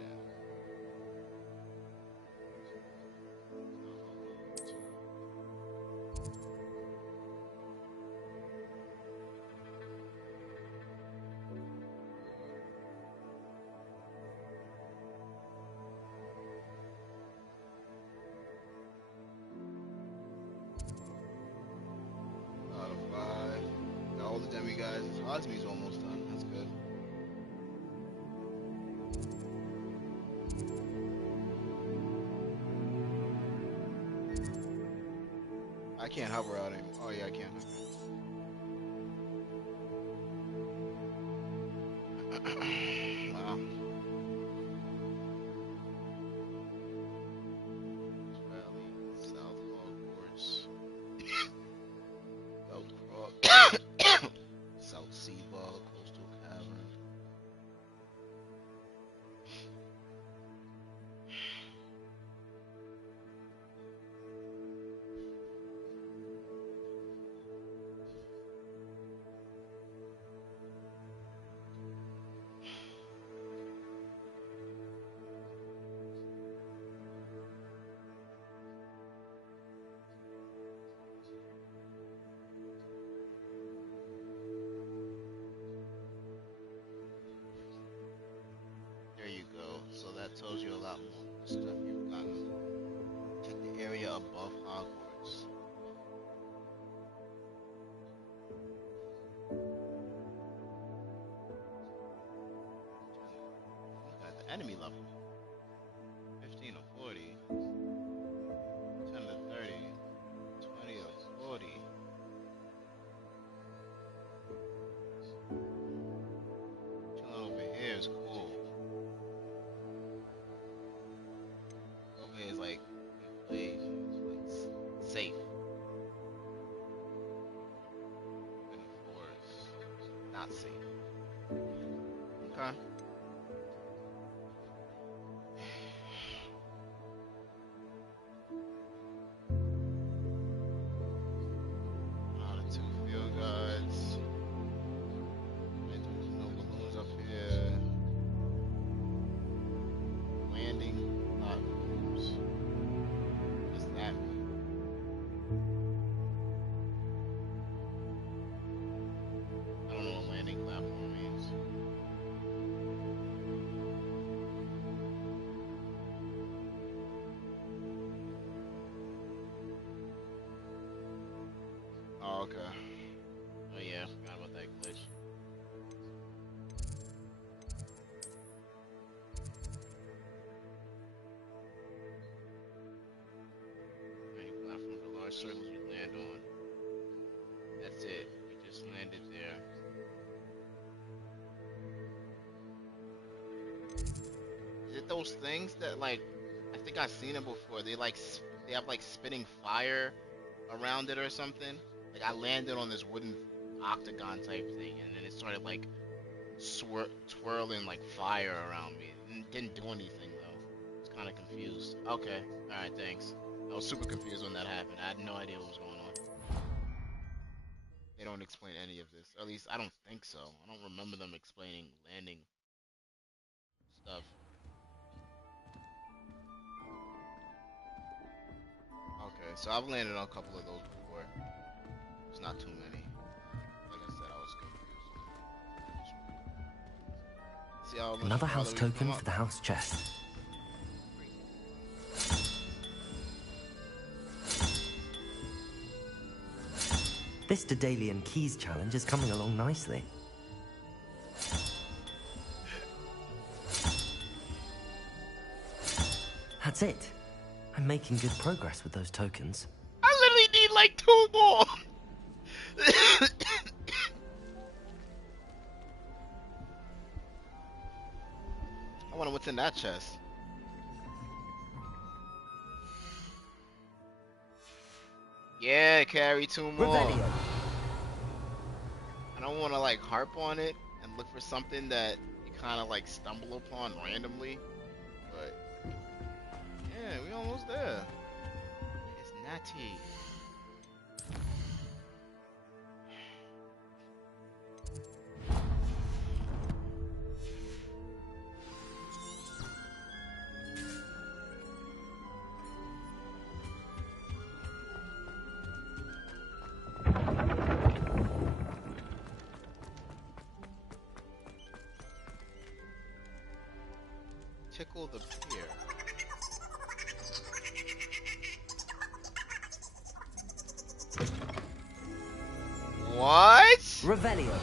Out of 5. Got all the demi-guys. Osmi's almost done. That's good. I can't hover out anymore. Oh yeah, I can. Wow. Valley, South Hogwarts, Belcroft, South Seaball, Coastal Cavern. There you go. So that tells you a lot more stuff you've gotten. Check the area above Hogwarts. Look at the enemy level. 15 to 40. 10 to 30. 20 to 40. Chilling over here is cool. Over here is like place, like safe. In the forest, not safe. Okay. The two field guides. There's no balloons up here. Landing platforms. What's that mean? I don't know what landing platform means. Oh, okay. Oh yeah, I forgot about that glitch. Landing platform for large circles we land on. That's it. We just landed there. Is it those things that like I think I've seen it before. They like they have like spitting fire around it or something. Like I landed on this wooden octagon type thing, and then it started like twirling like fire around me. It didn't do anything though. I was kind of confused. Okay, all right, thanks. I was super confused when that happened. I had no idea what was going on. They don't explain any of this. Or at least I don't think so. I don't remember them explaining landing stuff. Okay, so I've landed on a couple of those before. It's not too many. Like I said, I was confused. See how much Another house farther we token come for up? the house chest. This Daedalian Keys challenge is coming along nicely. That's it. I'm making good progress with those tokens. I literally need like 2 more. I wonder what's in that chest. Yeah, carry 2 more. Revelio. I don't want to like harp on it and look for something that you kind of like stumble upon randomly, but yeah, we almost there. It's Natty. Tickle the pier. What? Revelio.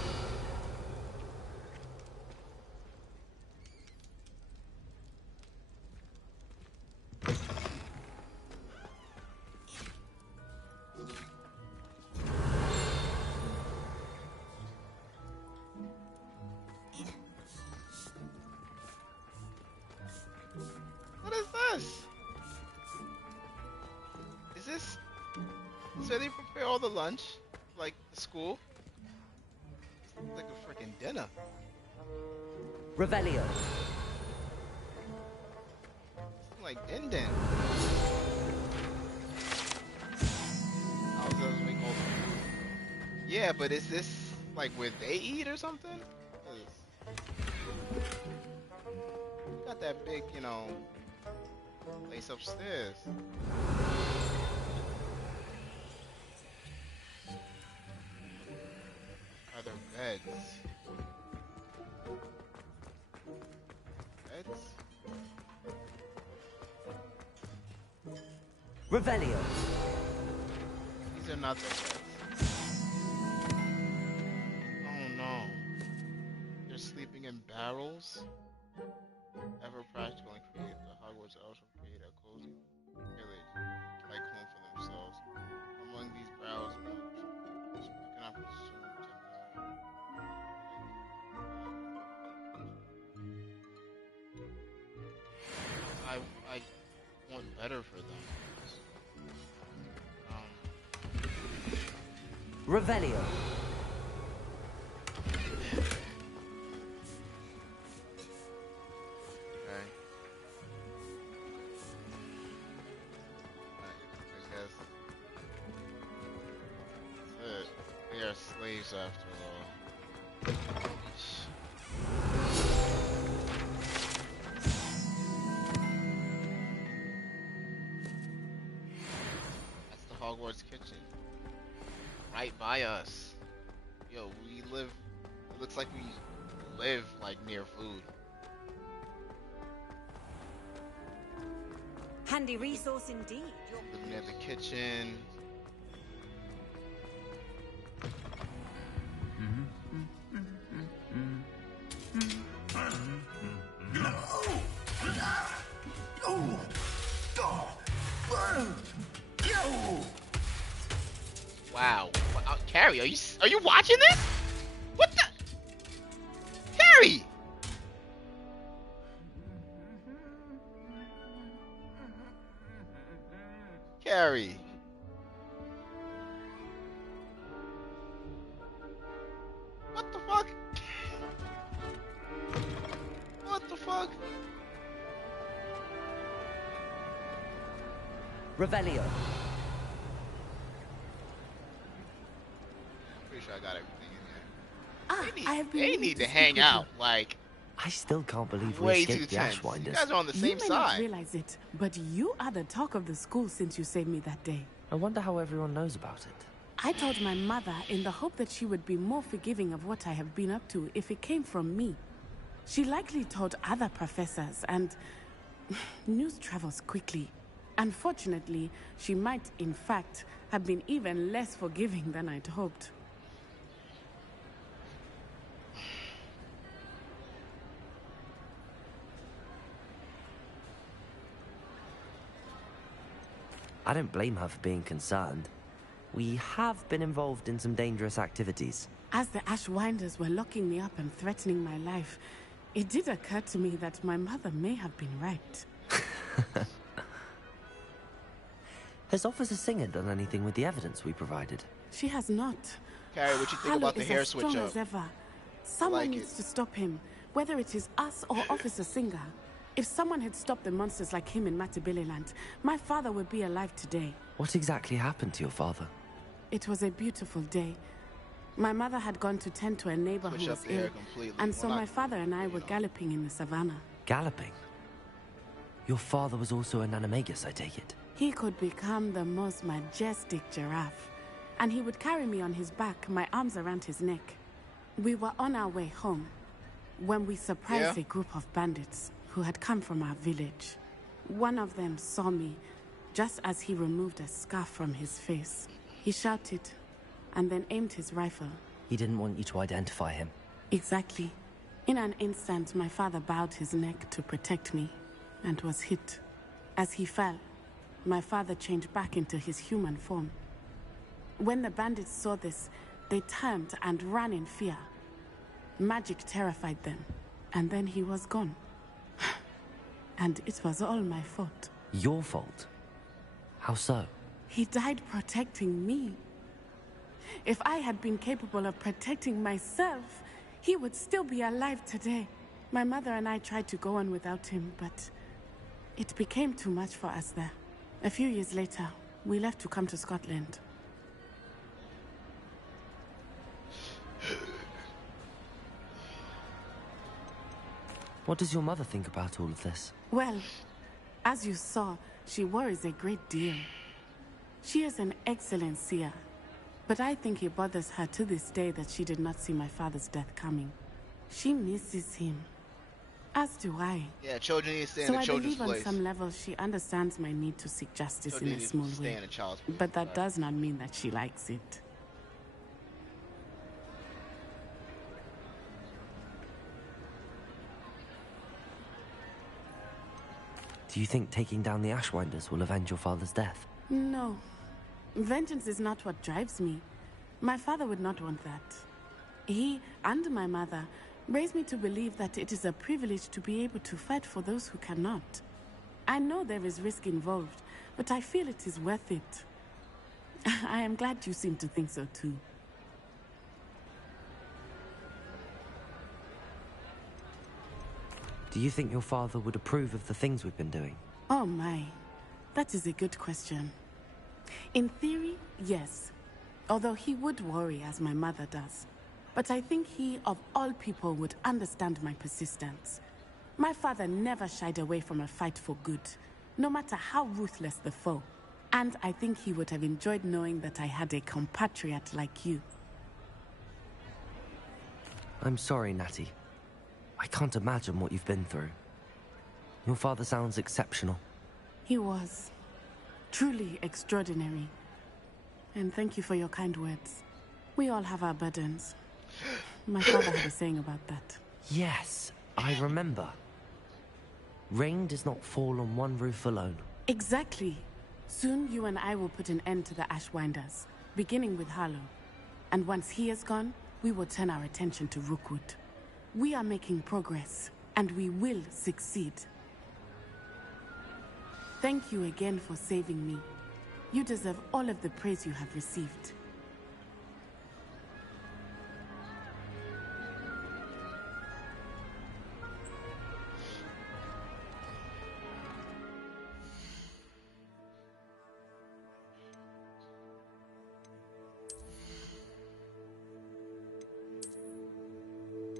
What is this? Is this so they prepare all the lunch like the school? It's like a freaking dinner. Revelio. It's like Din Din. Make all the food. Yeah, but is this like where they eat or something? 'Cause got that big, you know, place upstairs. Are there beds? Beds? Revelio. These are not the beds. Oh no. They're sleeping in barrels? Ever practical and creative, the Hogwarts elves will create a cozy village like home for themselves. Among these barrels, you cannot presume to know. I want better for them. Revelio. place after all. That's the Hogwarts kitchen. Right by us. Yo, we live... It looks like we live, like, near food. Handy resource indeed. Living at the kitchen. Wow. Carrie, are you watching this? What the? Carrie! Carrie. What the fuck? What the fuck? Revelio. Pretty sure I got everything in there. They need to hang out. Like, I still can't believe we way too escaped the tense. Ashwinders. You guys are on the same You may side. not realize it, but you are the talk of the school since you saved me that day. I wonder how everyone knows about it. I told my mother in the hope that she would be more forgiving of what I have been up to if it came from me. She likely told other professors, and news travels quickly. Unfortunately, she might, in fact, have been even less forgiving than I'd hoped. I don't blame her for being concerned. We have been involved in some dangerous activities. As the Ashwinders were locking me up and threatening my life, it did occur to me that my mother may have been right. Has Officer Singer done anything with the evidence we provided? She has not. Carrie, what you think about the hair switch strong up? as ever. Someone needs to stop him, whether it is us or Officer Singer. If someone had stopped the monsters like him in Matabeleland, my father would be alive today. What exactly happened to your father? It was a beautiful day. My mother had gone to tend to a neighbor Switch who up was the hair ill, completely. and We're so not- my father and I were galloping in the savannah. Galloping? Your father was also an animagus, I take it? He could become the most majestic giraffe, and he would carry me on his back, my arms around his neck. We were on our way home when we surprised a group of bandits who had come from our village. One of them saw me just as he removed a scarf from his face. He shouted and then aimed his rifle. He didn't want you to identify him. Exactly. In an instant, my father bowed his neck to protect me and was hit. As he fell, my father changed back into his human form. When the bandits saw this, they turned and ran in fear. Magic terrified them, and then he was gone. And it was all my fault. Your fault? How so? He died protecting me. If I had been capable of protecting myself, he would still be alive today. My mother and I tried to go on without him, but it became too much for us there. A few years later, we left to come to Scotland. What does your mother think about all of this? Well, as you saw, she worries a great deal. She is an excellent seer, but I think it bothers her to this day that she did not see my father's death coming. She misses him, as do I. Yeah, children need to stay in So the I children's believe on place. some level she understands my need to seek justice Children in a need to small stay way. in a child's place. But that does not mean that she likes it. Do you think taking down the Ashwinders will avenge your father's death? No. Vengeance is not what drives me. My father would not want that. He and my mother raised me to believe that it is a privilege to be able to fight for those who cannot. I know there is risk involved, but I feel it is worth it. I am glad you seem to think so too. Do you think your father would approve of the things we've been doing? Oh my, that is a good question. In theory, yes. Although he would worry as my mother does. But I think he, of all people, would understand my persistence. My father never shied away from a fight for good, no matter how ruthless the foe. And I think he would have enjoyed knowing that I had a compatriot like you. I'm sorry, Natty. I can't imagine what you've been through. Your father sounds exceptional. He was. Truly extraordinary. And thank you for your kind words. We all have our burdens. My father had a saying about that. Yes, I remember. Rain does not fall on one roof alone. Exactly. Soon you and I will put an end to the Ashwinders, beginning with Harlow. And once he is gone, we will turn our attention to Rookwood. We are making progress, and we will succeed. Thank you again for saving me. You deserve all of the praise you have received.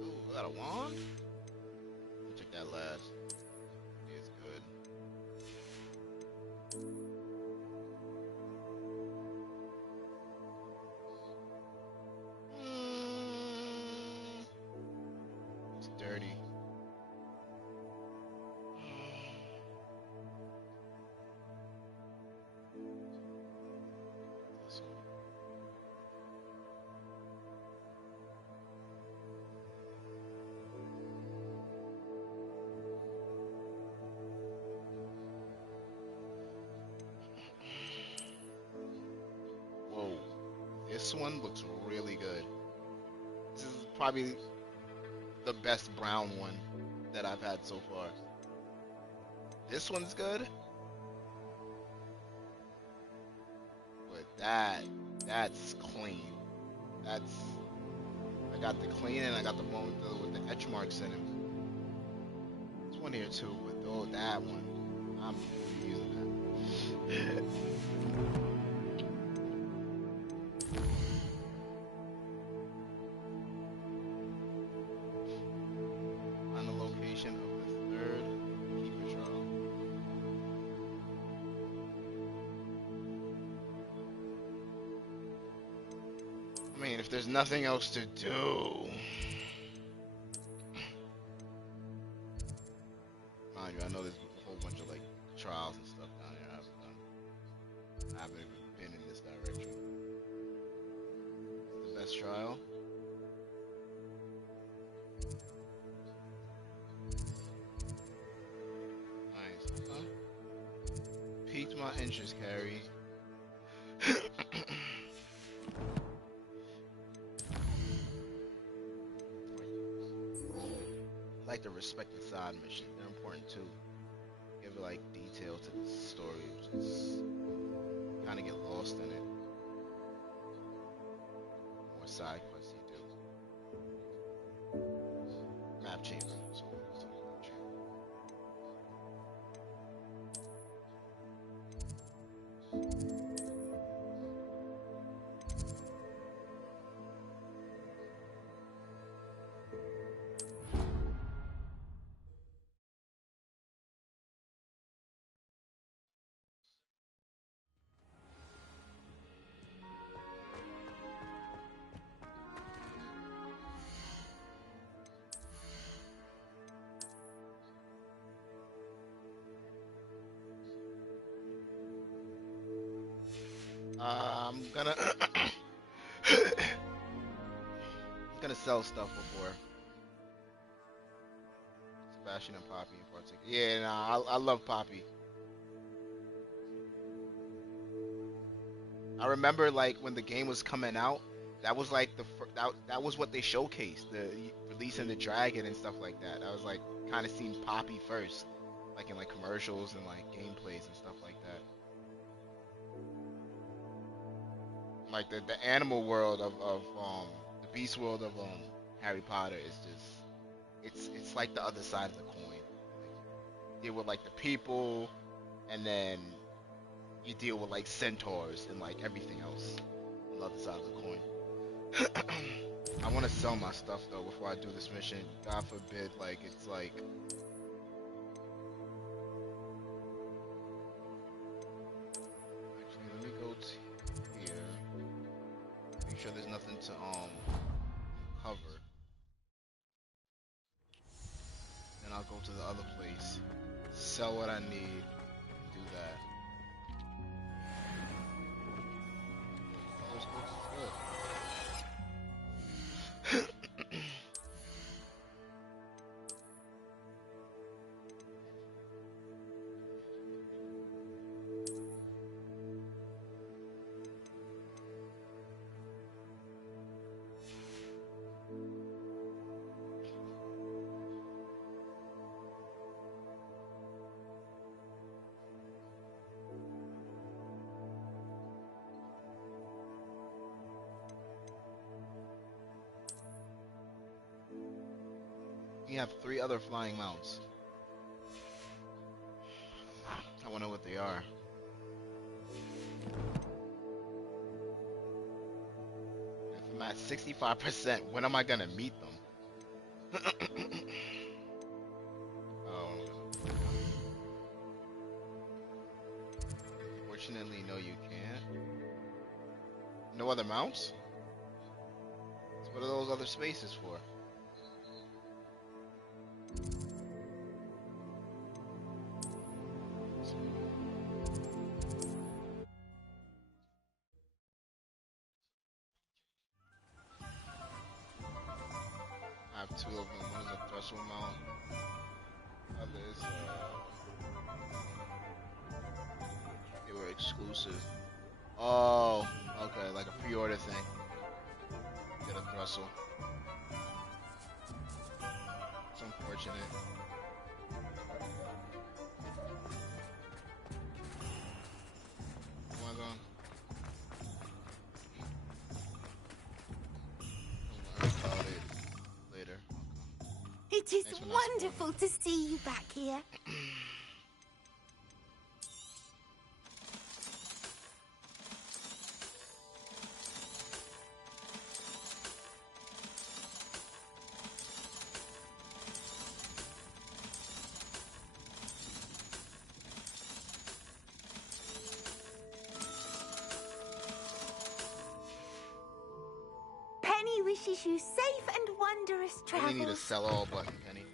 Ooh, I got a wand? I'll check that last. It's good. It's dirty. This one. Whoa. This one looks really good. This is probably the best brown one that I've had so far. This one's good. But that's clean. That's, I got the clean and I got the one with the etch marks in it. There's one here too, but oh, that one, I'm using that. On the location of the third keeper trial. I mean, if there's nothing else to do. Mind you, I know there's a whole bunch of like trials and stuff down here I've done. I haven't even been in this direction. The best trial. Nice. Huh? Piqued my interest, Carrie. I like the respect the side missions. They're important too. Give like detail to the story, which is kind of get lost in it. More side quests you do. Map chamber. So, map chamber. I'm gonna gonna sell stuff before Sebastian and Poppy in particular. Yeah, nah, I love Poppy. I remember like when the game was coming out, that was like that was what they showcased, the releasing the dragon and stuff like that. I was like kind of seeing Poppy first, like in like commercials and like gameplays and stuff like that. Like the animal world of the beast world of Harry Potter is just it's like the other side of the coin. Like, deal with like the people, and then you deal with like centaurs and like everything else on the other side of the coin. I want to sell my stuff though before I do this mission. God forbid, like it's like. Actually, let me go to here. Make sure there's nothing to cover. Then I'll go to the other place, sell what I need, do that. Let's go. You have 3 other flying mounts. I wonder what they are. If I'm at 65%, when am I gonna meet them? Oh. Fortunately, no, you can't. No other mounts? So what are those other spaces for? I have 2 of them. One is a threshold mount. Other is they were exclusive. Oh, okay, like a pre-order thing. Get a threshold. It's unfortunate. Where am I going? Later. It is wonderful to see you back here. Penny wishes you safe and wondrous We travels. need a sell all button, Penny.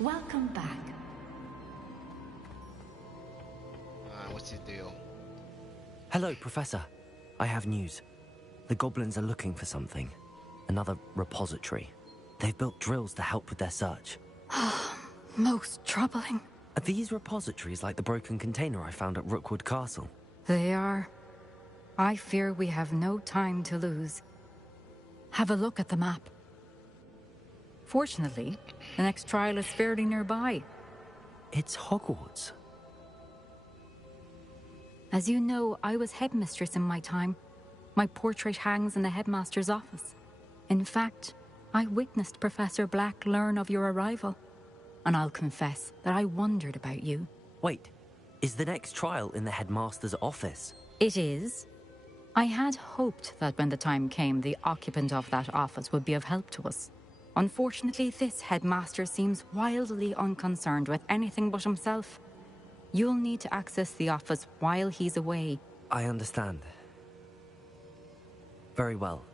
Welcome back. What's your deal? Hello, Professor. I have news. The goblins are looking for something. Another repository. They've built drills to help with their search. Most troubling. Are these repositories like the broken container I found at Rookwood Castle? They are. I fear we have no time to lose. Have a look at the map. Fortunately, the next trial is fairly nearby. It's Hogwarts. As you know, I was headmistress in my time. My portrait hangs in the headmaster's office. In fact, I witnessed Professor Black learn of your arrival. And I'll confess that I wondered about you. Wait, is the next trial in the headmaster's office? It is. I had hoped that when the time came, the occupant of that office would be of help to us. Unfortunately, this headmaster seems wildly unconcerned with anything but himself. You'll need to access the office while he's away. I understand. Very well.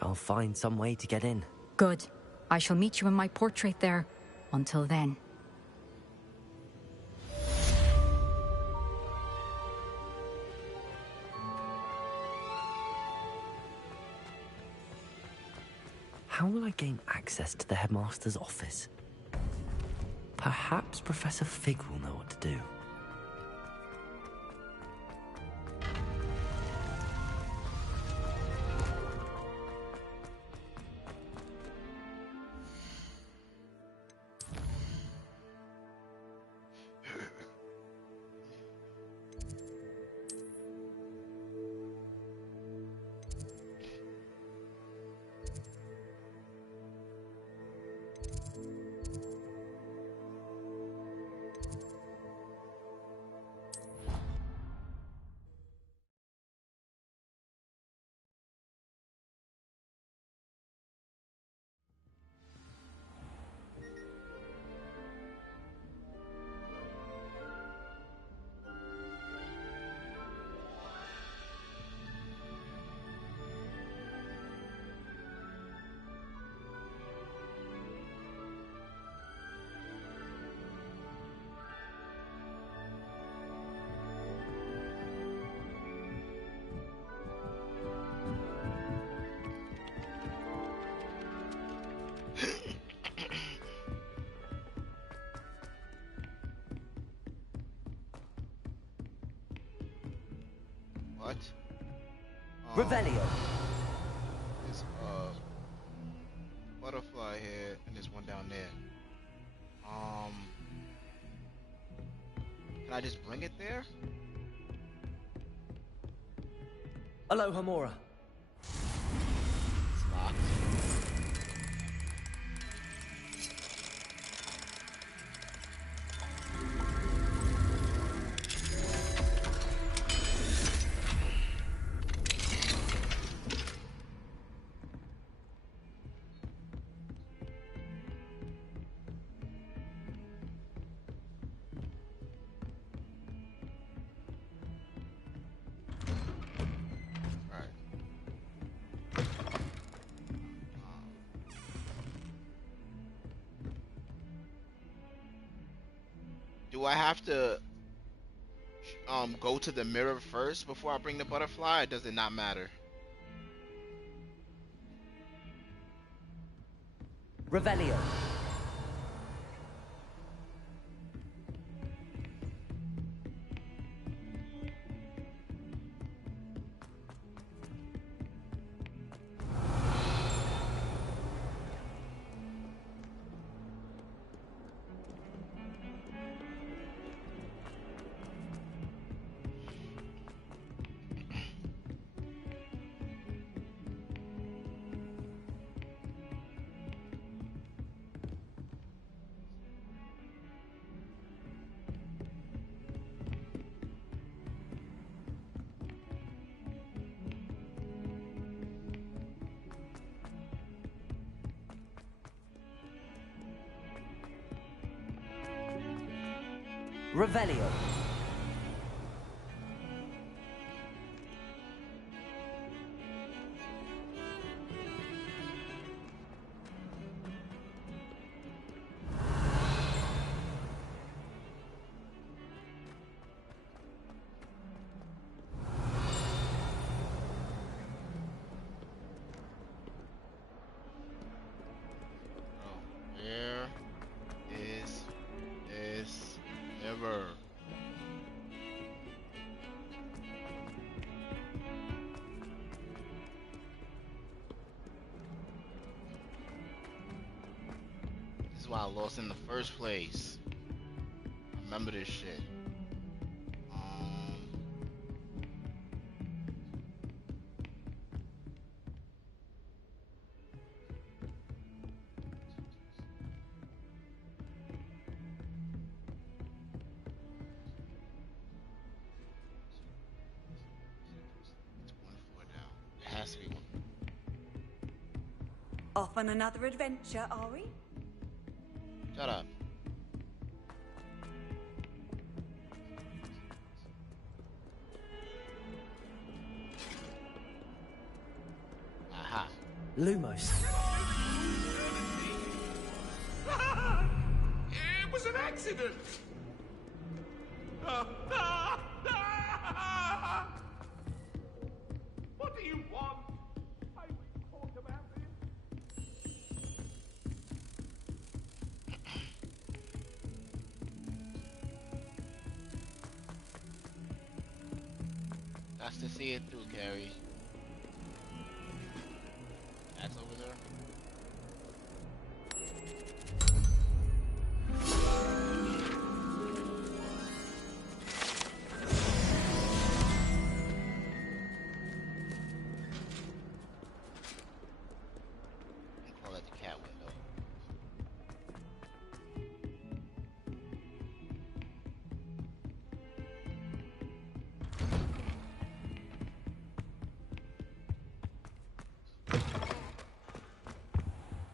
I'll find some way to get in. Good. I shall meet you in my portrait there. Until then. How will I gain access to the headmaster's office? Perhaps Professor Fig will know what to do. What? Revelio. There's a butterfly here, and there's one down there. Can I just bring it there? Aloha Mora. It's locked. Do I have to go to the mirror first before I bring the butterfly, or does it not matter? Revelio. Revelio. Where is this mirror? This is why I lost in the first place. I remember this shit. Has to be one. Off on another adventure, are we? Shut up. Aha. Lumos. It was an accident! What do you want? I was caught about this. Got to see it through, Carrie. That's over there. Call it the cat window.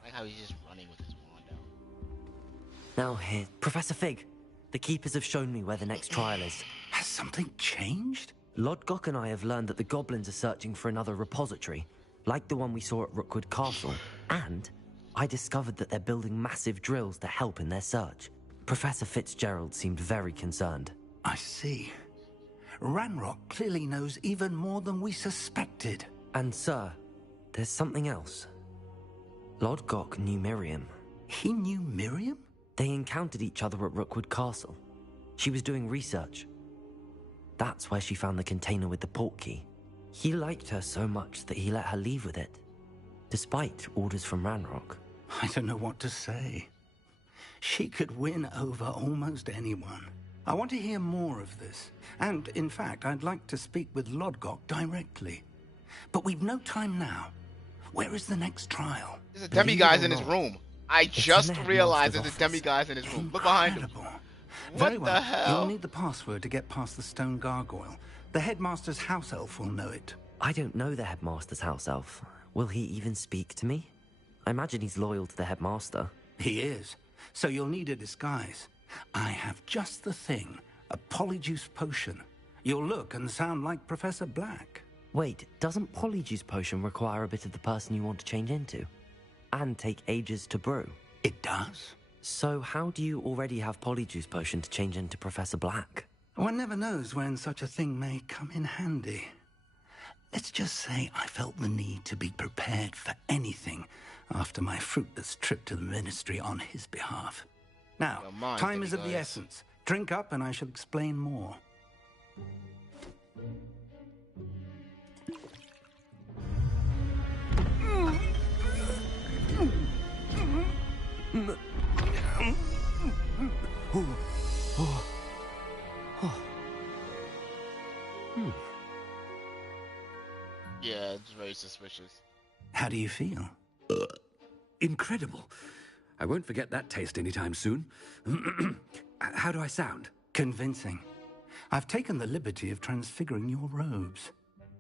Like how he's just running with his wand out. Now here, Professor Fig. The Keepers have shown me where the next trial is. Has something changed? Lodgok and I have learned that the goblins are searching for another repository, like the one we saw at Rookwood Castle. And I discovered that they're building massive drills to help in their search. Professor Fitzgerald seemed very concerned. I see. Ranrock clearly knows even more than we suspected. And sir, there's something else. Lodgok knew Miriam. He knew Miriam? They encountered each other at Rookwood Castle. She was doing research. That's where she found the container with the portkey. He liked her so much that he let her leave with it, despite orders from Ranrock. I don't know what to say. She could win over almost anyone. I want to hear more of this. And, in fact, I'd like to speak with Lodgok directly. But we've no time now. Where is the next trial? There's a demiguise in his room. I just realized there's a demiguise in his room. Look behind him. Very What well. the hell? You'll need the password to get past the stone gargoyle. The headmaster's house elf will know it. I don't know the headmaster's house elf. Will he even speak to me? I imagine he's loyal to the headmaster. He is. So you'll need a disguise. I have just the thing. A polyjuice potion. You'll look and sound like Professor Black. Wait, doesn't Polyjuice Potion require a bit of the person you want to change into? And take ages to brew? It does. So how do you already have Polyjuice Potion to change into Professor Black? One never knows when such a thing may come in handy. Let's just say I felt the need to be prepared for anything after my fruitless trip to the Ministry on his behalf. Now, time is of the essence. Drink up and I shall explain more. Yeah, it's very suspicious. How do you feel? Incredible. I won't forget that taste anytime soon. How do I sound? Convincing. I've taken the liberty of transfiguring your robes.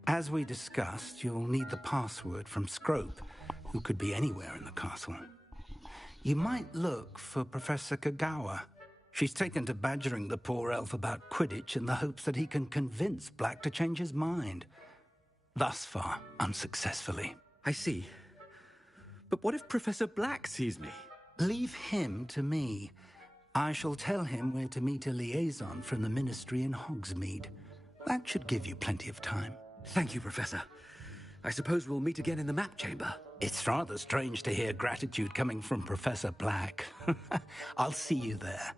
As we discussed, you'll need the password from Scrope, who could be anywhere in the castle. You might look for Professor Kagawa. She's taken to badgering the poor elf about Quidditch in the hopes that he can convince Black to change his mind. Thus far, unsuccessfully. I see. But what if Professor Black sees me? Leave him to me. I shall tell him where to meet a liaison from the Ministry in Hogsmeade. That should give you plenty of time. Thank you, Professor. I suppose we'll meet again in the map chamber. It's rather strange to hear gratitude coming from Professor Black. I'll see you there.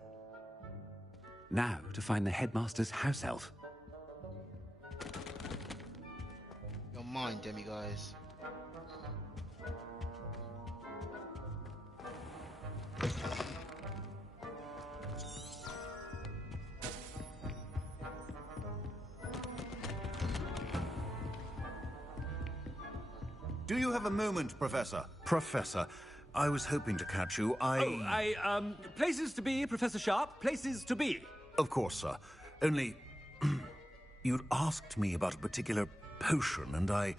Now to find the headmaster's house elf. Your mind, demiguise. Do you have a moment, Professor? Professor, I was hoping to catch you. Places to be, Professor Sharp. Places to be. Of course, sir. Only, you'd asked me about a particular potion, and I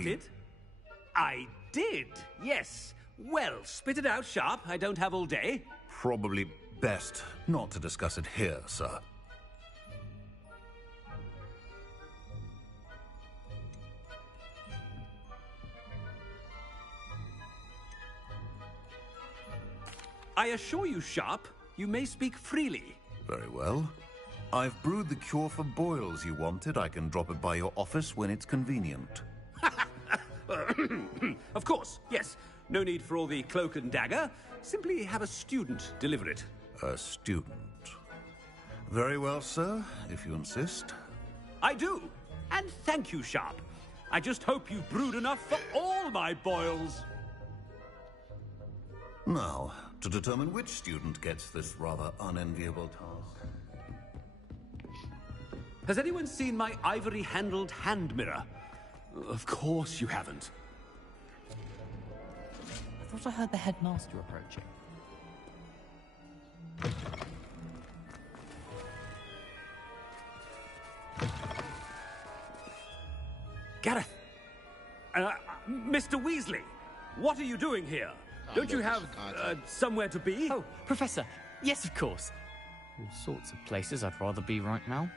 did? I did, yes. Well, spit it out, Sharp. I don't have all day. Probably best not to discuss it here, sir. I assure you, Sharp, you may speak freely. Very well. I've brewed the cure for boils you wanted. I can drop it by your office when it's convenient. Of course, yes. No need for all the cloak and dagger. Simply have a student deliver it. A student. Very well, sir, if you insist. I do. And thank you, Sharp. I just hope you've brewed enough for all my boils. Now, to determine which student gets this rather unenviable task. Has anyone seen my ivory-handled hand mirror? Of course you haven't. I thought I heard the headmaster approaching. Gareth! Mr. Weasley, what are you doing here? Don't you have somewhere to be? Oh, Professor, yes, of course. All sorts of places I'd rather be right now.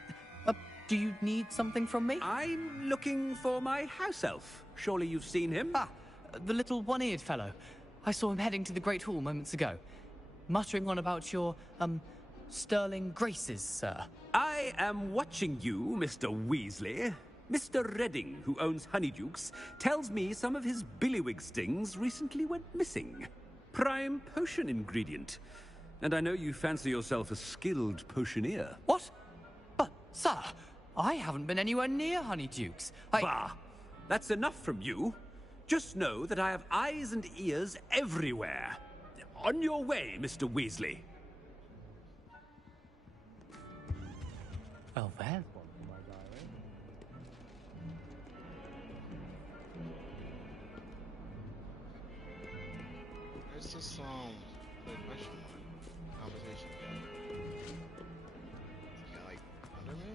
Do you need something from me? I'm looking for my house elf. Surely you've seen him? Ah, the little one-eared fellow. I saw him heading to the Great Hall moments ago, muttering on about your, sterling graces, sir. I am watching you, Mr. Weasley. Mr. Redding, who owns Honeydukes, tells me some of his billywig stings recently went missing. Prime potion ingredient. And I know you fancy yourself a skilled potioneer. What? But, sir, I haven't been anywhere near Honeydukes. Bah! That's enough from you. Just know that I have eyes and ears everywhere. On your way, Mr. Weasley. Well, then. Where's this, the question mark conversation? Yeah, like, under me?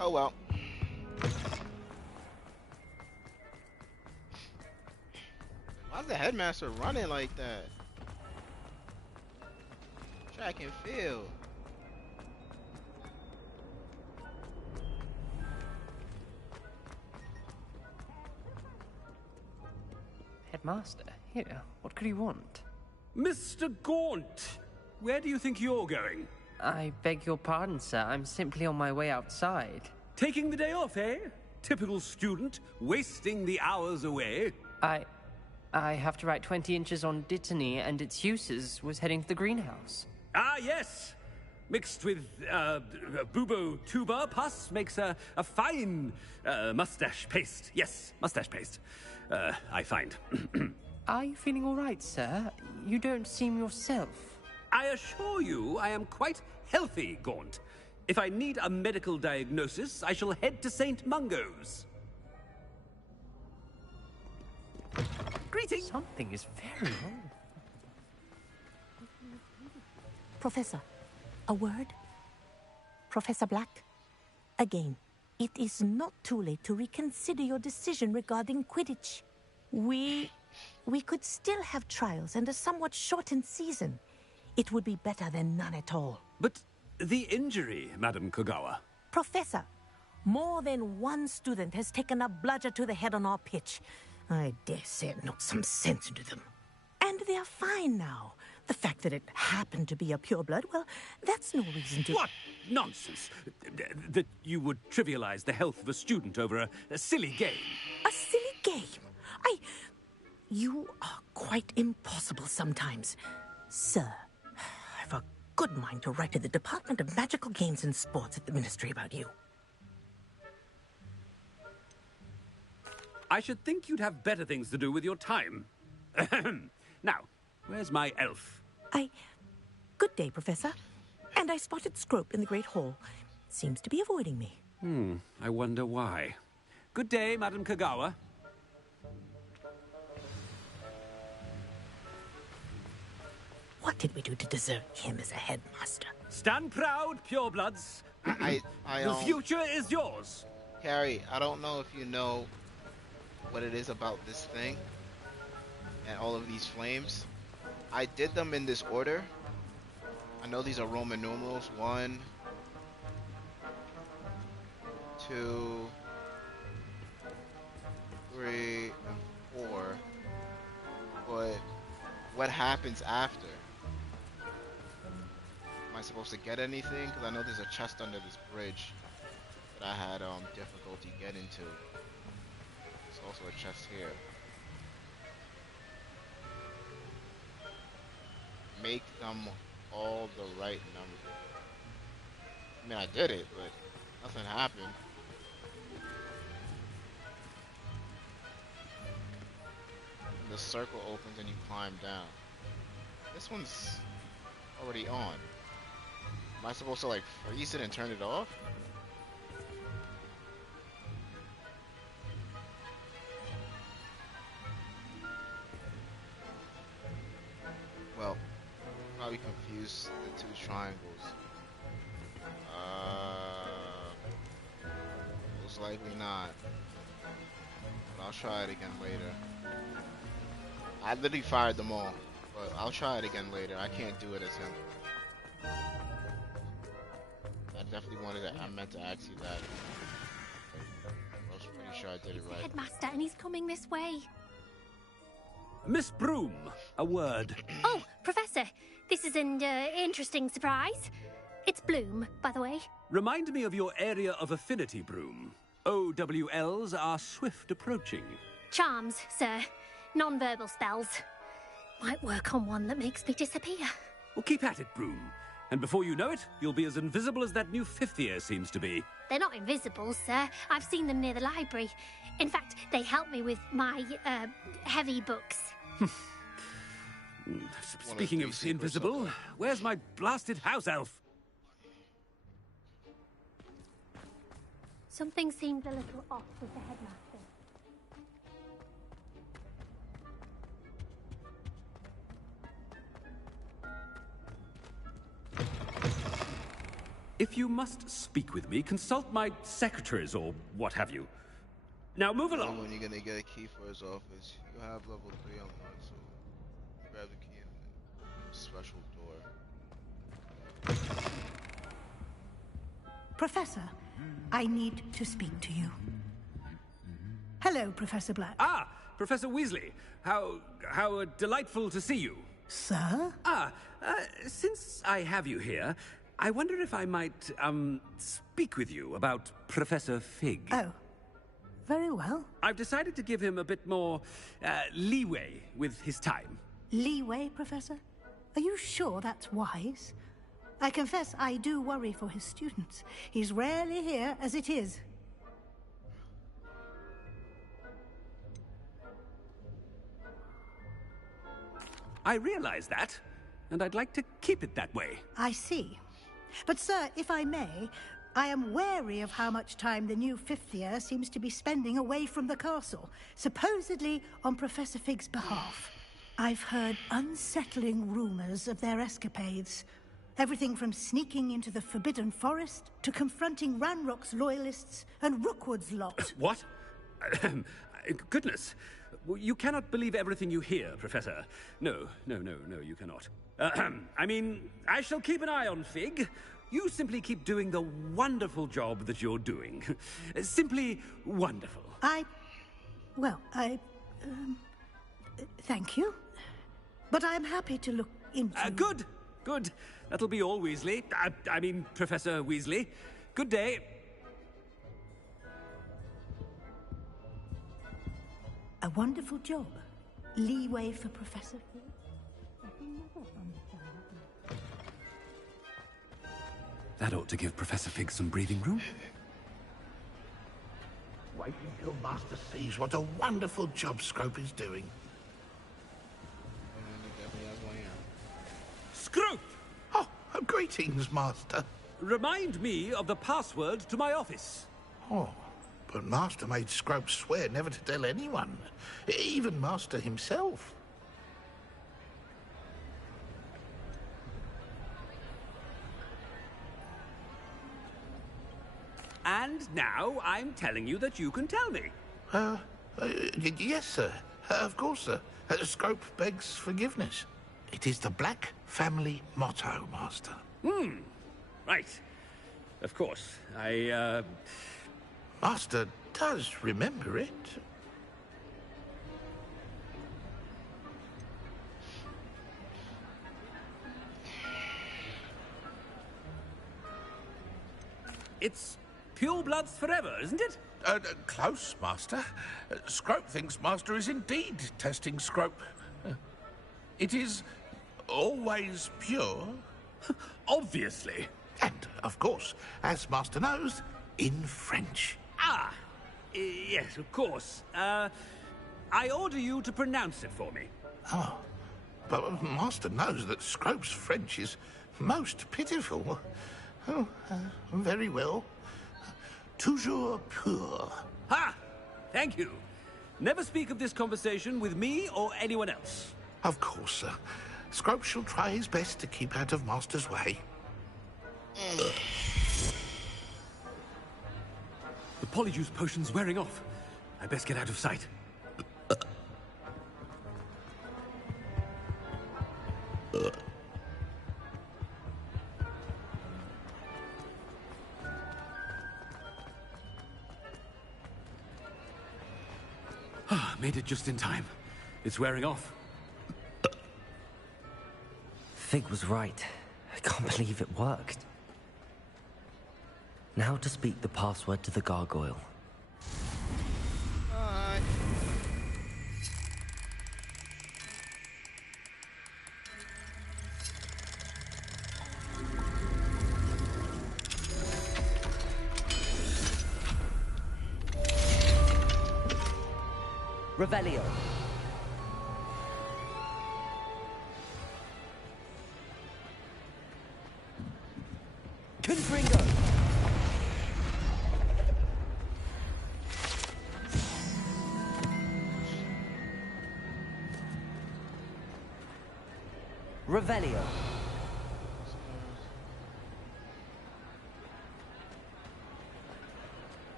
Oh well. Why's the headmaster running like that? Track and field. Headmaster, here, what could he want? Mr. Gaunt, where do you think you're going? I beg your pardon, sir. I'm simply on my way outside. Taking the day off, eh? Typical student, wasting the hours away. I have to write 20 inches on Dittany and its uses. Was heading to the greenhouse. Ah, yes! Mixed with, bubo tuber pus makes a fine, mustache paste. Yes, mustache paste. I find. Are you feeling all right, sir? You don't seem yourself. I assure you I am quite healthy, Gaunt. If I need a medical diagnosis, I shall head to St. Mungo's. Greetings! Something is very wrong. Professor, a word? Professor Black, again, it is not too late to reconsider your decision regarding Quidditch. We could still have trials and a somewhat shortened season. It would be better than none at all. But the injury, Madam Kogawa. Professor, more than one student has taken a bludger to the head on our pitch. I dare say it knocked some sense into them. And they're fine now. The fact that it happened to be a pureblood, well, that's no reason to... What nonsense! That you would trivialize the health of a student over a silly game. A silly game? You are quite impossible sometimes. Sir, I've a good mind to write to the Department of Magical Games and Sports at the Ministry about you. I should think you'd have better things to do with your time. Now, where's my elf? Good day, Professor. And I spotted Scrope in the Great Hall. Seems to be avoiding me. I wonder why. Good day, Madam Kogawa. What did we do to deserve him as a headmaster? Stand proud, purebloods. The future is yours. Harry, I don't know if you know what it is about this thing and all of these flames. I did them in this order. I know these are Roman numerals. 1, 2, 3, and before, but what happens after? Am I supposed to get anything? Because I know there's a chest under this bridge that I had difficulty getting to. There's also a chest here. Make them all the right number. I mean, I did it, but nothing happened. And the circle opens and you climb down. This one's already on. Am I supposed to like freeze it and turn it off? Well, probably confuse the two triangles. Most likely not. But I'll try it again later. I literally fired them all, but I'll try it again later. I can't do it as him. I definitely wanted to. I meant to ask you that. I was pretty sure I did it right. Headmaster, and he's coming this way. Miss Broom, a word. Oh, Professor, this is an interesting surprise. It's Bloom, by the way. Remind me of your area of affinity, Broom. OWLs are swift approaching. Charms, sir. Non-verbal spells. Might work on one that makes me disappear. Well, keep at it, Broom. And before you know it, you'll be as invisible as that new fifth year seems to be. They're not invisible, sir. I've seen them near the library. In fact, they help me with my, heavy books. Speaking of invisible, where's my blasted house elf? Something seems a little off with the headmaster. If you must speak with me, consult my secretaries or what have you. Now move along. When you're gonna get a key for his office, you have level 3 unlocked, so grab the key and special door. Professor, I need to speak to you. Hello, Professor Black. Ah, Professor Weasley. How delightful to see you. Sir? Since I have you here, I wonder if I might, speak with you about Professor Fig. Oh, very well. I've decided to give him a bit more, leeway with his time. Leeway, Professor? Are you sure that's wise? I confess I do worry for his students. He's rarely here as it is. I realize that, and I'd like to keep it that way. I see. But, sir, if I may, I am wary of how much time the new fifth year seems to be spending away from the castle, supposedly on Professor Fig's behalf. I've heard unsettling rumors of their escapades. Everything from sneaking into the Forbidden Forest to confronting Ranrock's loyalists and Rookwood's lot. What? Goodness. You cannot believe everything you hear, Professor. No, you cannot. I mean, I shall keep an eye on Fig. You simply keep doing the wonderful job that you're doing. Simply wonderful. Thank you. But I'm happy to look into... Good. That'll be all, Weasley. I mean, Professor Weasley. Good day. A wonderful job. Leeway for Professor Fig. That ought to give Professor Fig some breathing room. Wait until Master sees what a wonderful job Scrope is doing. Scrope! Oh, greetings, Master. Remind me of the password to my office. Oh, but Master made Scrope swear never to tell anyone, even Master himself. And now I'm telling you that you can tell me. Yes, sir. Of course, sir. Scrope begs forgiveness. It is the Black family motto, Master. Right. Of course. Master does remember it. It's pure bloods forever, isn't it? Close, Master. Scrope thinks Master is indeed testing Scrope. It is always pure. Obviously. And, of course, as Master knows, in French. Ah, yes, of course. I order you to pronounce it for me. Oh, but Master knows that Scrope's French is most pitiful. Oh, very well. Toujours pur. Ha! Thank you. Never speak of this conversation with me or anyone else. Of course, sir. Scrope shall try his best to keep out of Master's way. The polyjuice potion's wearing off. I best get out of sight. Made it just in time. It's wearing off. Fig was right. I can't believe it worked. Now to speak the password to the gargoyle. Revelio. Confringo. Revelio.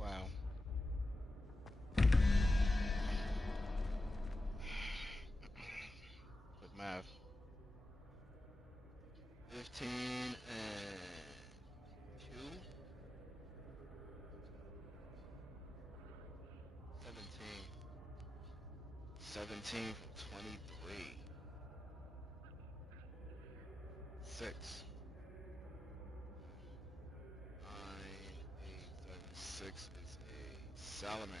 Wow. Quick math. 15 and 2. 17 from 23. 6. 9, 8, 7, 6 is a salamander.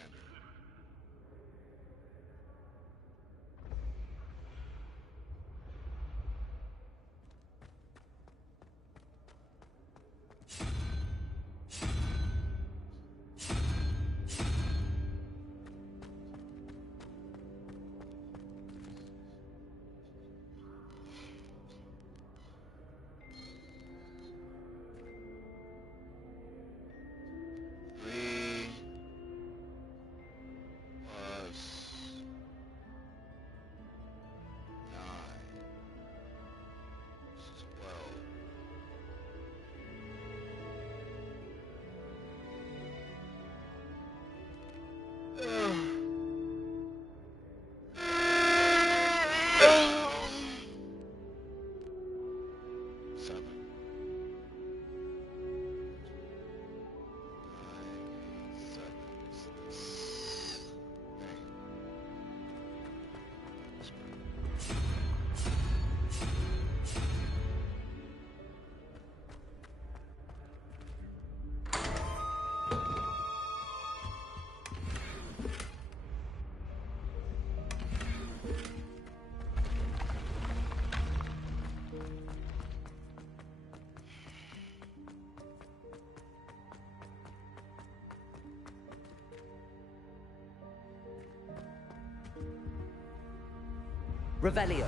Revelio.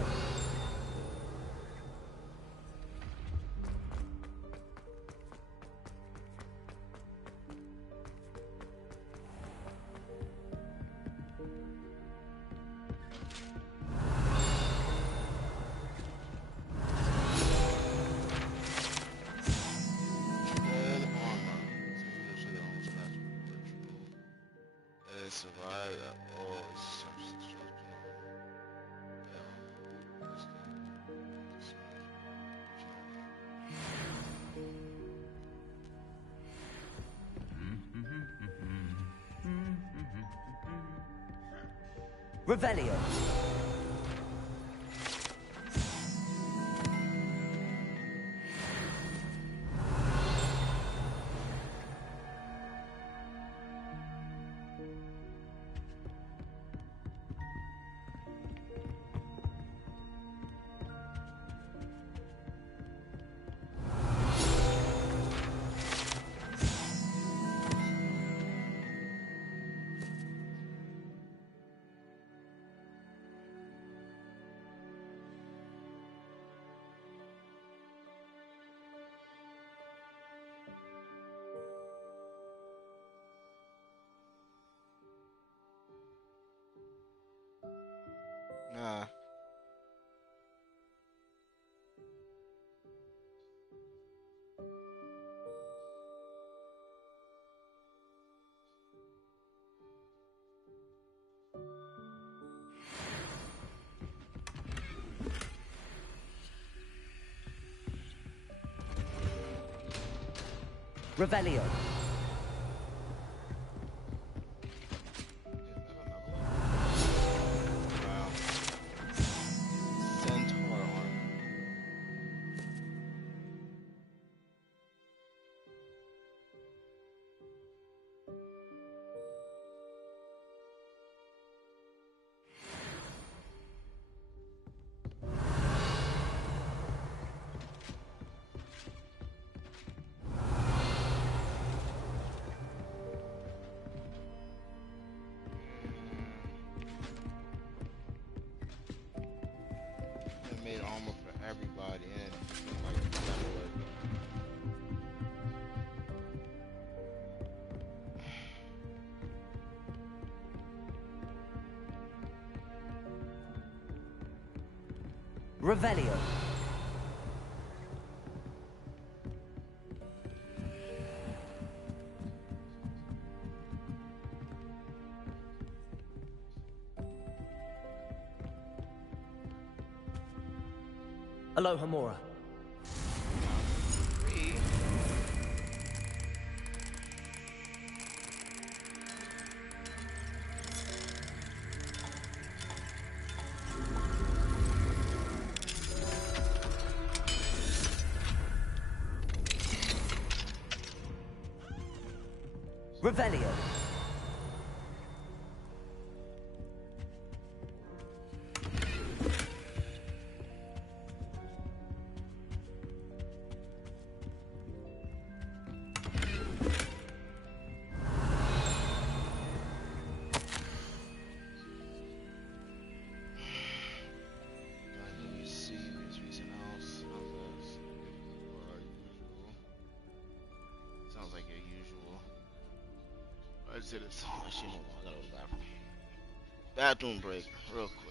Revelio. Nah. Revelio. Wow. Centaur armor. They made armor for everybody, and it seemed like it's not working. Revelio. Aloha Mora. Revelio. Sounds like your usual. I said it's. Oh, shit, hold on. I gotta go to the bathroom. Bathroom break, real quick.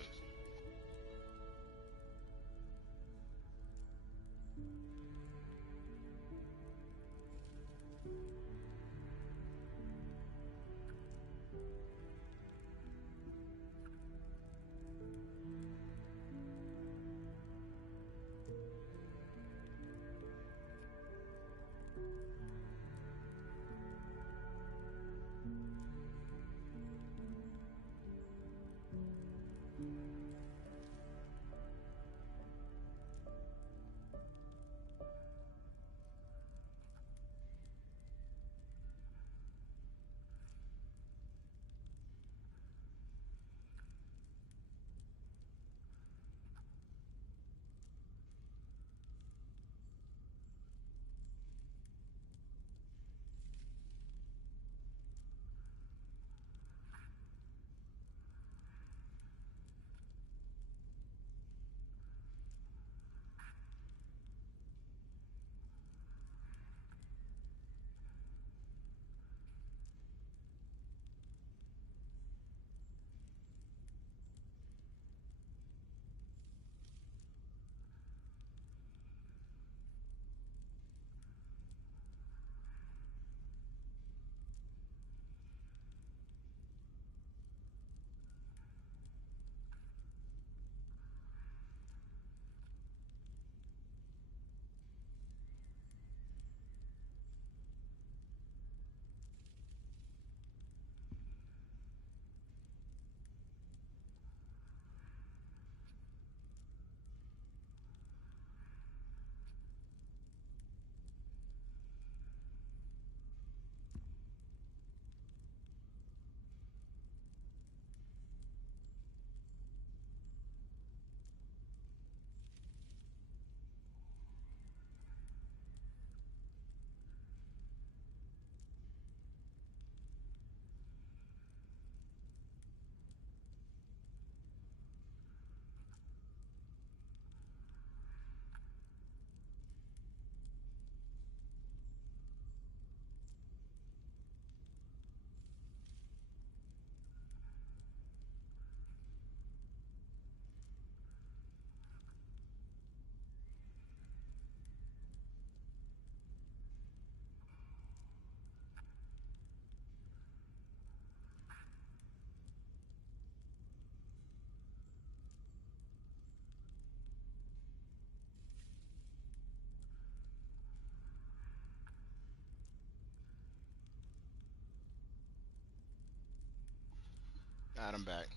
Alright, I'm back.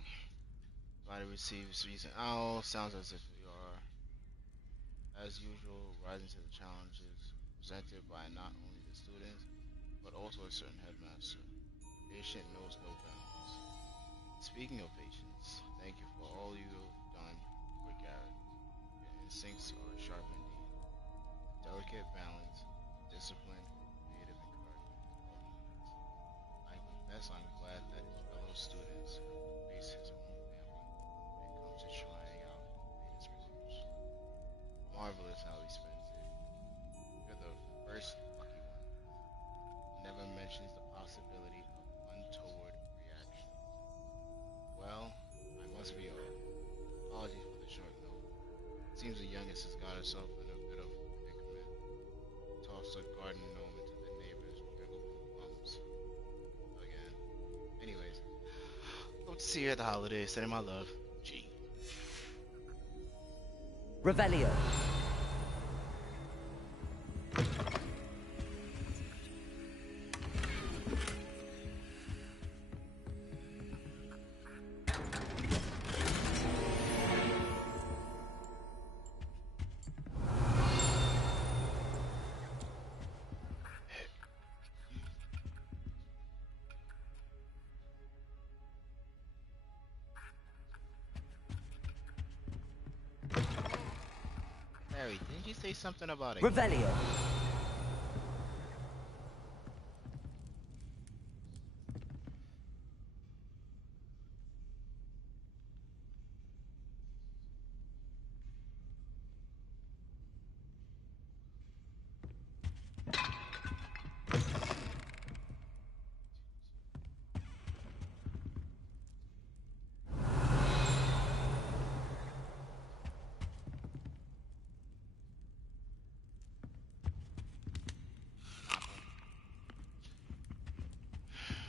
Body receives recent owl. Sounds as if we are, as usual, rising to the challenges presented by not only the students, but also a certain headmaster. Patient knows no bounds. Speaking of patience, thank you for all you have done for Garrett. Your instincts are sharp indeed. Delicate balance, discipline, creative encouragement, all he needs. I confess I'm glad that his fellow students face his own family when it comes to trying out latest recruits. Marvelous how he spends it. You're the first lucky one. Never mentions the possibility of untoward reactions. Well, I must be off. Apologies for the short note. Seems the youngest has got herself in a bit of predicament. Tossed a garden gnome into the neighbor's jiggle plums again. Anyways, hope to see you at the holidays. Sending my love. G. Revelio. Harry, didn't you say something about a Revelio.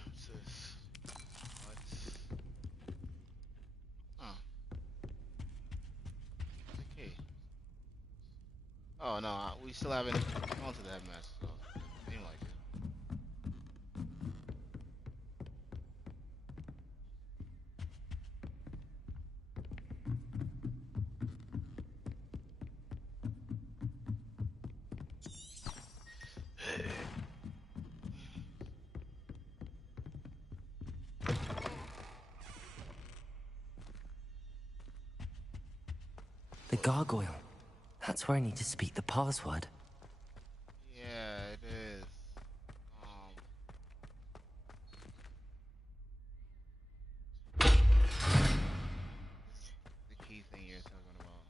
What's this? What's... Oh. Okay. Oh no, we still haven't gone to that mess, so it ain't like it. The gargoyle. That's where I need to speak the password. Yeah, it is. The key thing you're talking about.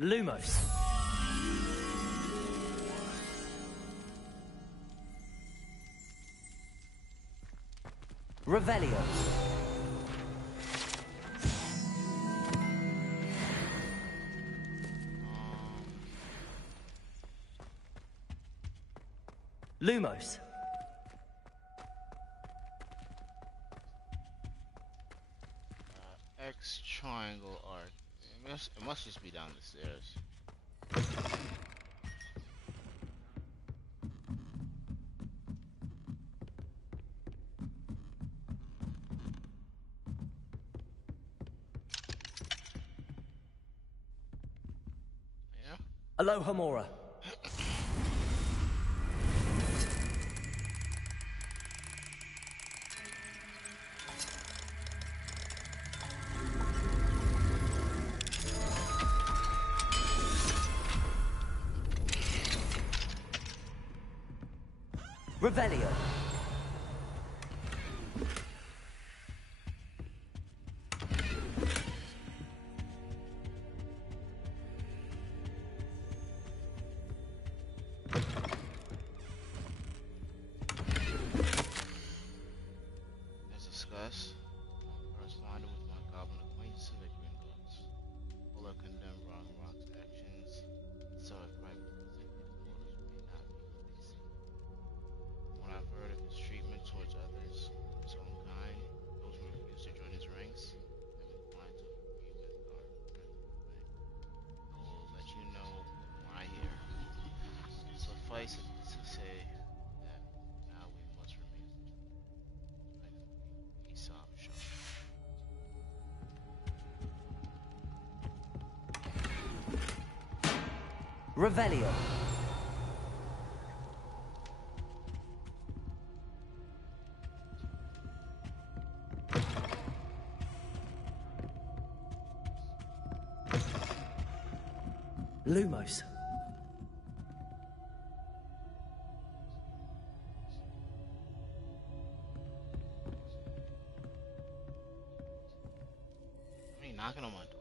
Lumos. Revelio. Lumos. X triangle arc. It must just be down the stairs. Yeah. Aloha Mora. Revelio. As discussed, corresponded with my goblin acquaintances at Gringotts. Full of condemned Wrong Rock's actions, so if private executive orders may not be what they seem. From what I've heard of his treatment towards others of his own kind, those who refuse to join his ranks, I'm inclined to agree with our friend of the bank. I will let you know when I hear. Suffice it to say that now we must remain vigilant. Revelio. Lumos. Are you knocking on my door?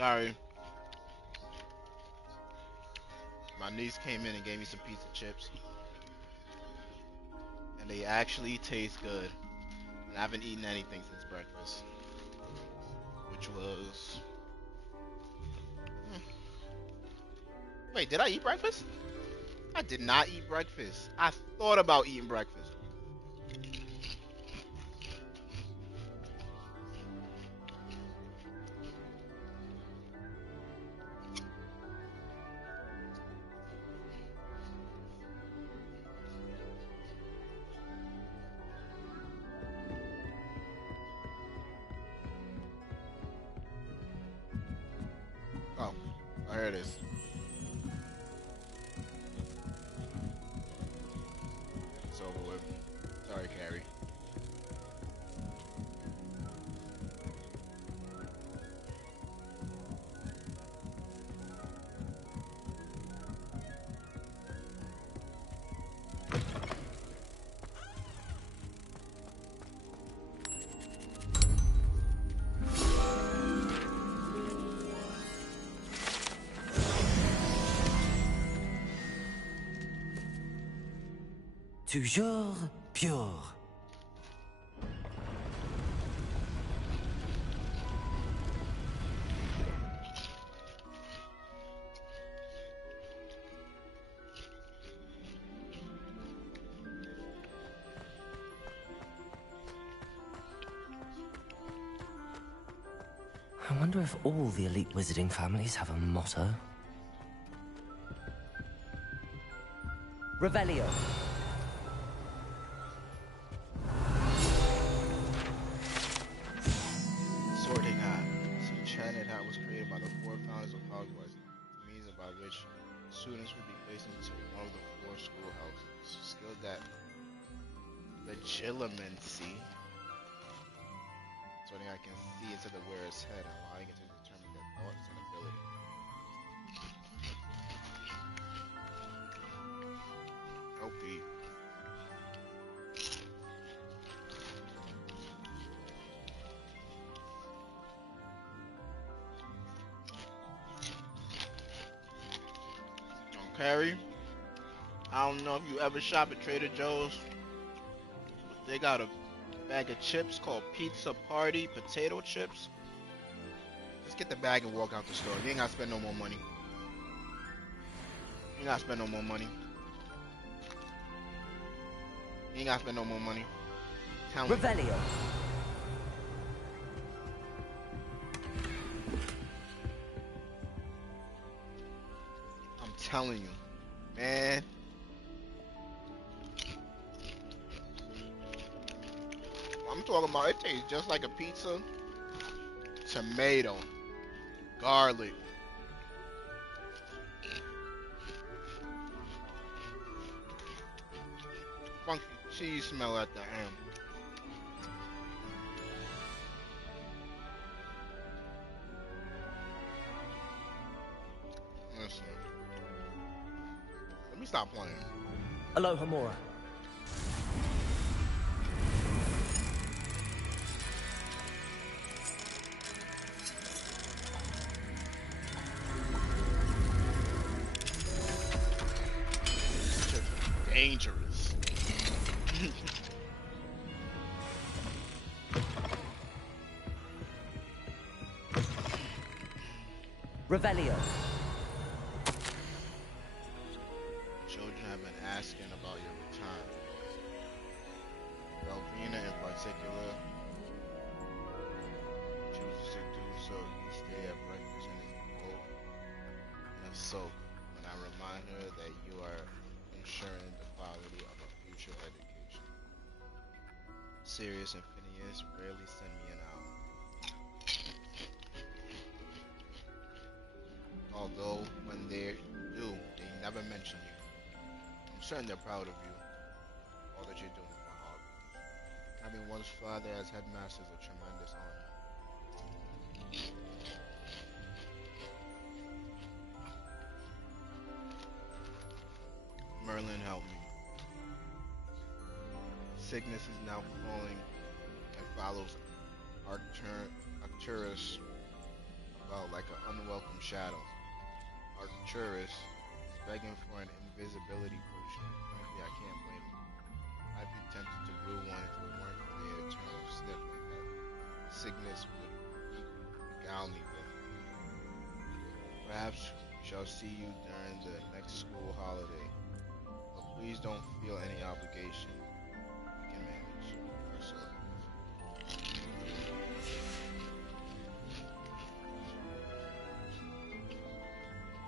Sorry. My niece came in and gave me some pizza chips. And they actually taste good. And I haven't eaten anything since breakfast. Which was... Wait, did I eat breakfast? I did not eat breakfast. I thought about eating breakfast. Oh, here it is. It's over with. Sorry, Carrie. Toujours pure. I wonder if all the elite wizarding families have a motto. Revelio. Sorting Hat. See, Enchanted Hat was created by the four founders of Hogwarts, the means by which students would be placed into one of the four schoolhouses. Skill that legilimency. Sorting Hat can see into the wearer's head, allowing it to determine their thoughts and ability. OP. Carrie, I don't know if you ever shop at Trader Joe's, but they got a bag of chips called Pizza Party potato chips. Just get the bag and walk out the store. You ain't gotta spend no more money. You ain't gotta spend no more money. You ain't gotta spend no more money. Tell me. Revelio. I'm telling you, man. I'm talking about, it tastes just like a pizza. Tomato, garlic, funky cheese smell at the end. Listen, let me stop playing. Aloha Mora. Dangerous. Revelio. Children have been asking about your return. Belvina in particular chooses to do so each day at breakfast and is bold and so when I remind her that you are ensuring the quality of a future education. Sirius and Phineas rarely send me an owl. Although when they do, they never mention you. I'm certain they're proud of you, all that you're doing for Hogwarts. Having one's father as headmaster is a tremendous honor. Merlin, help me. Sickness is now falling and follows Arcturus felt like an unwelcome shadow. Arcturus is begging for an invisibility potion. Frankly, I can't blame him. I'd be tempted to brew one if it weren't for the eternal sniffling that Cygnus would regale me with. Perhaps we shall see you during the next school holiday. But please don't feel any obligation. We can manage ourselves.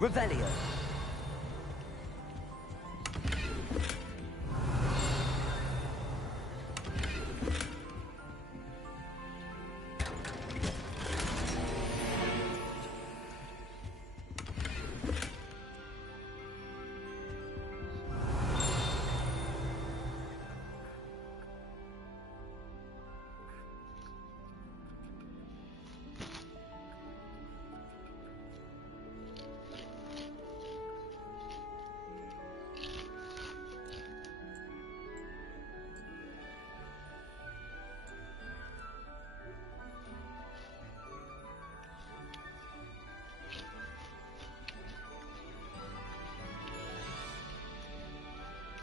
Revelio.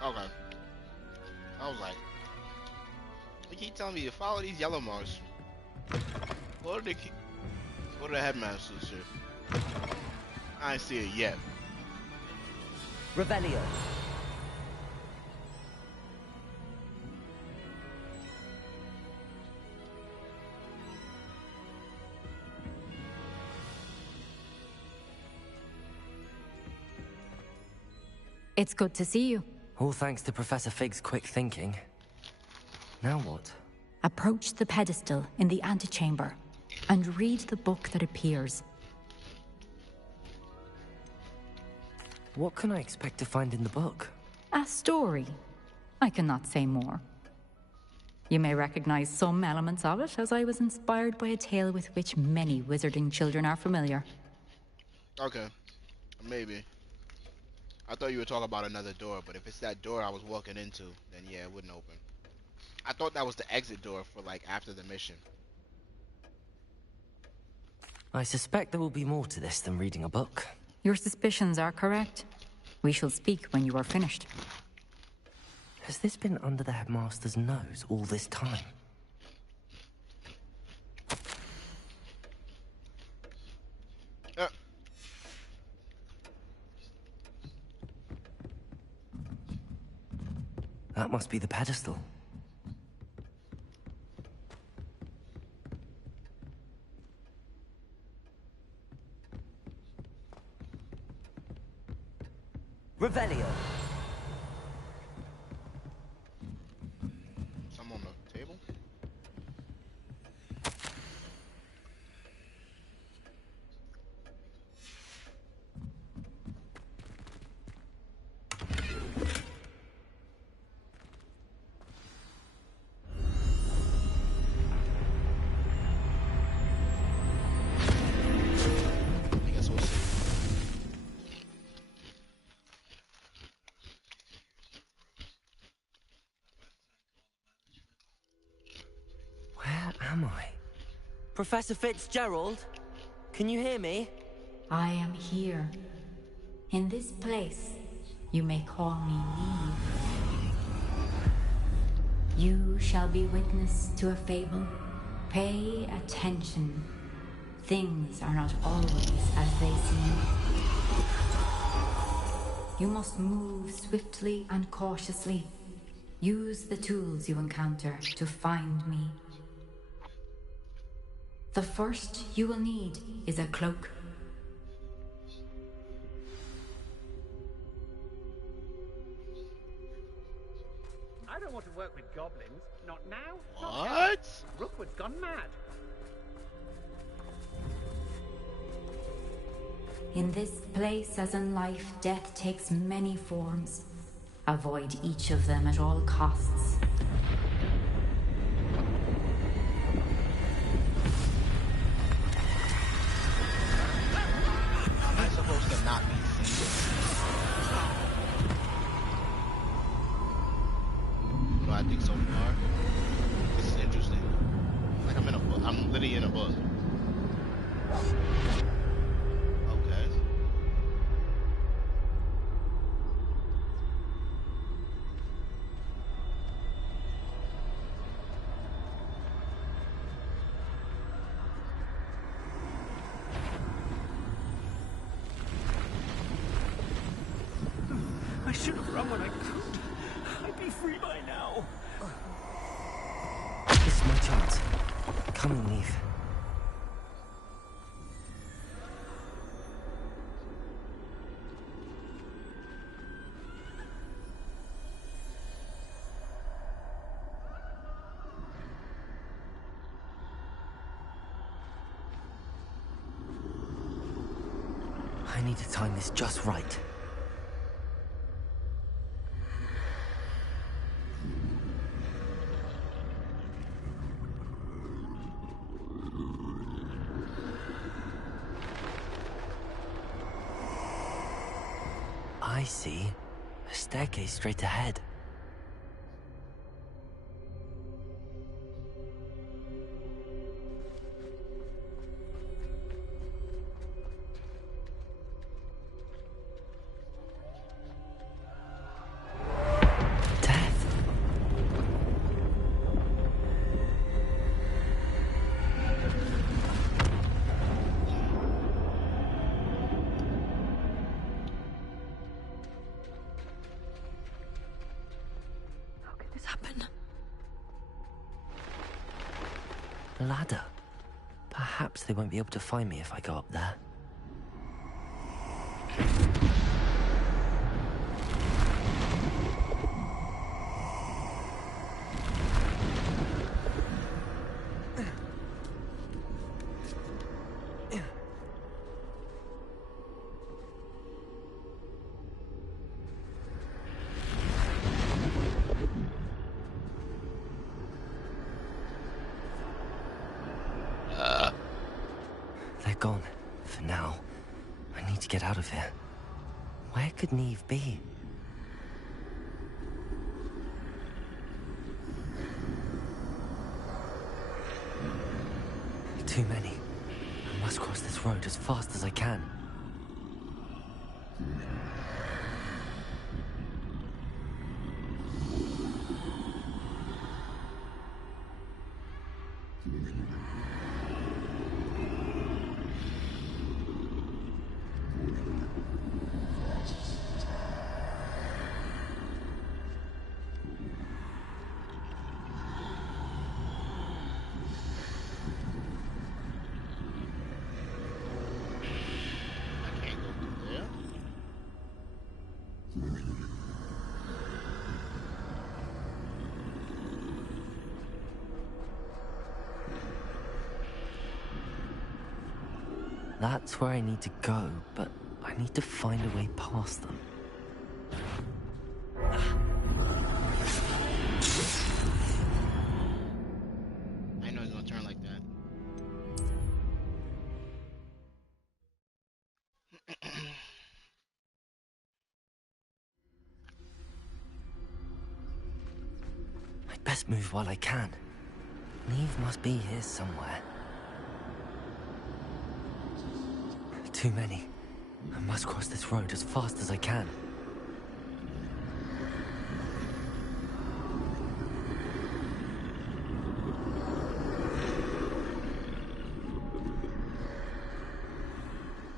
Okay. I was like, they keep telling me to follow these yellow marks. What do the headmasters do? I ain't see it yet. Revelio. It's good to see you. All thanks to Professor Fig's quick thinking. Now what? Approach the pedestal in the antechamber and read the book that appears. What can I expect to find in the book? A story. I cannot say more. You may recognize some elements of it, as I was inspired by a tale with which many wizarding children are familiar. Okay. Maybe. I thought you were talking about another door, but if it's that door I was walking into, then yeah, it wouldn't open. I thought that was the exit door for, like, after the mission. I suspect there will be more to this than reading a book. Your suspicions are correct. We shall speak when you are finished. Has this been under the headmaster's nose all this time? That must be the pedestal. Revelio. Some on the table? I guess we'll see. Where am I? Professor Fitzgerald? Can you hear me? I am here. In this place, you may call me Neve. You shall be witness to a fable. Pay attention. Things are not always as they seem. You must move swiftly and cautiously. Use the tools you encounter to find me. The first you will need is a cloak. I don't want to work with goblins. Not now. What? Rookwood's gone mad. In this place, as in life, death takes many forms. Avoid each of them at all costs. Am I supposed to not be seen? What I think so far? This is interesting. Like I'm in a book. I'm literally in a book. I should have run when I could. I'd be free by now. This is my chance. Come and leave. I need to time this just right. I see. A staircase straight ahead. Ladder. Perhaps they won't be able to find me if I go up there. They're gone. For now. I need to get out of here. Where could Neve be? Too many. I must cross this road as fast as I can. That's where I need to go, but I need to find a way past them. I know it's gonna turn like that. I'd best move while I can. Neve must be here somewhere. Too many. I must cross this road as fast as I can.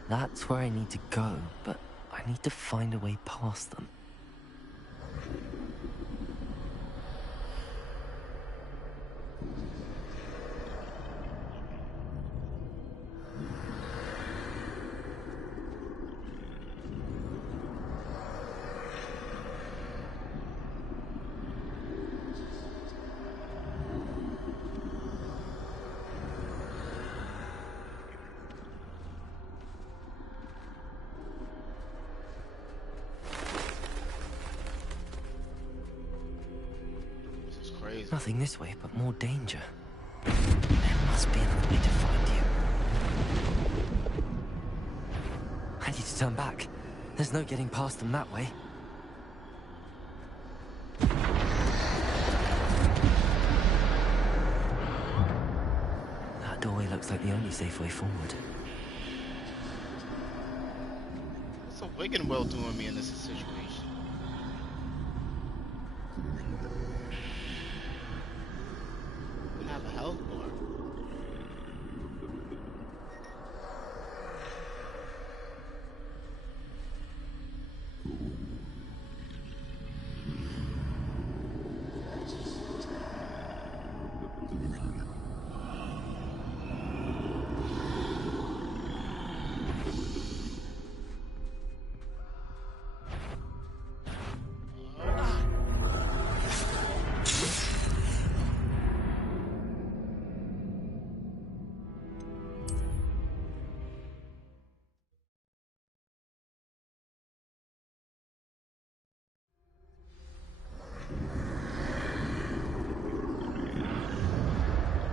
That's where I need to go, but I need to find a way past them. Nothing this way, but more danger. There must be another way to find you. I need to turn back. There's no getting past them that way. That doorway looks like the only safe way forward. What's a Wigan well doing me in this situation? Have a health bar.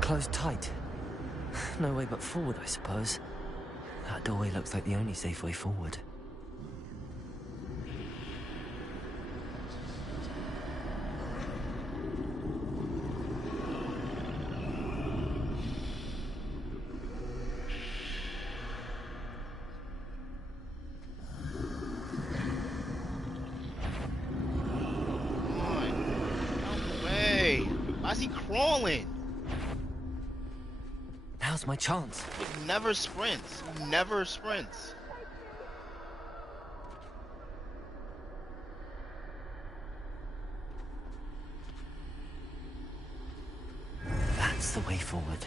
closed tight. No way but forward, I suppose. That doorway looks like the only safe way forward. Why's he crawling? Now's my chance. He never sprints. He never sprints. That's the way forward.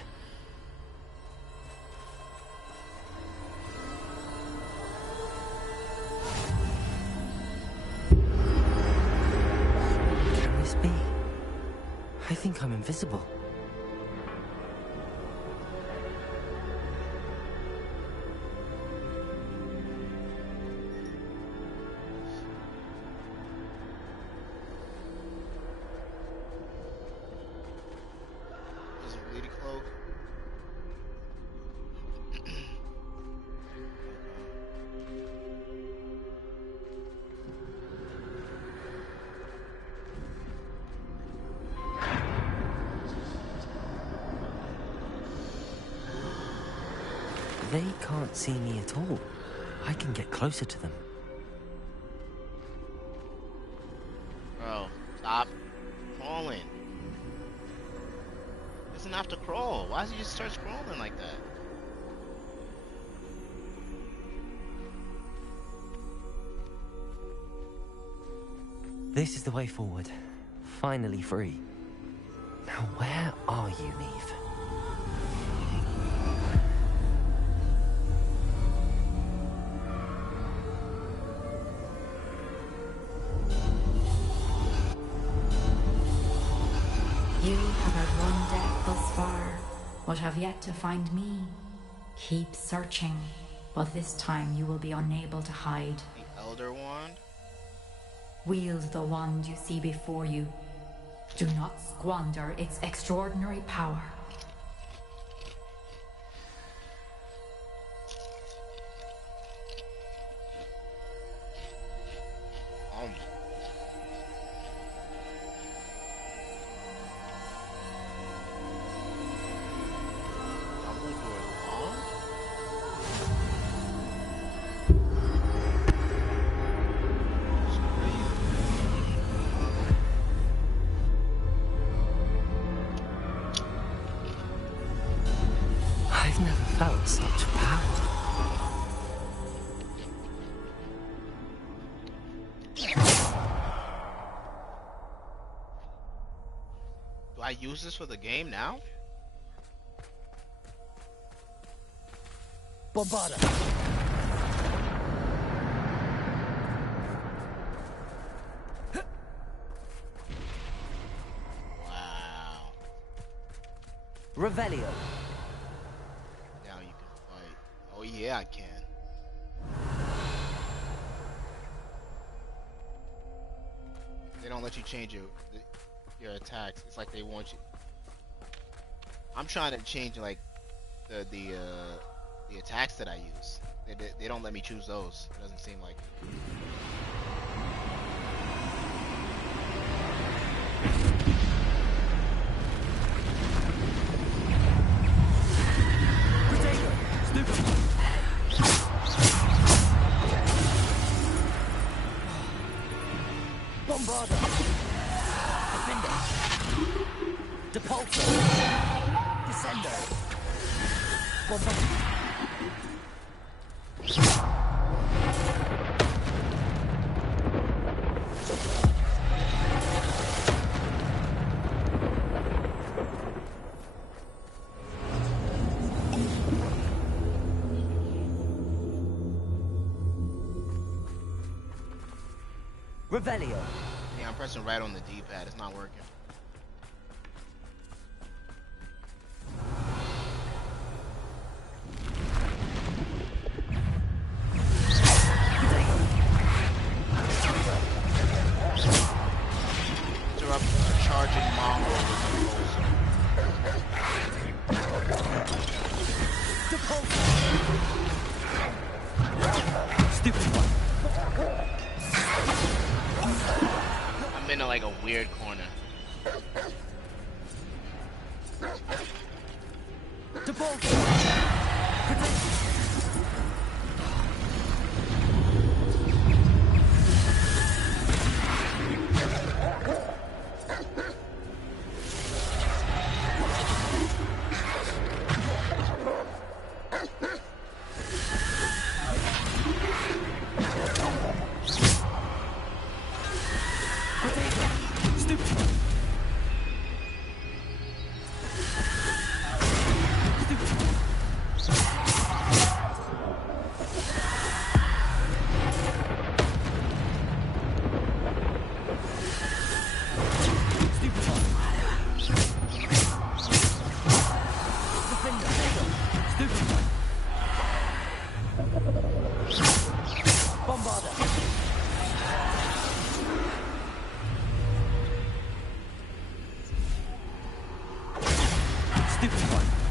Can this be? I think I'm invisible. Is it really close? They can't see me at all. I can get closer to them. Bro, stop crawling. Doesn't have to crawl. Why does he just start crawling like that? This is the way forward. Finally free. Now where are you, Neve? You have had one death thus far, but have yet to find me. Keep searching, but this time you will be unable to hide. The Elder Wand? Wield the wand you see before you. Do not squander its extraordinary power. I've never felt such power. Do I use this for the game now? Bombarda. Wow. Revelio. Now you can fight. Oh yeah, I can. They don't let you change your attacks. It's like they want you. I'm trying to change like the attacks that I use. They don't let me choose those. It doesn't seem like. Bombarda. Defender. Depulso. Descendo. Bombarda. Revelio. Yeah, I'm pressing right on the D-pad. It's not working. Interrupt charging Mongol with the in like a weird corner. To ball.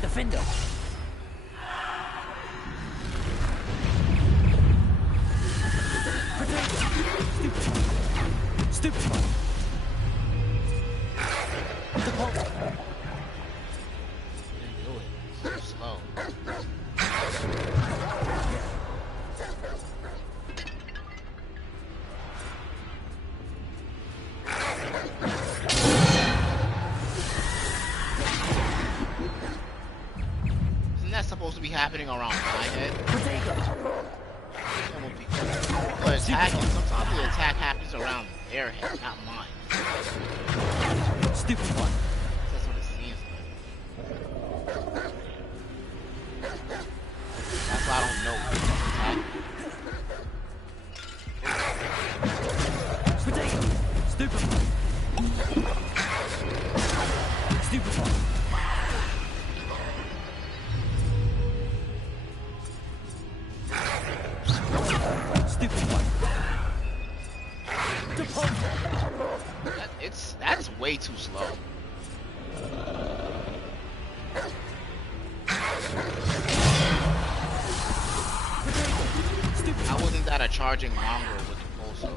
Defender. Stupid one. The ball. So slow. Isn't that supposed to be happening around my head? Or attacking. Sometimes the attack happens around their head, not mine. Stupid one. That's what it seems like. That's why I don't know what attack. Potato. Stupid one. Stupid one. Stupid one. That's way too slow. How wasn't that a charging longer with the pulsar?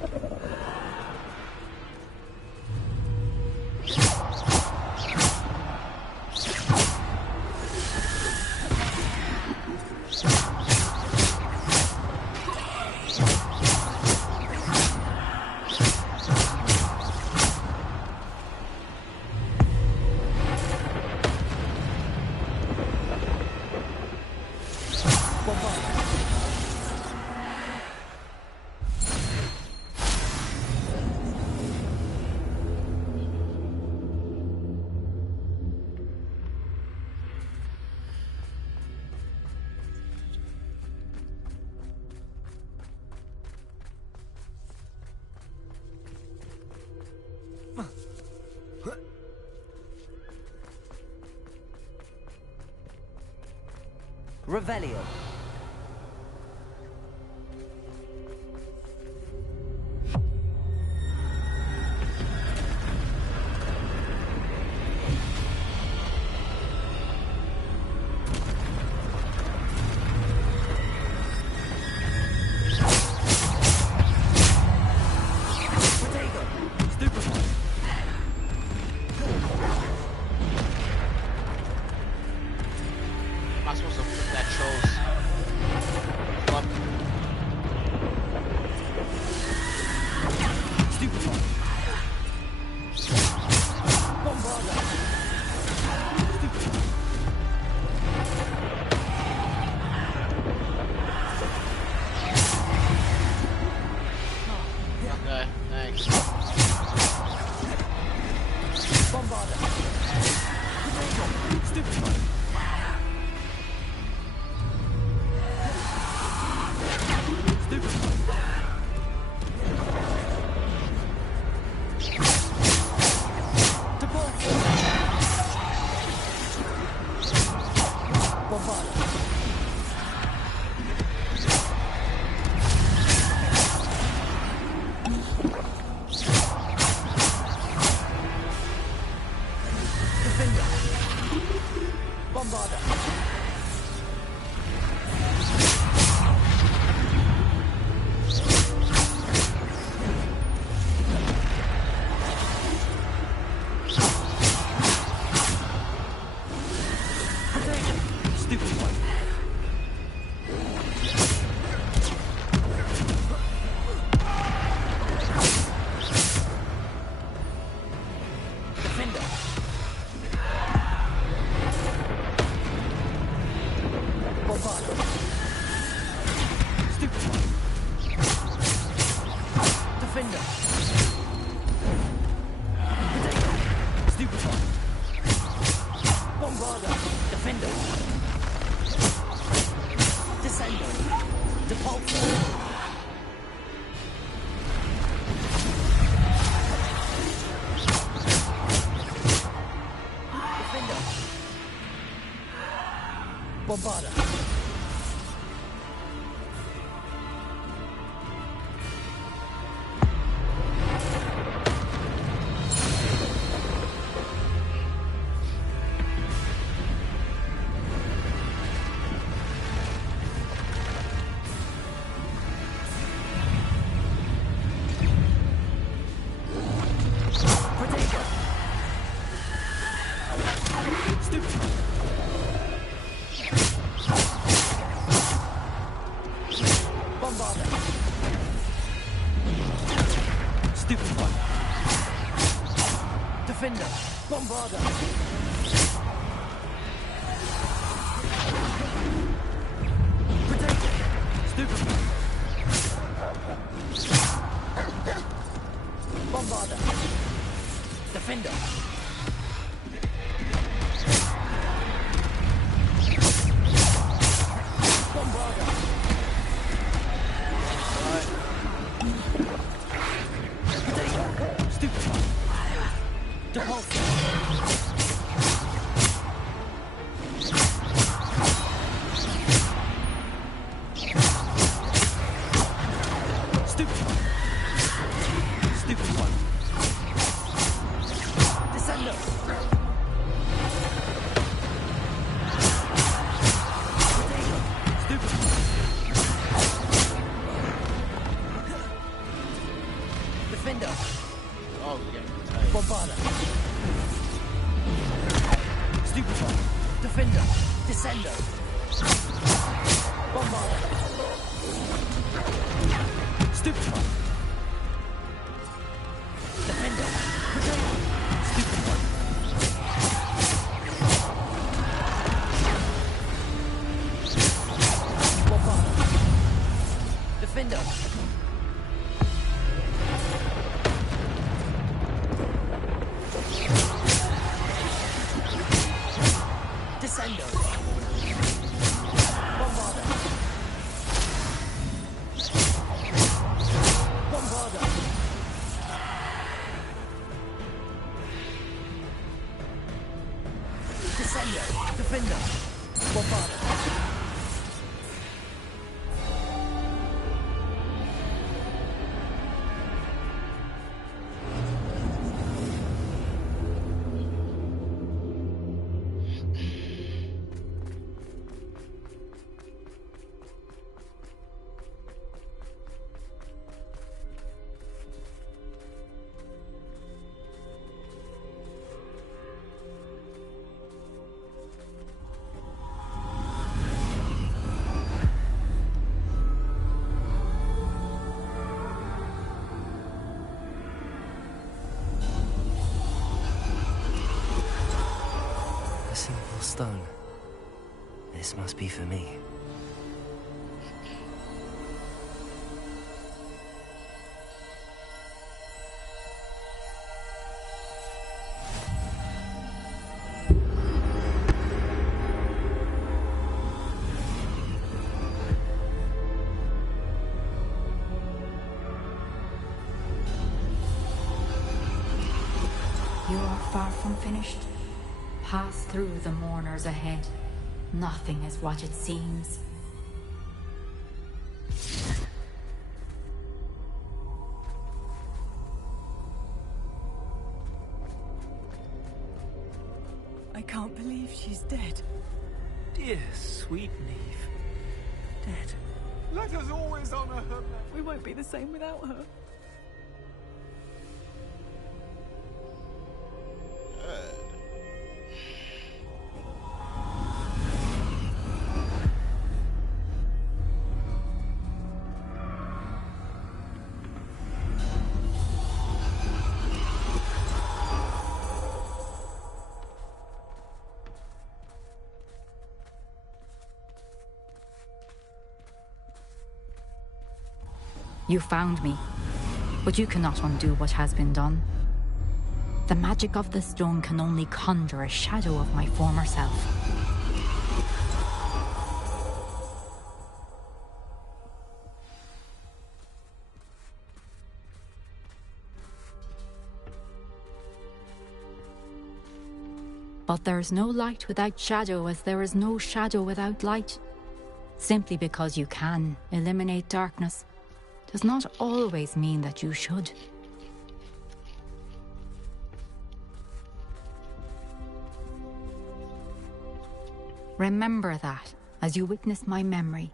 Revelio. Am I supposed to flip that trolls? Flip. Stupid one. Okay, thanks. Bombarder. Stupid one. Defender. Stupefy. Bombarder. Defender. Descender. Depulsor. Defender. Bombarder. Defender, Bombarder. Protector, Stupefy. Bombarder. Defender. Bombarder. Protector, Stupefy. Depulsor. Stupid one. Descender. Stupid. Defender. Oh, we're getting tight. Bombarder. Stupefy. Defender. Descender. Bombarder. Stupefy. Defender. Protector. Stupefy. Bombarder. Defender. Descender. Bombarder. Bombarder. Descender. Defender. Bombarder. A simple stone. This must be for me. You are far from finished. Pass through the mourners ahead. Nothing is what it seems. I can't believe she's dead. Dear sweet Neve. Dead. Let us always honor her. We won't be the same without her. You found me. But you cannot undo what has been done. The magic of the stone can only conjure a shadow of my former self. But there is no light without shadow, as there is no shadow without light. Simply because you can eliminate darkness does not always mean that you should. Remember that as you witness my memory.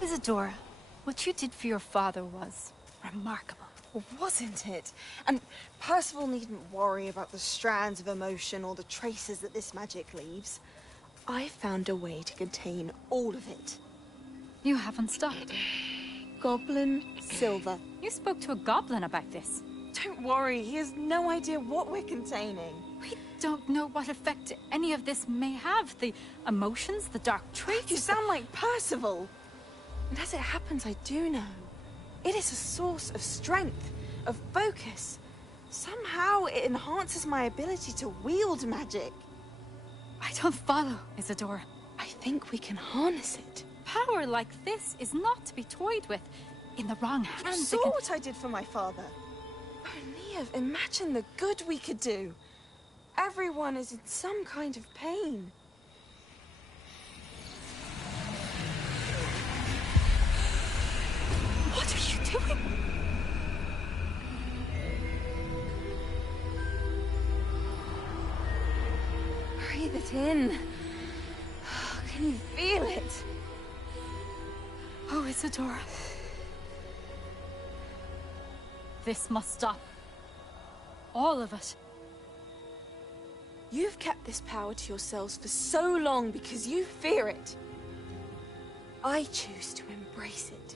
Isadora, what you did for your father was remarkable. Well, wasn't it? And Percival needn't worry about the strands of emotion or the traces that this magic leaves. I found a way to contain all of it. You haven't stopped. Goblin Silver. You spoke to a goblin about this. Don't worry, he has no idea what we're containing. We don't know what effect any of this may have. The emotions, the dark traits. You sound like Percival. And as it happens, I do know. It is a source of strength, of focus. Somehow it enhances my ability to wield magic. I don't follow, Isadora. I think we can harness it. Power like this is not to be toyed with. In the wrong You hands, saw what I did for my father. Oh, Neve, imagine the good we could do. Everyone is in some kind of pain. What are you doing? Breathe it in. Can you feel it? Oh, Isadora. This must stop. All of it. You've kept this power to yourselves for so long because you fear it. I choose to embrace it.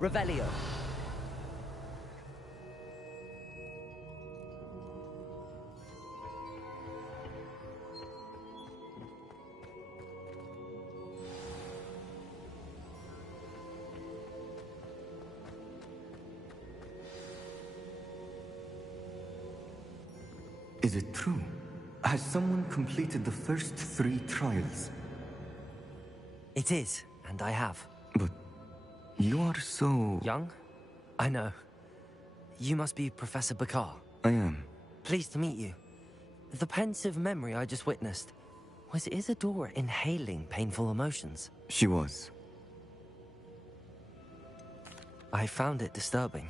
Revelio. Is it true? Has someone completed the first 3 trials? It is, and I have. But you are so... young? I know. You must be Professor Bakar. I am. Pleased to meet you. The pensive memory I just witnessed, was Isadora inhaling painful emotions? She was. I found it disturbing.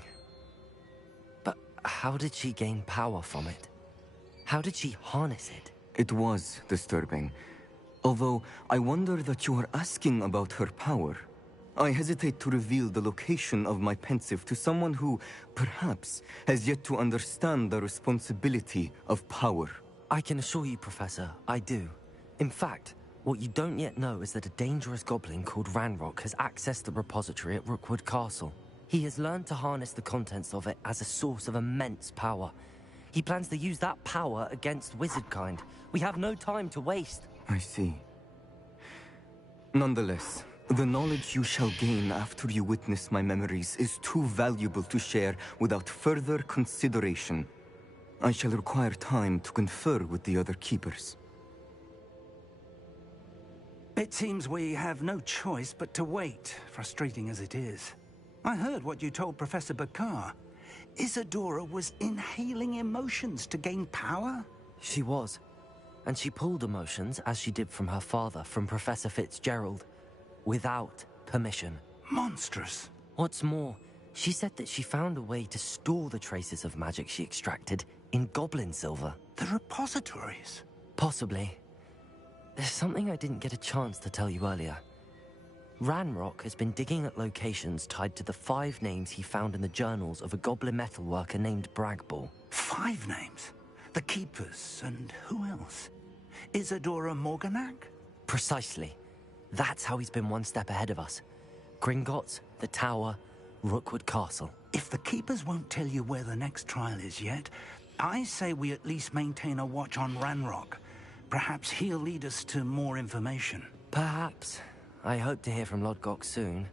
But how did she gain power from it? How did she harness it? It was disturbing. Although, I wonder that you are asking about her power. I hesitate to reveal the location of my pensive to someone who, perhaps, has yet to understand the responsibility of power. I can assure you, Professor, I do. In fact, what you don't yet know is that a dangerous goblin called Ranrock has accessed the repository at Rookwood Castle. He has learned to harness the contents of it as a source of immense power. He plans to use that power against wizardkind. We have no time to waste. I see. Nonetheless, the knowledge you shall gain after you witness my memories is too valuable to share without further consideration. I shall require time to confer with the other keepers. It seems we have no choice but to wait, frustrating as it is. I heard what you told Professor Bakar. Isadora was inhaling emotions to gain power? She was. And she pulled emotions, as she did from her father, from Professor Fitzgerald, without permission. Monstrous. What's more, she said that she found a way to store the traces of magic she extracted in goblin silver. The repositories? Possibly. There's something I didn't get a chance to tell you earlier. Ranrock has been digging at locations tied to the 5 names he found in the journals of a goblin metalworker named Bragball. 5 names? The Keepers, and who else? Isadora Morganac? Precisely. That's how he's been one step ahead of us. Gringotts, the Tower, Rookwood Castle. If the Keepers won't tell you where the next trial is yet, I say we at least maintain a watch on Ranrock. Perhaps he'll lead us to more information. Perhaps. I hope to hear from Lodgok soon.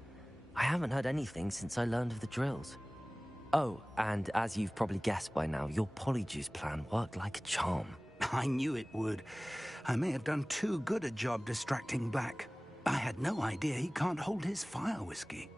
I haven't heard anything since I learned of the drills. Oh, and as you've probably guessed by now, your Polyjuice plan worked like a charm. I knew it would. I may have done too good a job distracting Black. I had no idea he can't hold his fire whiskey.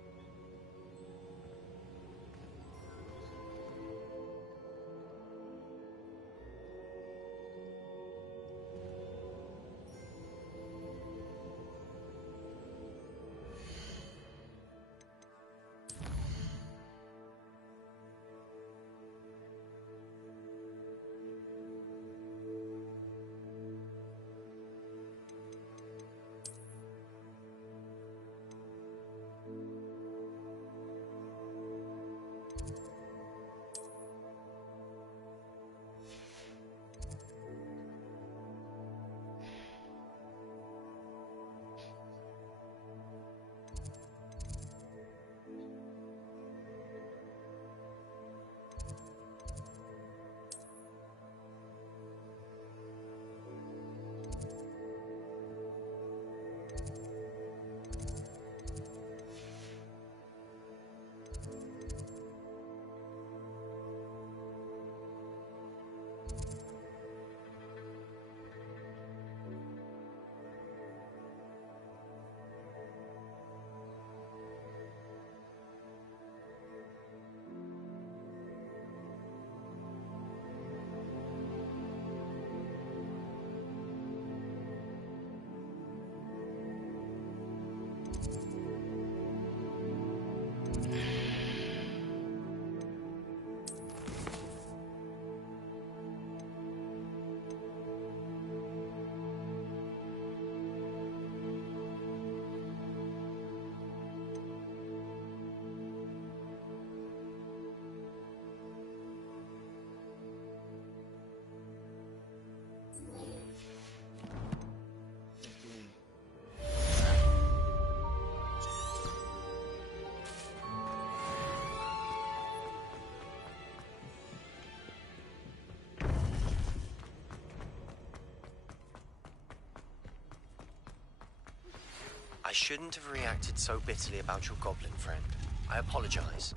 I shouldn't have reacted so bitterly about your goblin friend. I apologize.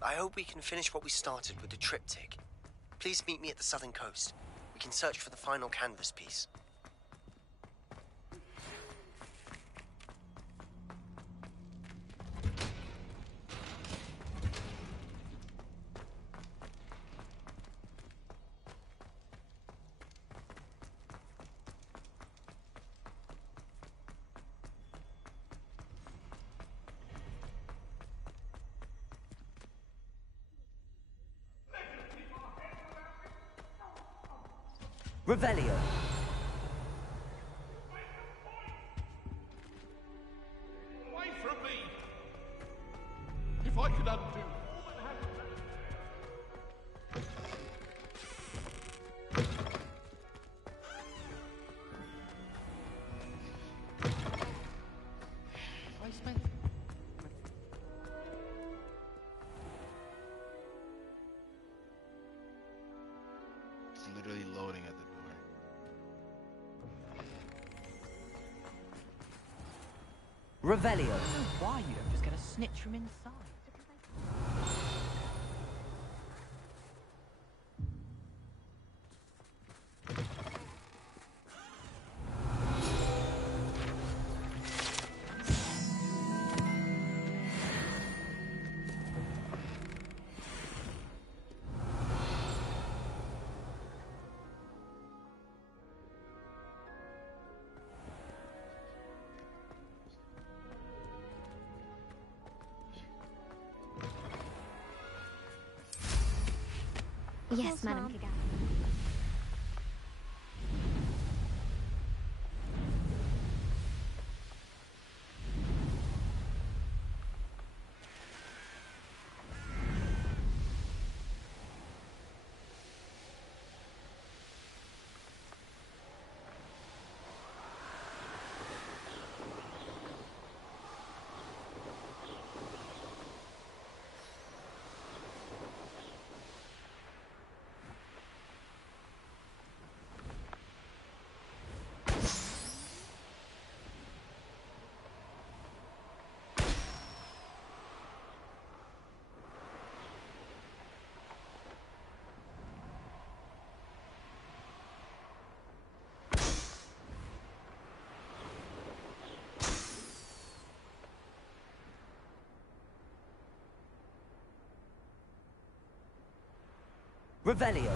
I hope we can finish what we started with the triptych. Please meet me at the southern coast. We can search for the final canvas piece. Revelio. Away from me! If I could undo... It's literally loading at the door. Revelio. I don't know why you don't just get a snitch from inside. Yes, Madam Kagami. Revelio.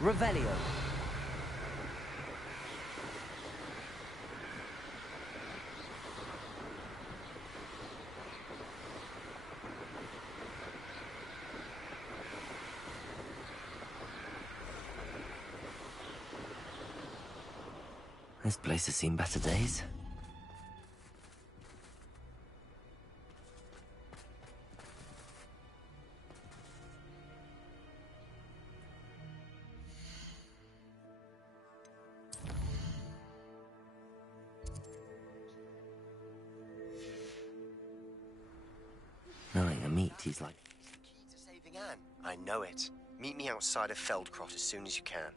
Revelio. This place has seen better days. Knowing a meat, he's like... Key to saving Anne. I know it. Meet me outside of Feldcrot as soon as you can.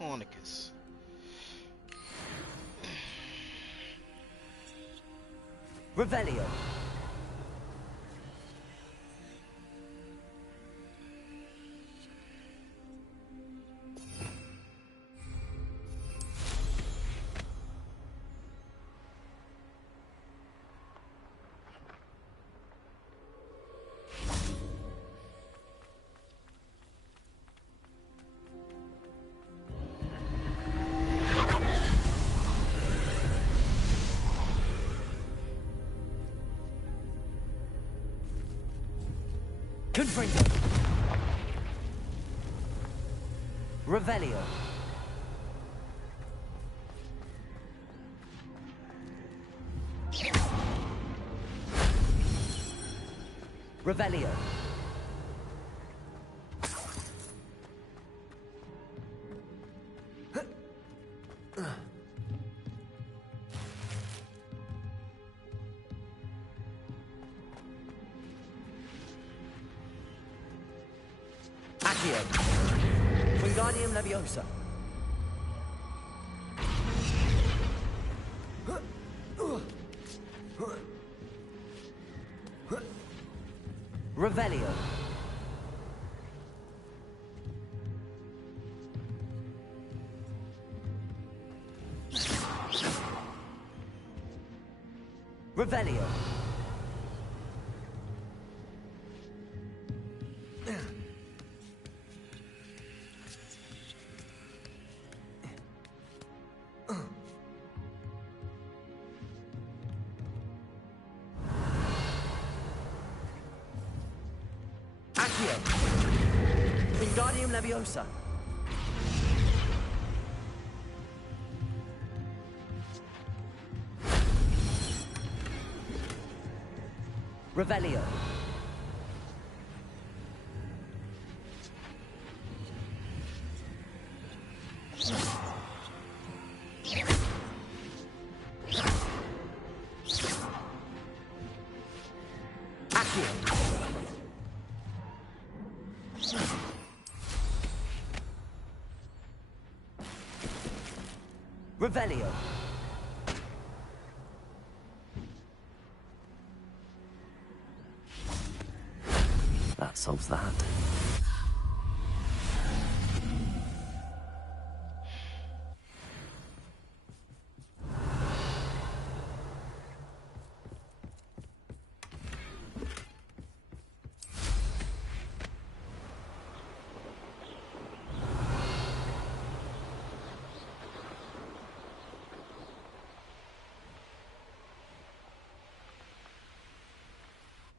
Capricornicus. Revelio. Confringo. Revelio. Revelio. Accio. Wingardium Leviosa. Revelio. Revelio. Accio! Wingardium Leviosa! Revelio! Revelio. That solves that.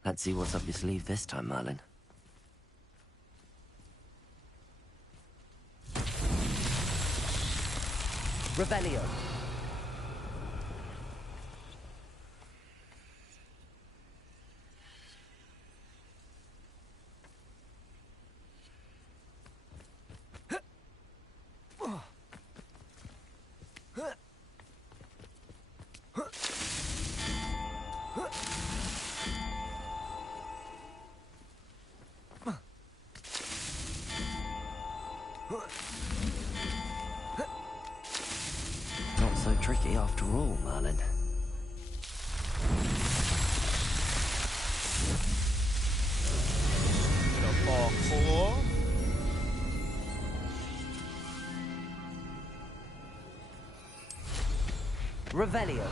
Let's see what's up your sleeve this time, Merlin. Revelio. Not so tricky after all, Merlin. The parkour. Revelio.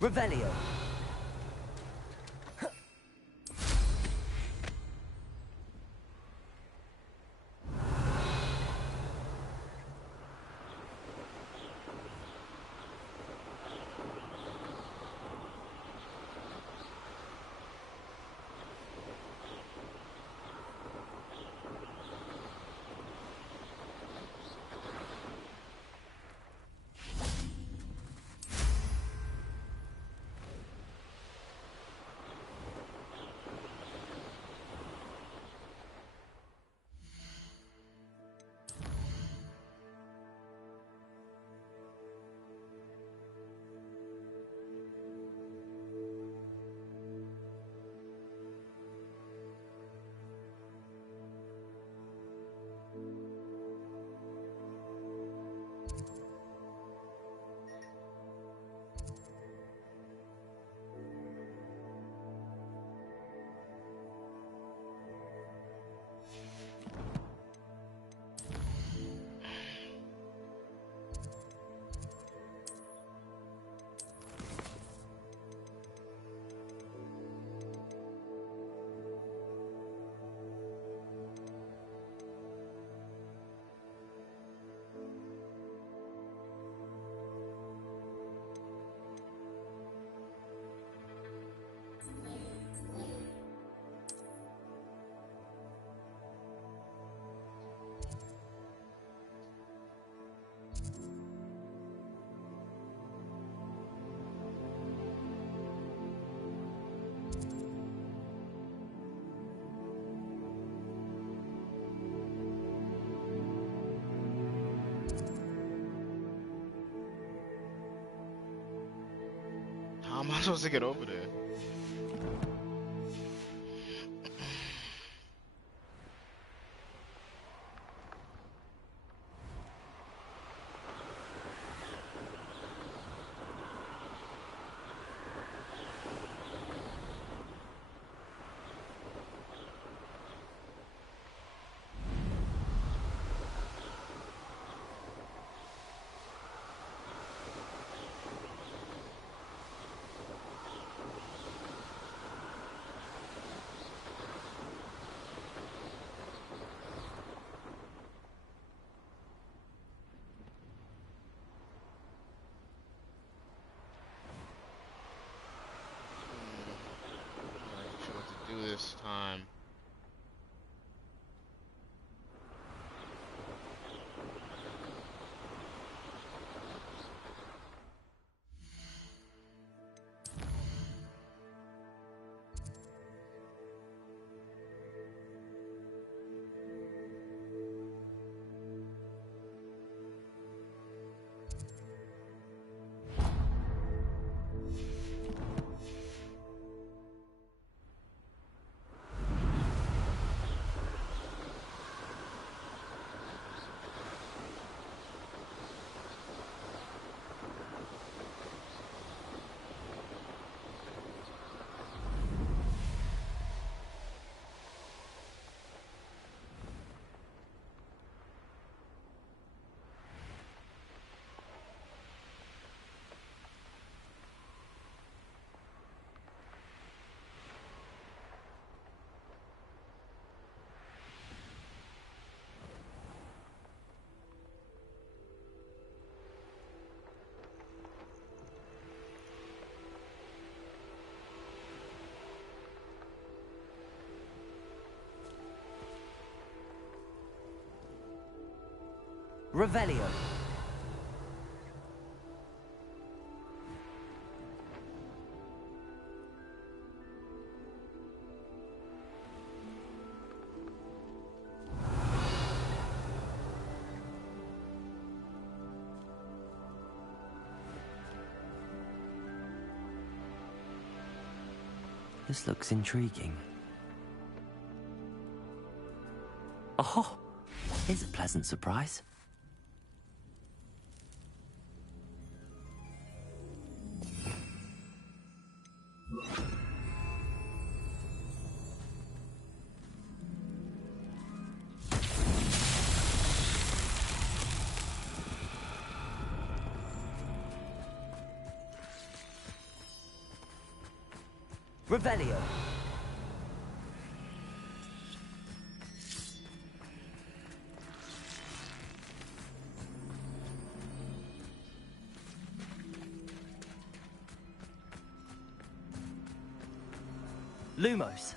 Revelio. How am I supposed to get over there? Not sure what to do this time. Revelio. This looks intriguing. Oh, here's a pleasant surprise. Revelio. Lumos.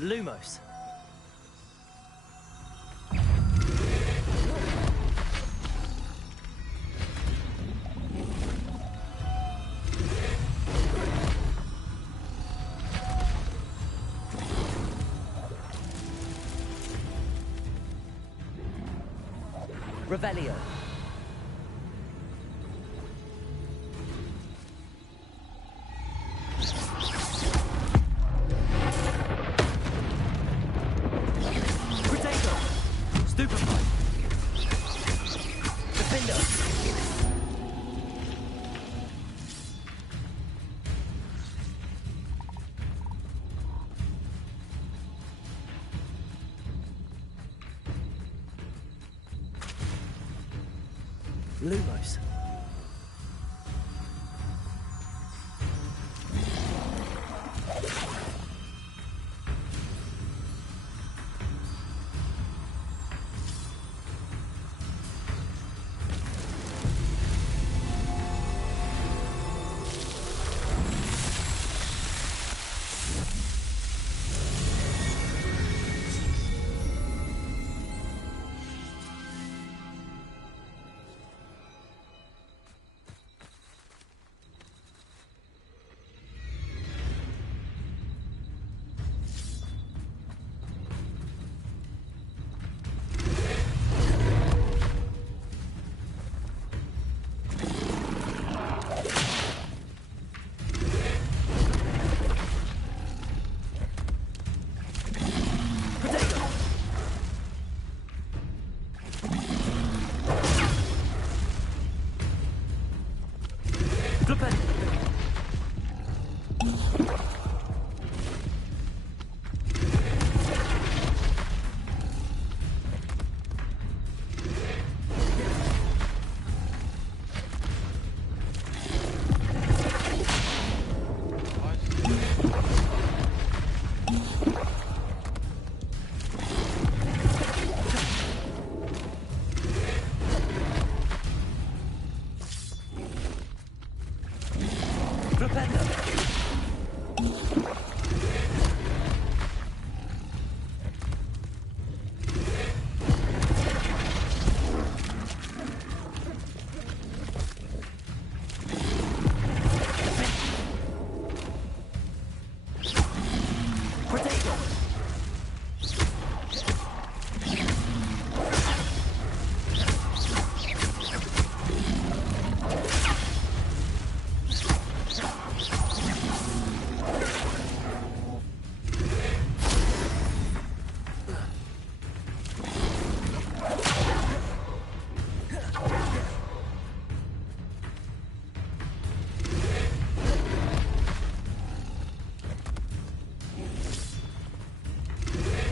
Lumos. Revelio. Lumos.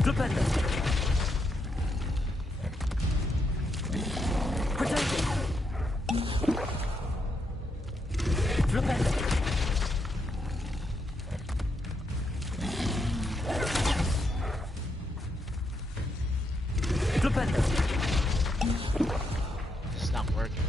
Flipendo. Potato. Flipendo. Flipendo. It's not working.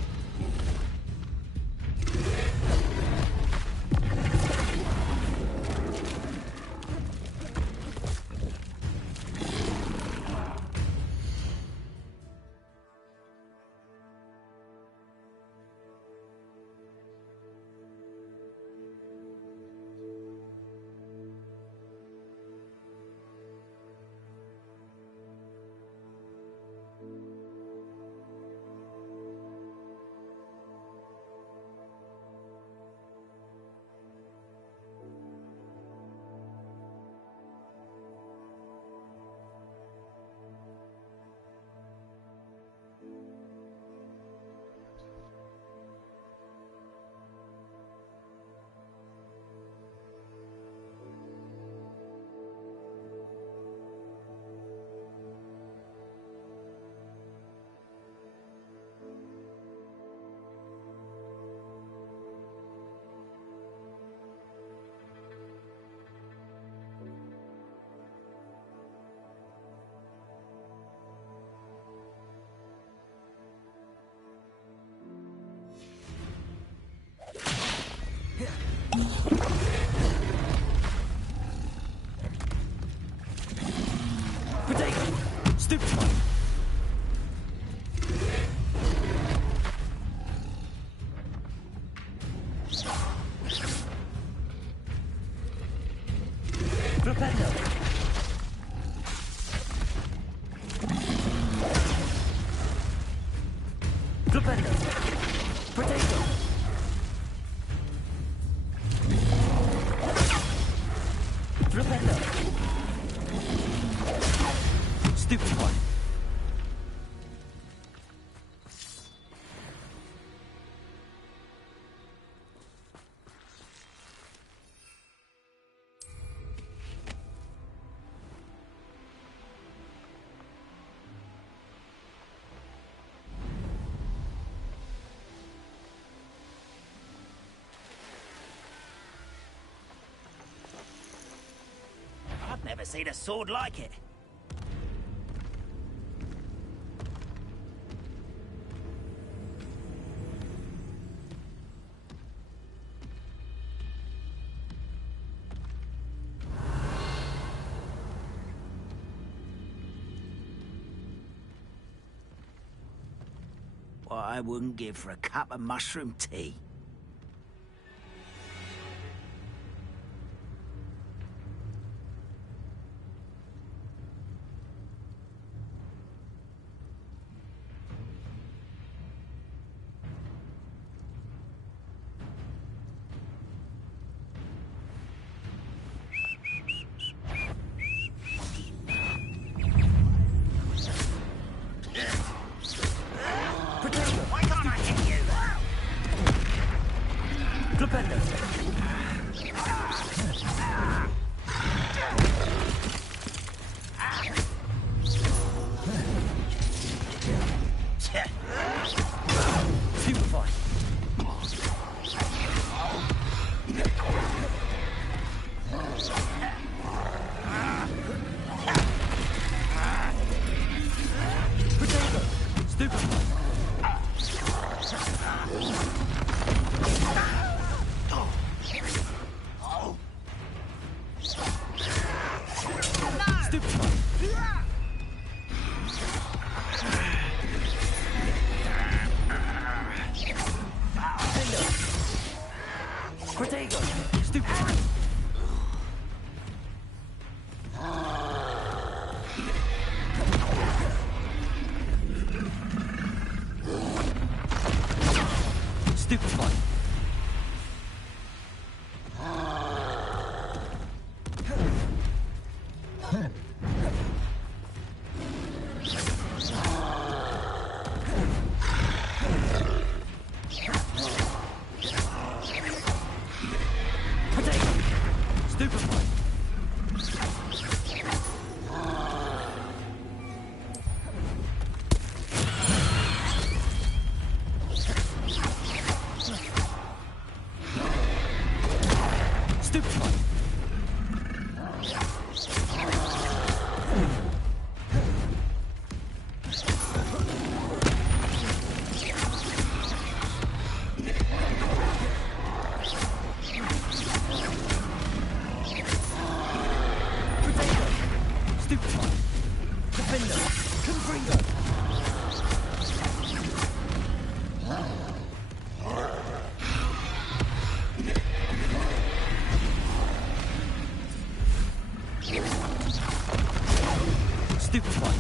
Potato. Stupid one. Flipendo. Flipendo. Potato. Flipendo. Stupid one. I've never seen a sword like it. What I wouldn't give for a cup of mushroom tea. Why can't I hit you? Flipendo. Stupefy. Potato. Stupefy. Potato. Stupid. Stupid one. Potato. Stupid one. Stupefy. Defender. Confringo. Stupefy.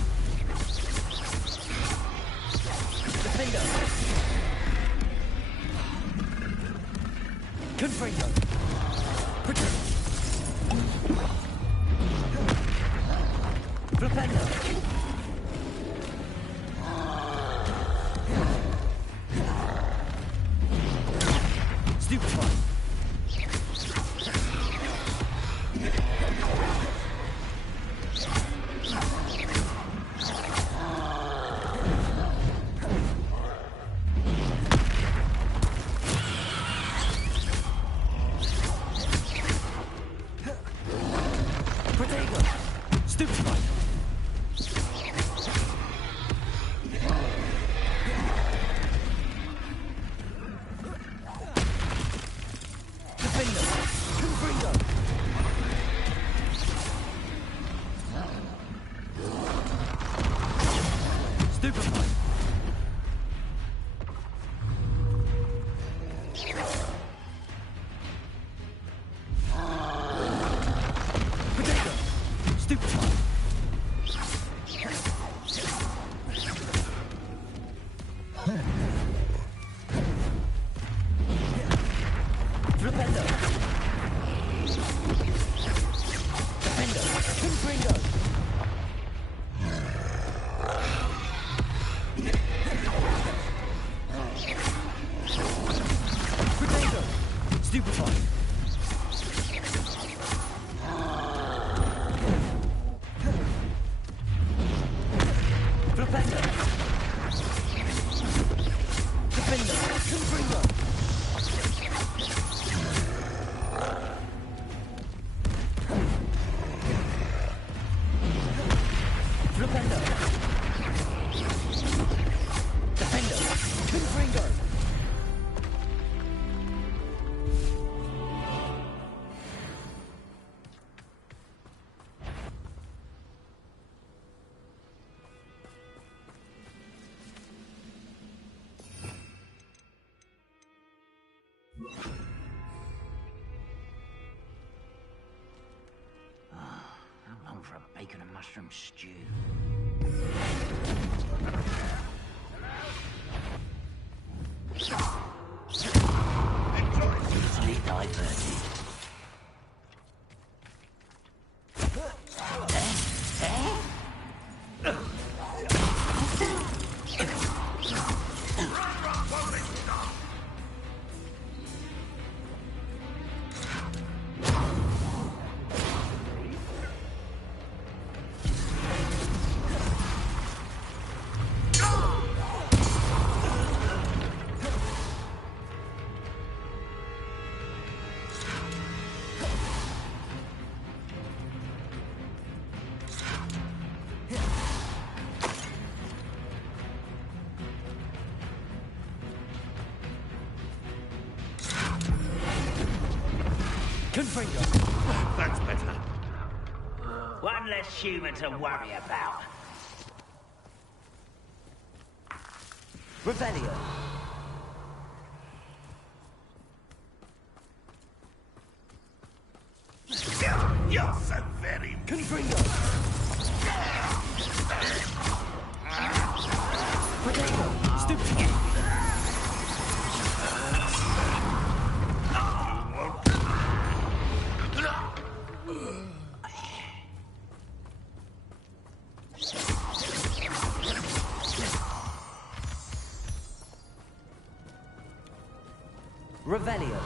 Defender. Confringo. Protect. Defender. Stupefy. Protego. Stupefy. Defender. Confringo. Stupefy. Protego. Stupefy. Flipendo. Defender. Confringo. Protego. Stupefy. Flipendo. Defender. Confringo. Flipendo. Defender. Confringo. How long for a bacon and mushroom stew? Easily diverted. Confringo. That's better. One less human to worry about. Revelio. You're so very... Confringo. Protego. Stupefy. Revelio.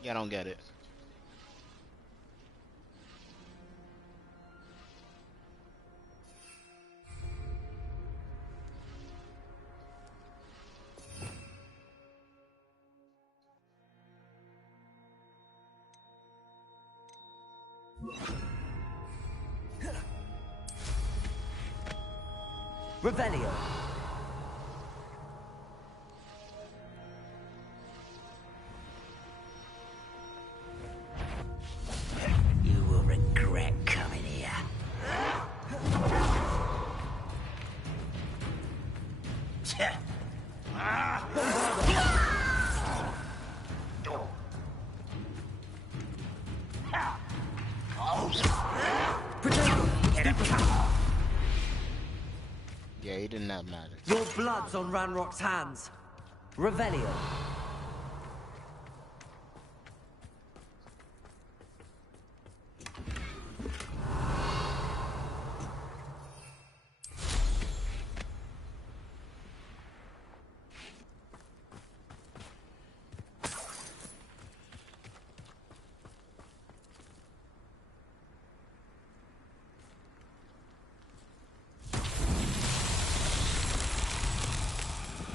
Yeah, I don't get it. Revelio. You will regret coming here. Yeah, he didn't have magic. Your blood's on Ranrock's hands. Revelio.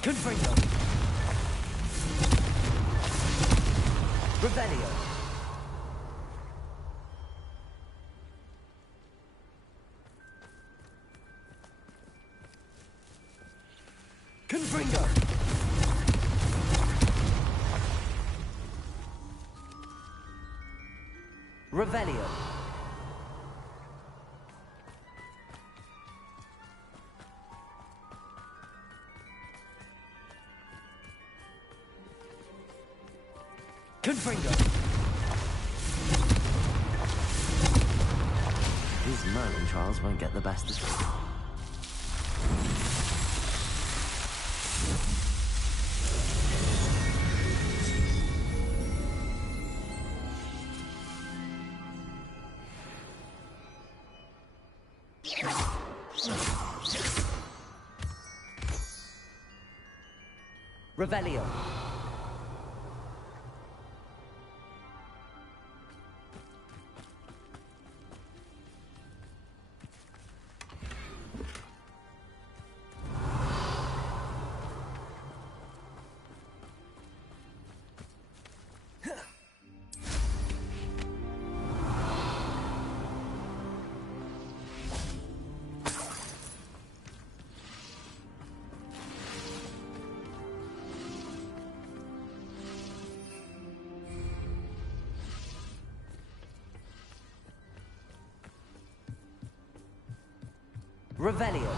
Confringo. Revelio. Confringo. Revelio. Confringo. These Merlin trials won't get the best of me. Revelio. Revelio.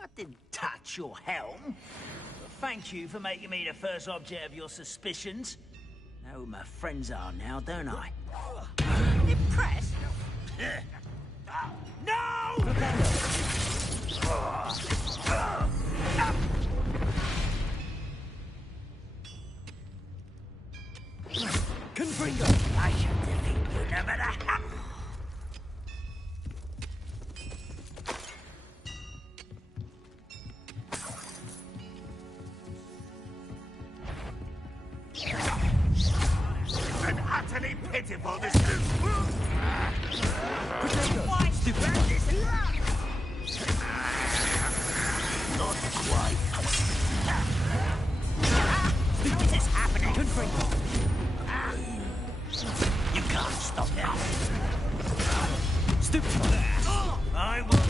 I didn't touch your helm. But thank you for making me the first object of your suspicions. Know who my friends are now, don't I? Impressed? No! Confringo! I shall defeat you no matter how. An utterly pitiful dispute. Why stupendous luck? Not quite. How is this happening? Good for you. You can't stop now. Stupid. I will.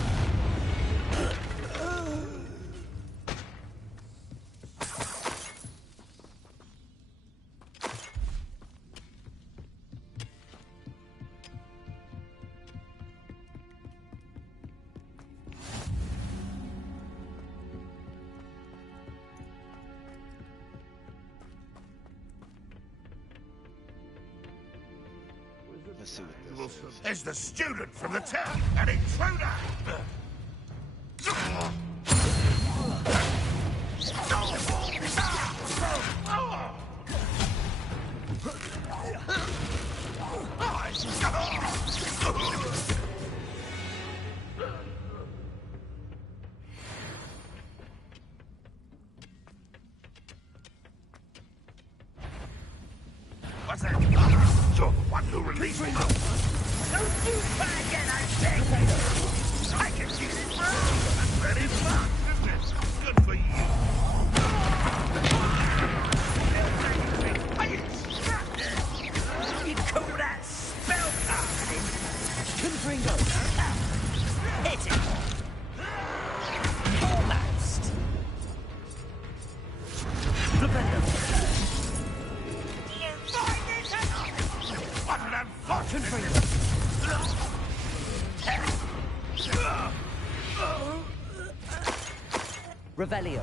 Let's see what this is. There's the student from the town, an intruder! What's that? You're the one who released me. Don't you try again, I beg. I can see this room. That's very fun, isn't it? Good for you. You call that spell casting? Confringo. Hit it. Almost. Propendo. Do you find this? What an unfortunate... Revelio.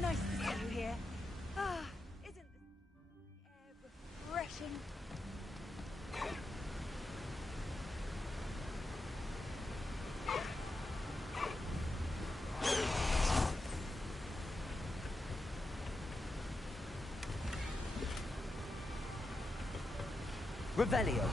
Nice to see you here. Ah, isn't the air refreshing? Revelio.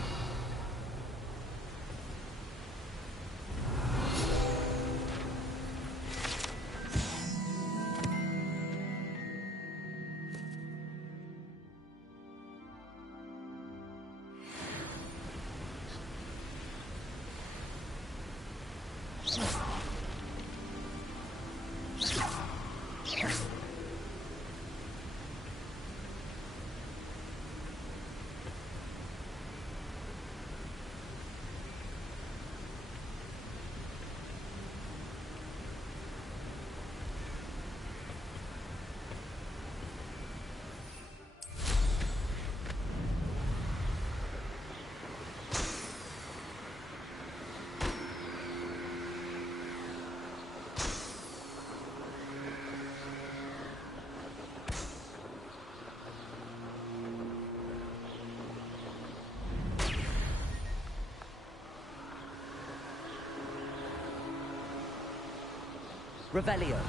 Revelio.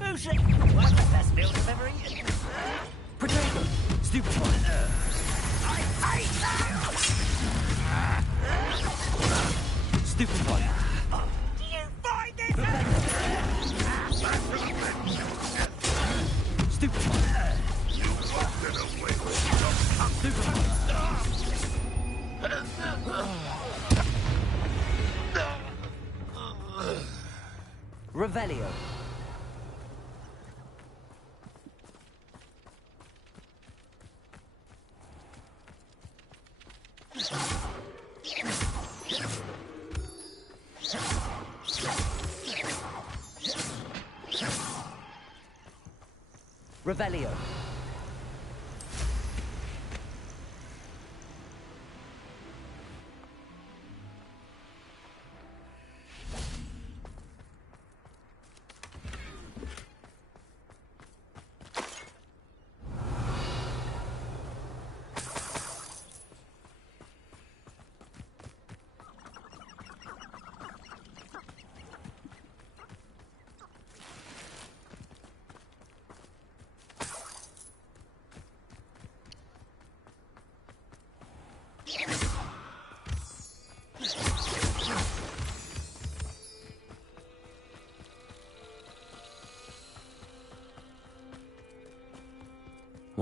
Bullshit! One of the best meals I've ever eaten. Potato. Stupid one. I hate that! Stupid one. Do you find it? Stupid one. You wanted away with your Stupid one. Revelio. Revelio.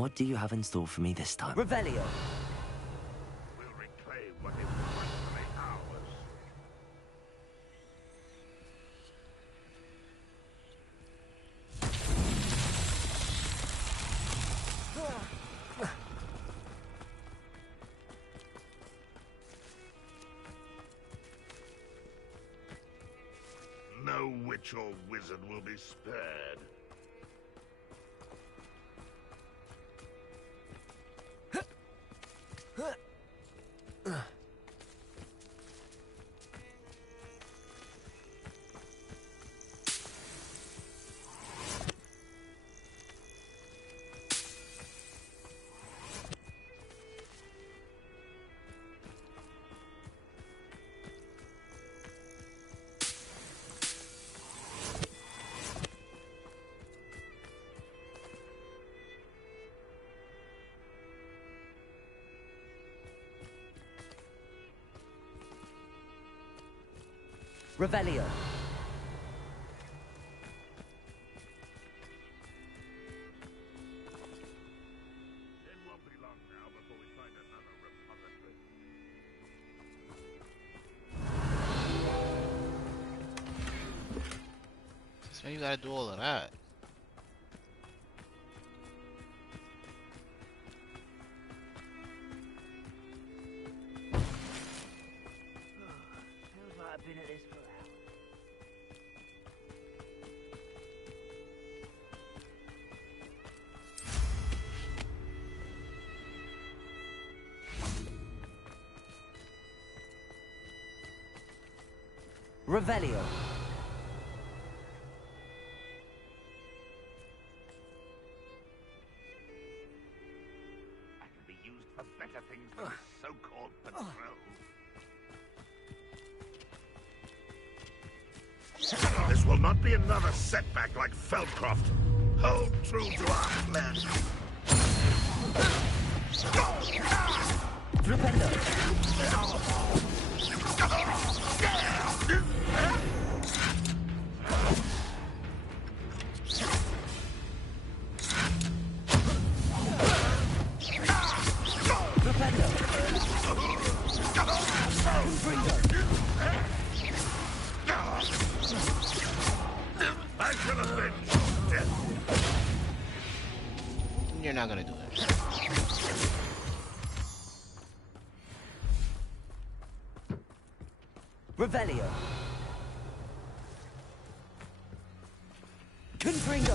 What do you have in store for me this time? Revelio. We'll reclaim what is rightfully ours. No witch or wizard will be spared. Revelio. It won't be long now before we find another repository. So you gotta do all of that. Feels like I've been at this for hours. Revelio. That can be used for better things than this so-called patrol. This will not be another setback like Feldcroft. Hold true to our plan. I shall avenge death. You're not gonna do it. Revelio. Confringo.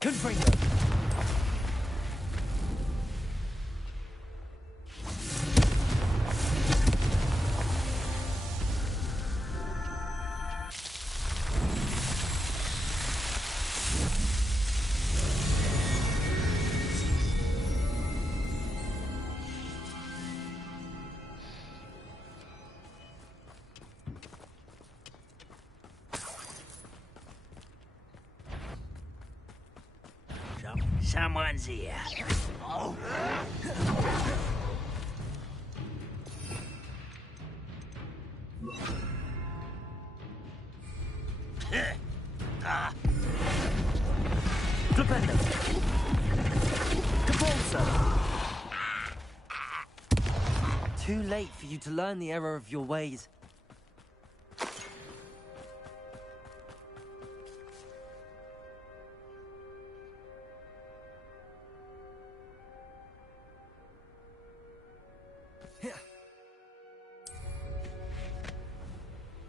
Confringo. Someone's here. Oh. Flipendo. Capulso. Too late for you to learn the error of your ways.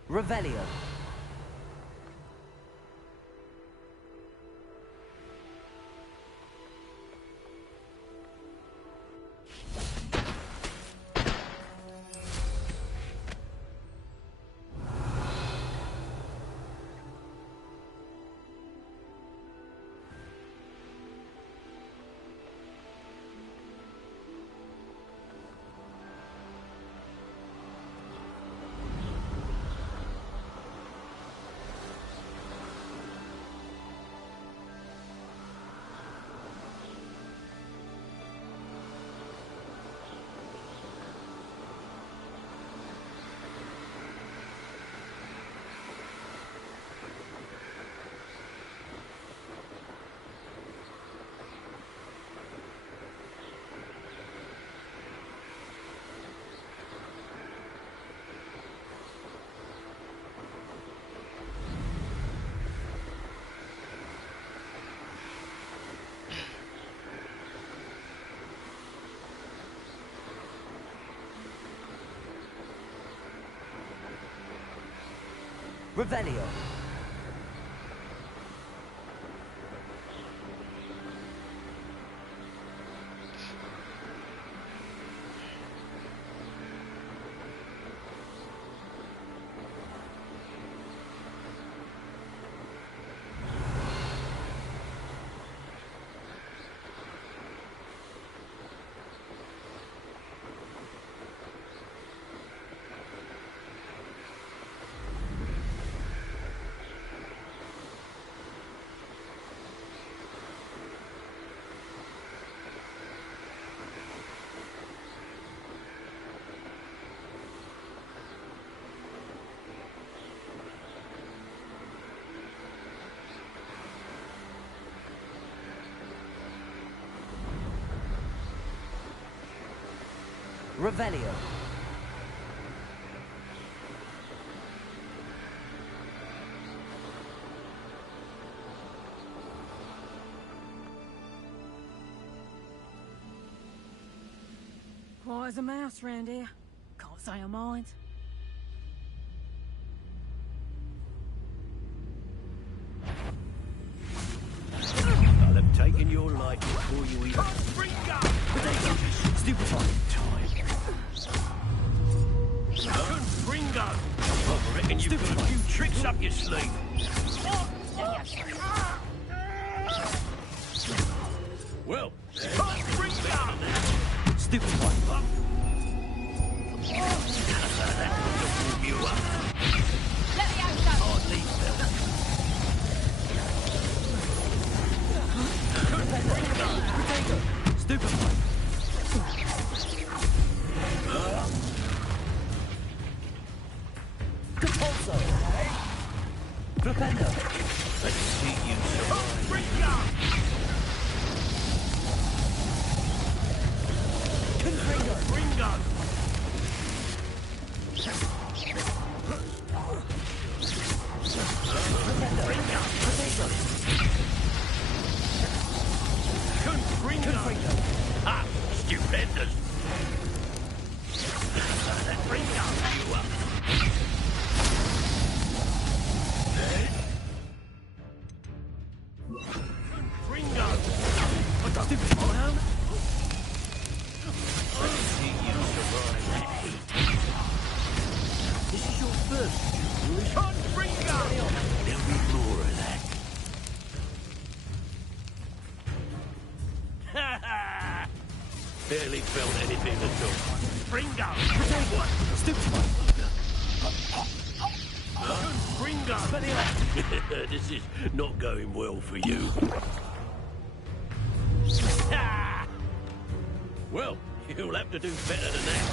Revelio. Revelio. Revelio. Quiet as a mouse round here. Can't say I mind. I'll have taken your life before you even... Stupefy. Ringo! I reckon you've got a few tricks up your sleeve. Well, Stupefy. you up. Let me out, son. Hardly Stupefy. Compulso. Flipendo. Let's see you survive. Ringo. Ah, stupendous. That brings you up. Ringo! What the stupid clown? Let's see you survive that heat. This is your first duel. Ringo! There'll be more of that. Barely felt anything at all. Ringo! What? Stupefy. Ringo! This is not going well for you. Well, you'll have to do better than that.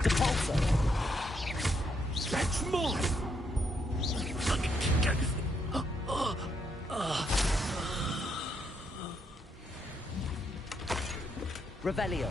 Compulso. That's mine! Revelio.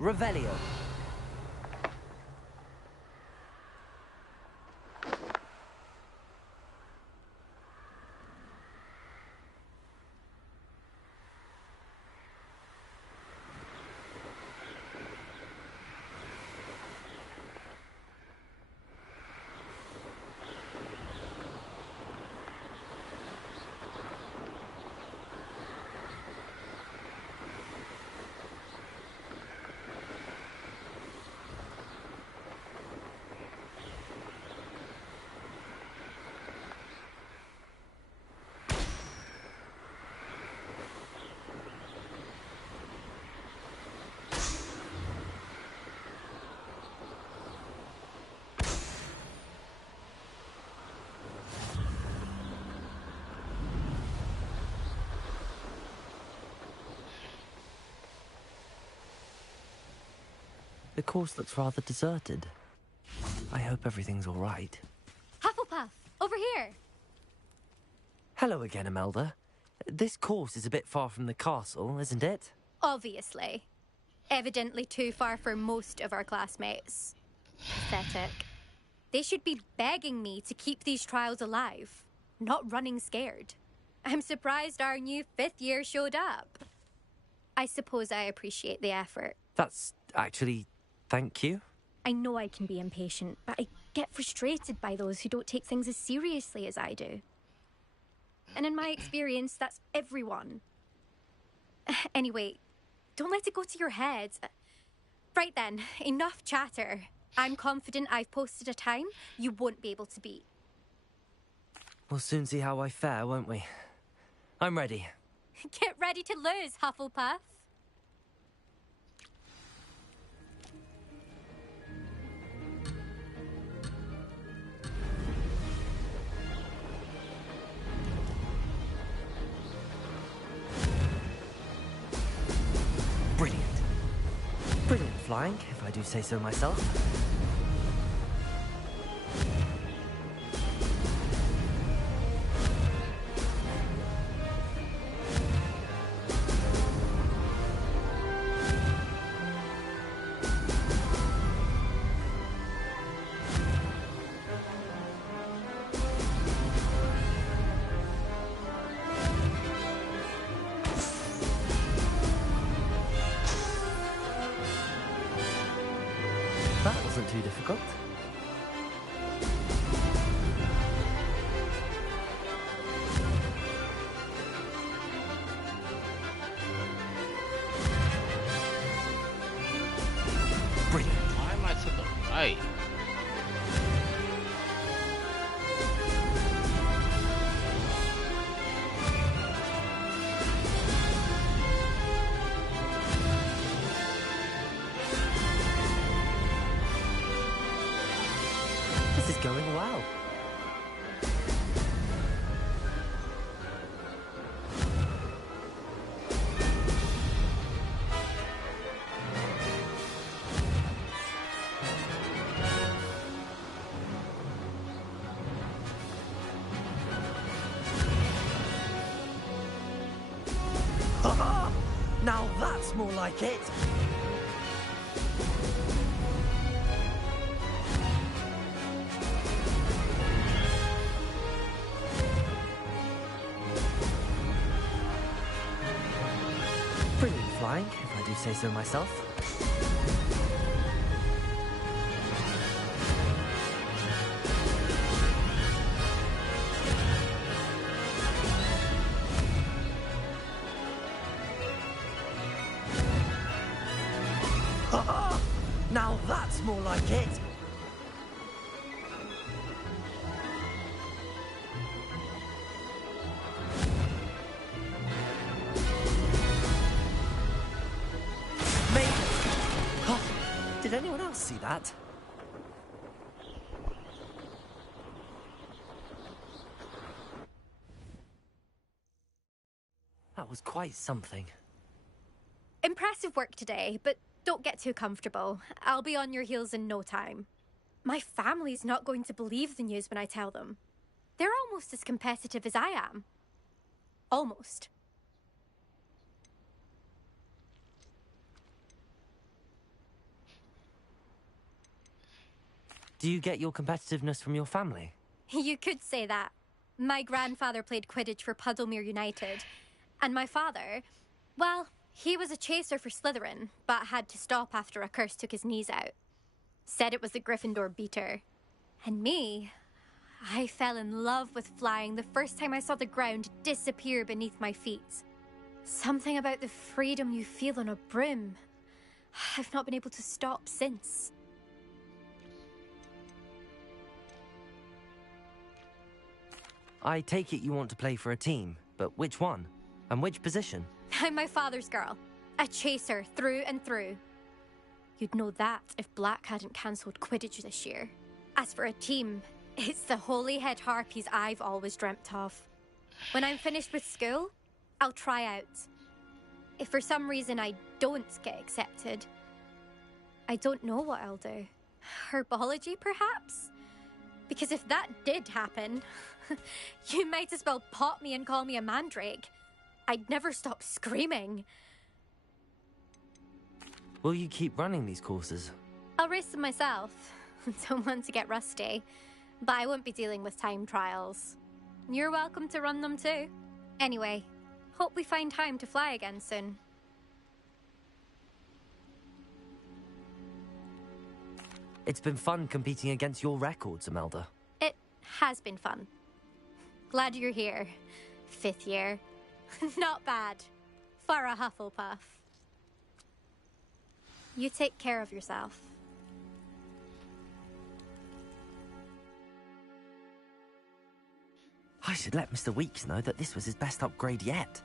Revelio. The course looks rather deserted. I hope everything's all right. Hufflepuff, over here. Hello again, Imelda. This course is a bit far from the castle, isn't it? Obviously. Evidently too far for most of our classmates. Pathetic. They should be begging me to keep these trials alive, not running scared. I'm surprised our new 5th year showed up. I suppose I appreciate the effort. That's actually... thank you. I know I can be impatient, but I get frustrated by those who don't take things as seriously as I do. And in my experience, that's everyone. Anyway, don't let it go to your head. Right then, enough chatter. I'm confident I've posted a time you won't be able to beat. We'll soon see how I fare, won't we? I'm ready. Get ready to lose, Hufflepuff. Brilliant. Brilliant flying, if I do say so myself. That wasn't too difficult. Brilliant. Why am I to the right? This is going well. Now that's more like it. Brilliant flying, if I do say so myself. Now that's more like it. Maybe. Huh? Did anyone else see that? That was quite something. Impressive work today, but don't get too comfortable. I'll be on your heels in no time. My family's not going to believe the news when I tell them. They're almost as competitive as I am. Almost. Do you get your competitiveness from your family? You could say that. My grandfather played Quidditch for Puddlemere United. And my father, well, he was a chaser for Slytherin, but had to stop after a curse took his knees out. Said it was the Gryffindor beater. And me, I fell in love with flying the first time I saw the ground disappear beneath my feet. Something about the freedom you feel on a broom. I've not been able to stop since. I take it you want to play for a team, but which one? And which position? I'm my father's girl. A chaser through and through. You'd know that if Black hadn't cancelled Quidditch this year. As for a team, it's the Holyhead Harpies I've always dreamt of. When I'm finished with school, I'll try out. If for some reason I don't get accepted, I don't know what I'll do. Herbology, perhaps? Because if that did happen, you might as well pot me and call me a mandrake. I'd never stop screaming. Will you keep running these courses? I'll race them myself. Don't want to get rusty. But I won't be dealing with time trials. You're welcome to run them too. Anyway, hope we find time to fly again soon. It's been fun competing against your records, Imelda. It has been fun. Glad you're here. 5th year. Not bad. For a Hufflepuff. You take care of yourself. I should let Mr. Weeks know that this was his best upgrade yet.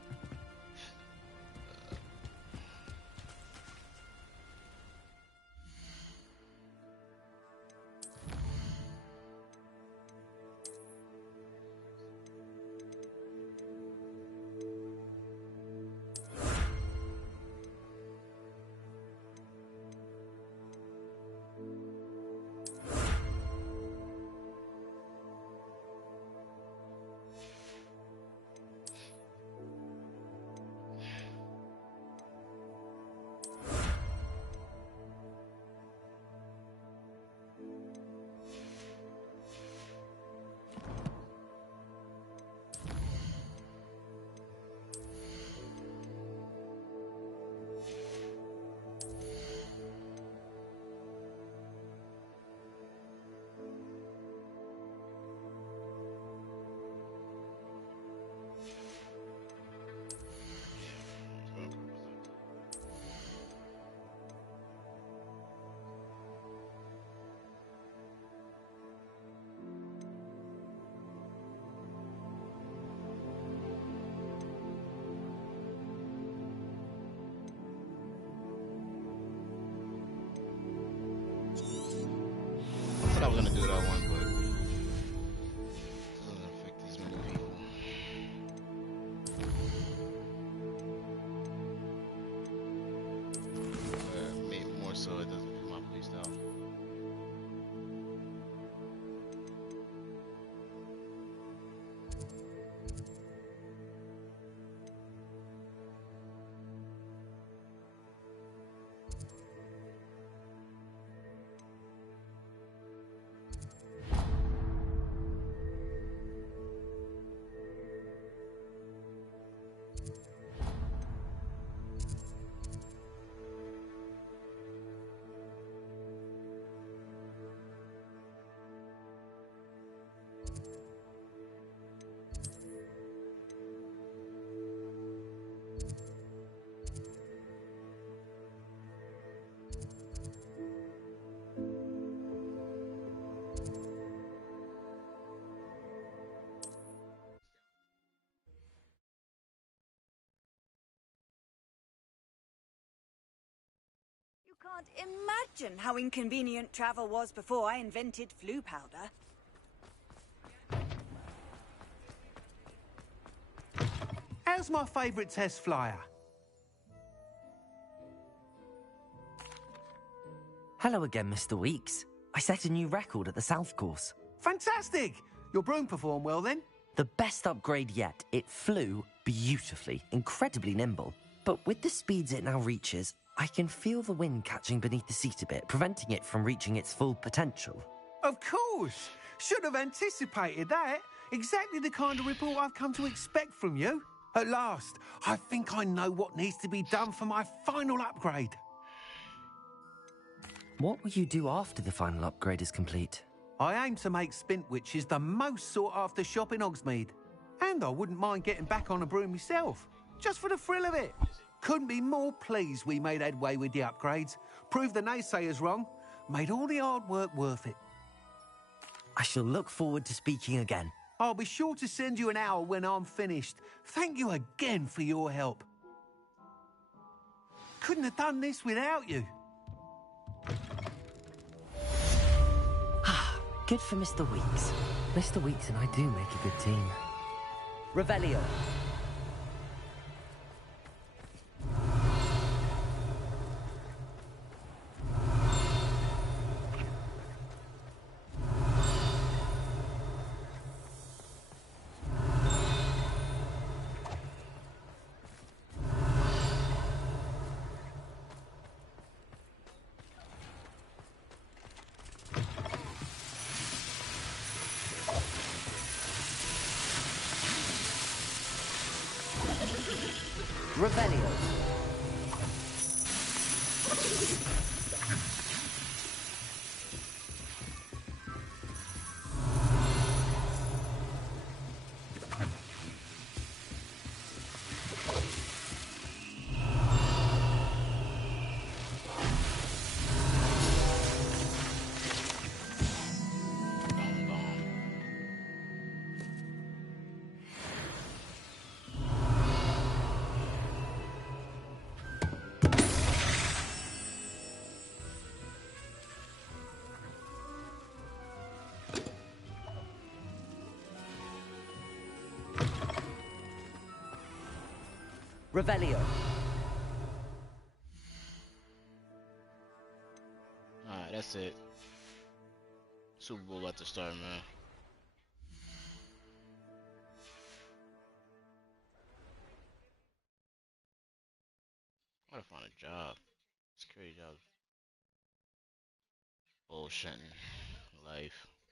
I was gonna do that one, but it doesn't affect as many people. Maybe more so it doesn't fit my playstyle. You can't imagine how inconvenient travel was before I invented flu powder. How's my favourite test flyer? Hello again, Mr. Weeks. I set a new record at the South Course. Fantastic! Your broom performed well then? The best upgrade yet. It flew beautifully, incredibly nimble. But with the speeds it now reaches, I can feel the wind catching beneath the seat a bit, preventing it from reaching its full potential. Of course! Should have anticipated that. Exactly the kind of report I've come to expect from you. At last, I think I know what needs to be done for my final upgrade. What will you do after the final upgrade is complete? I aim to make Spintwitches the most sought-after shop in Hogsmeade. And I wouldn't mind getting back on a broom myself, just for the thrill of it. Couldn't be more pleased we made headway with the upgrades, proved the naysayers wrong, made all the hard work worth it. I shall look forward to speaking again. I'll be sure to send you an owl when I'm finished. Thank you again for your help. Couldn't have done this without you. Good for Mr. Weeks. Mr. Weeks and I do make a good team. Revelio. Revelio. Revelio. Alright, that's it. Super Bowl about to start, man. I gotta find a job. It's crazy job. Bullshitting life.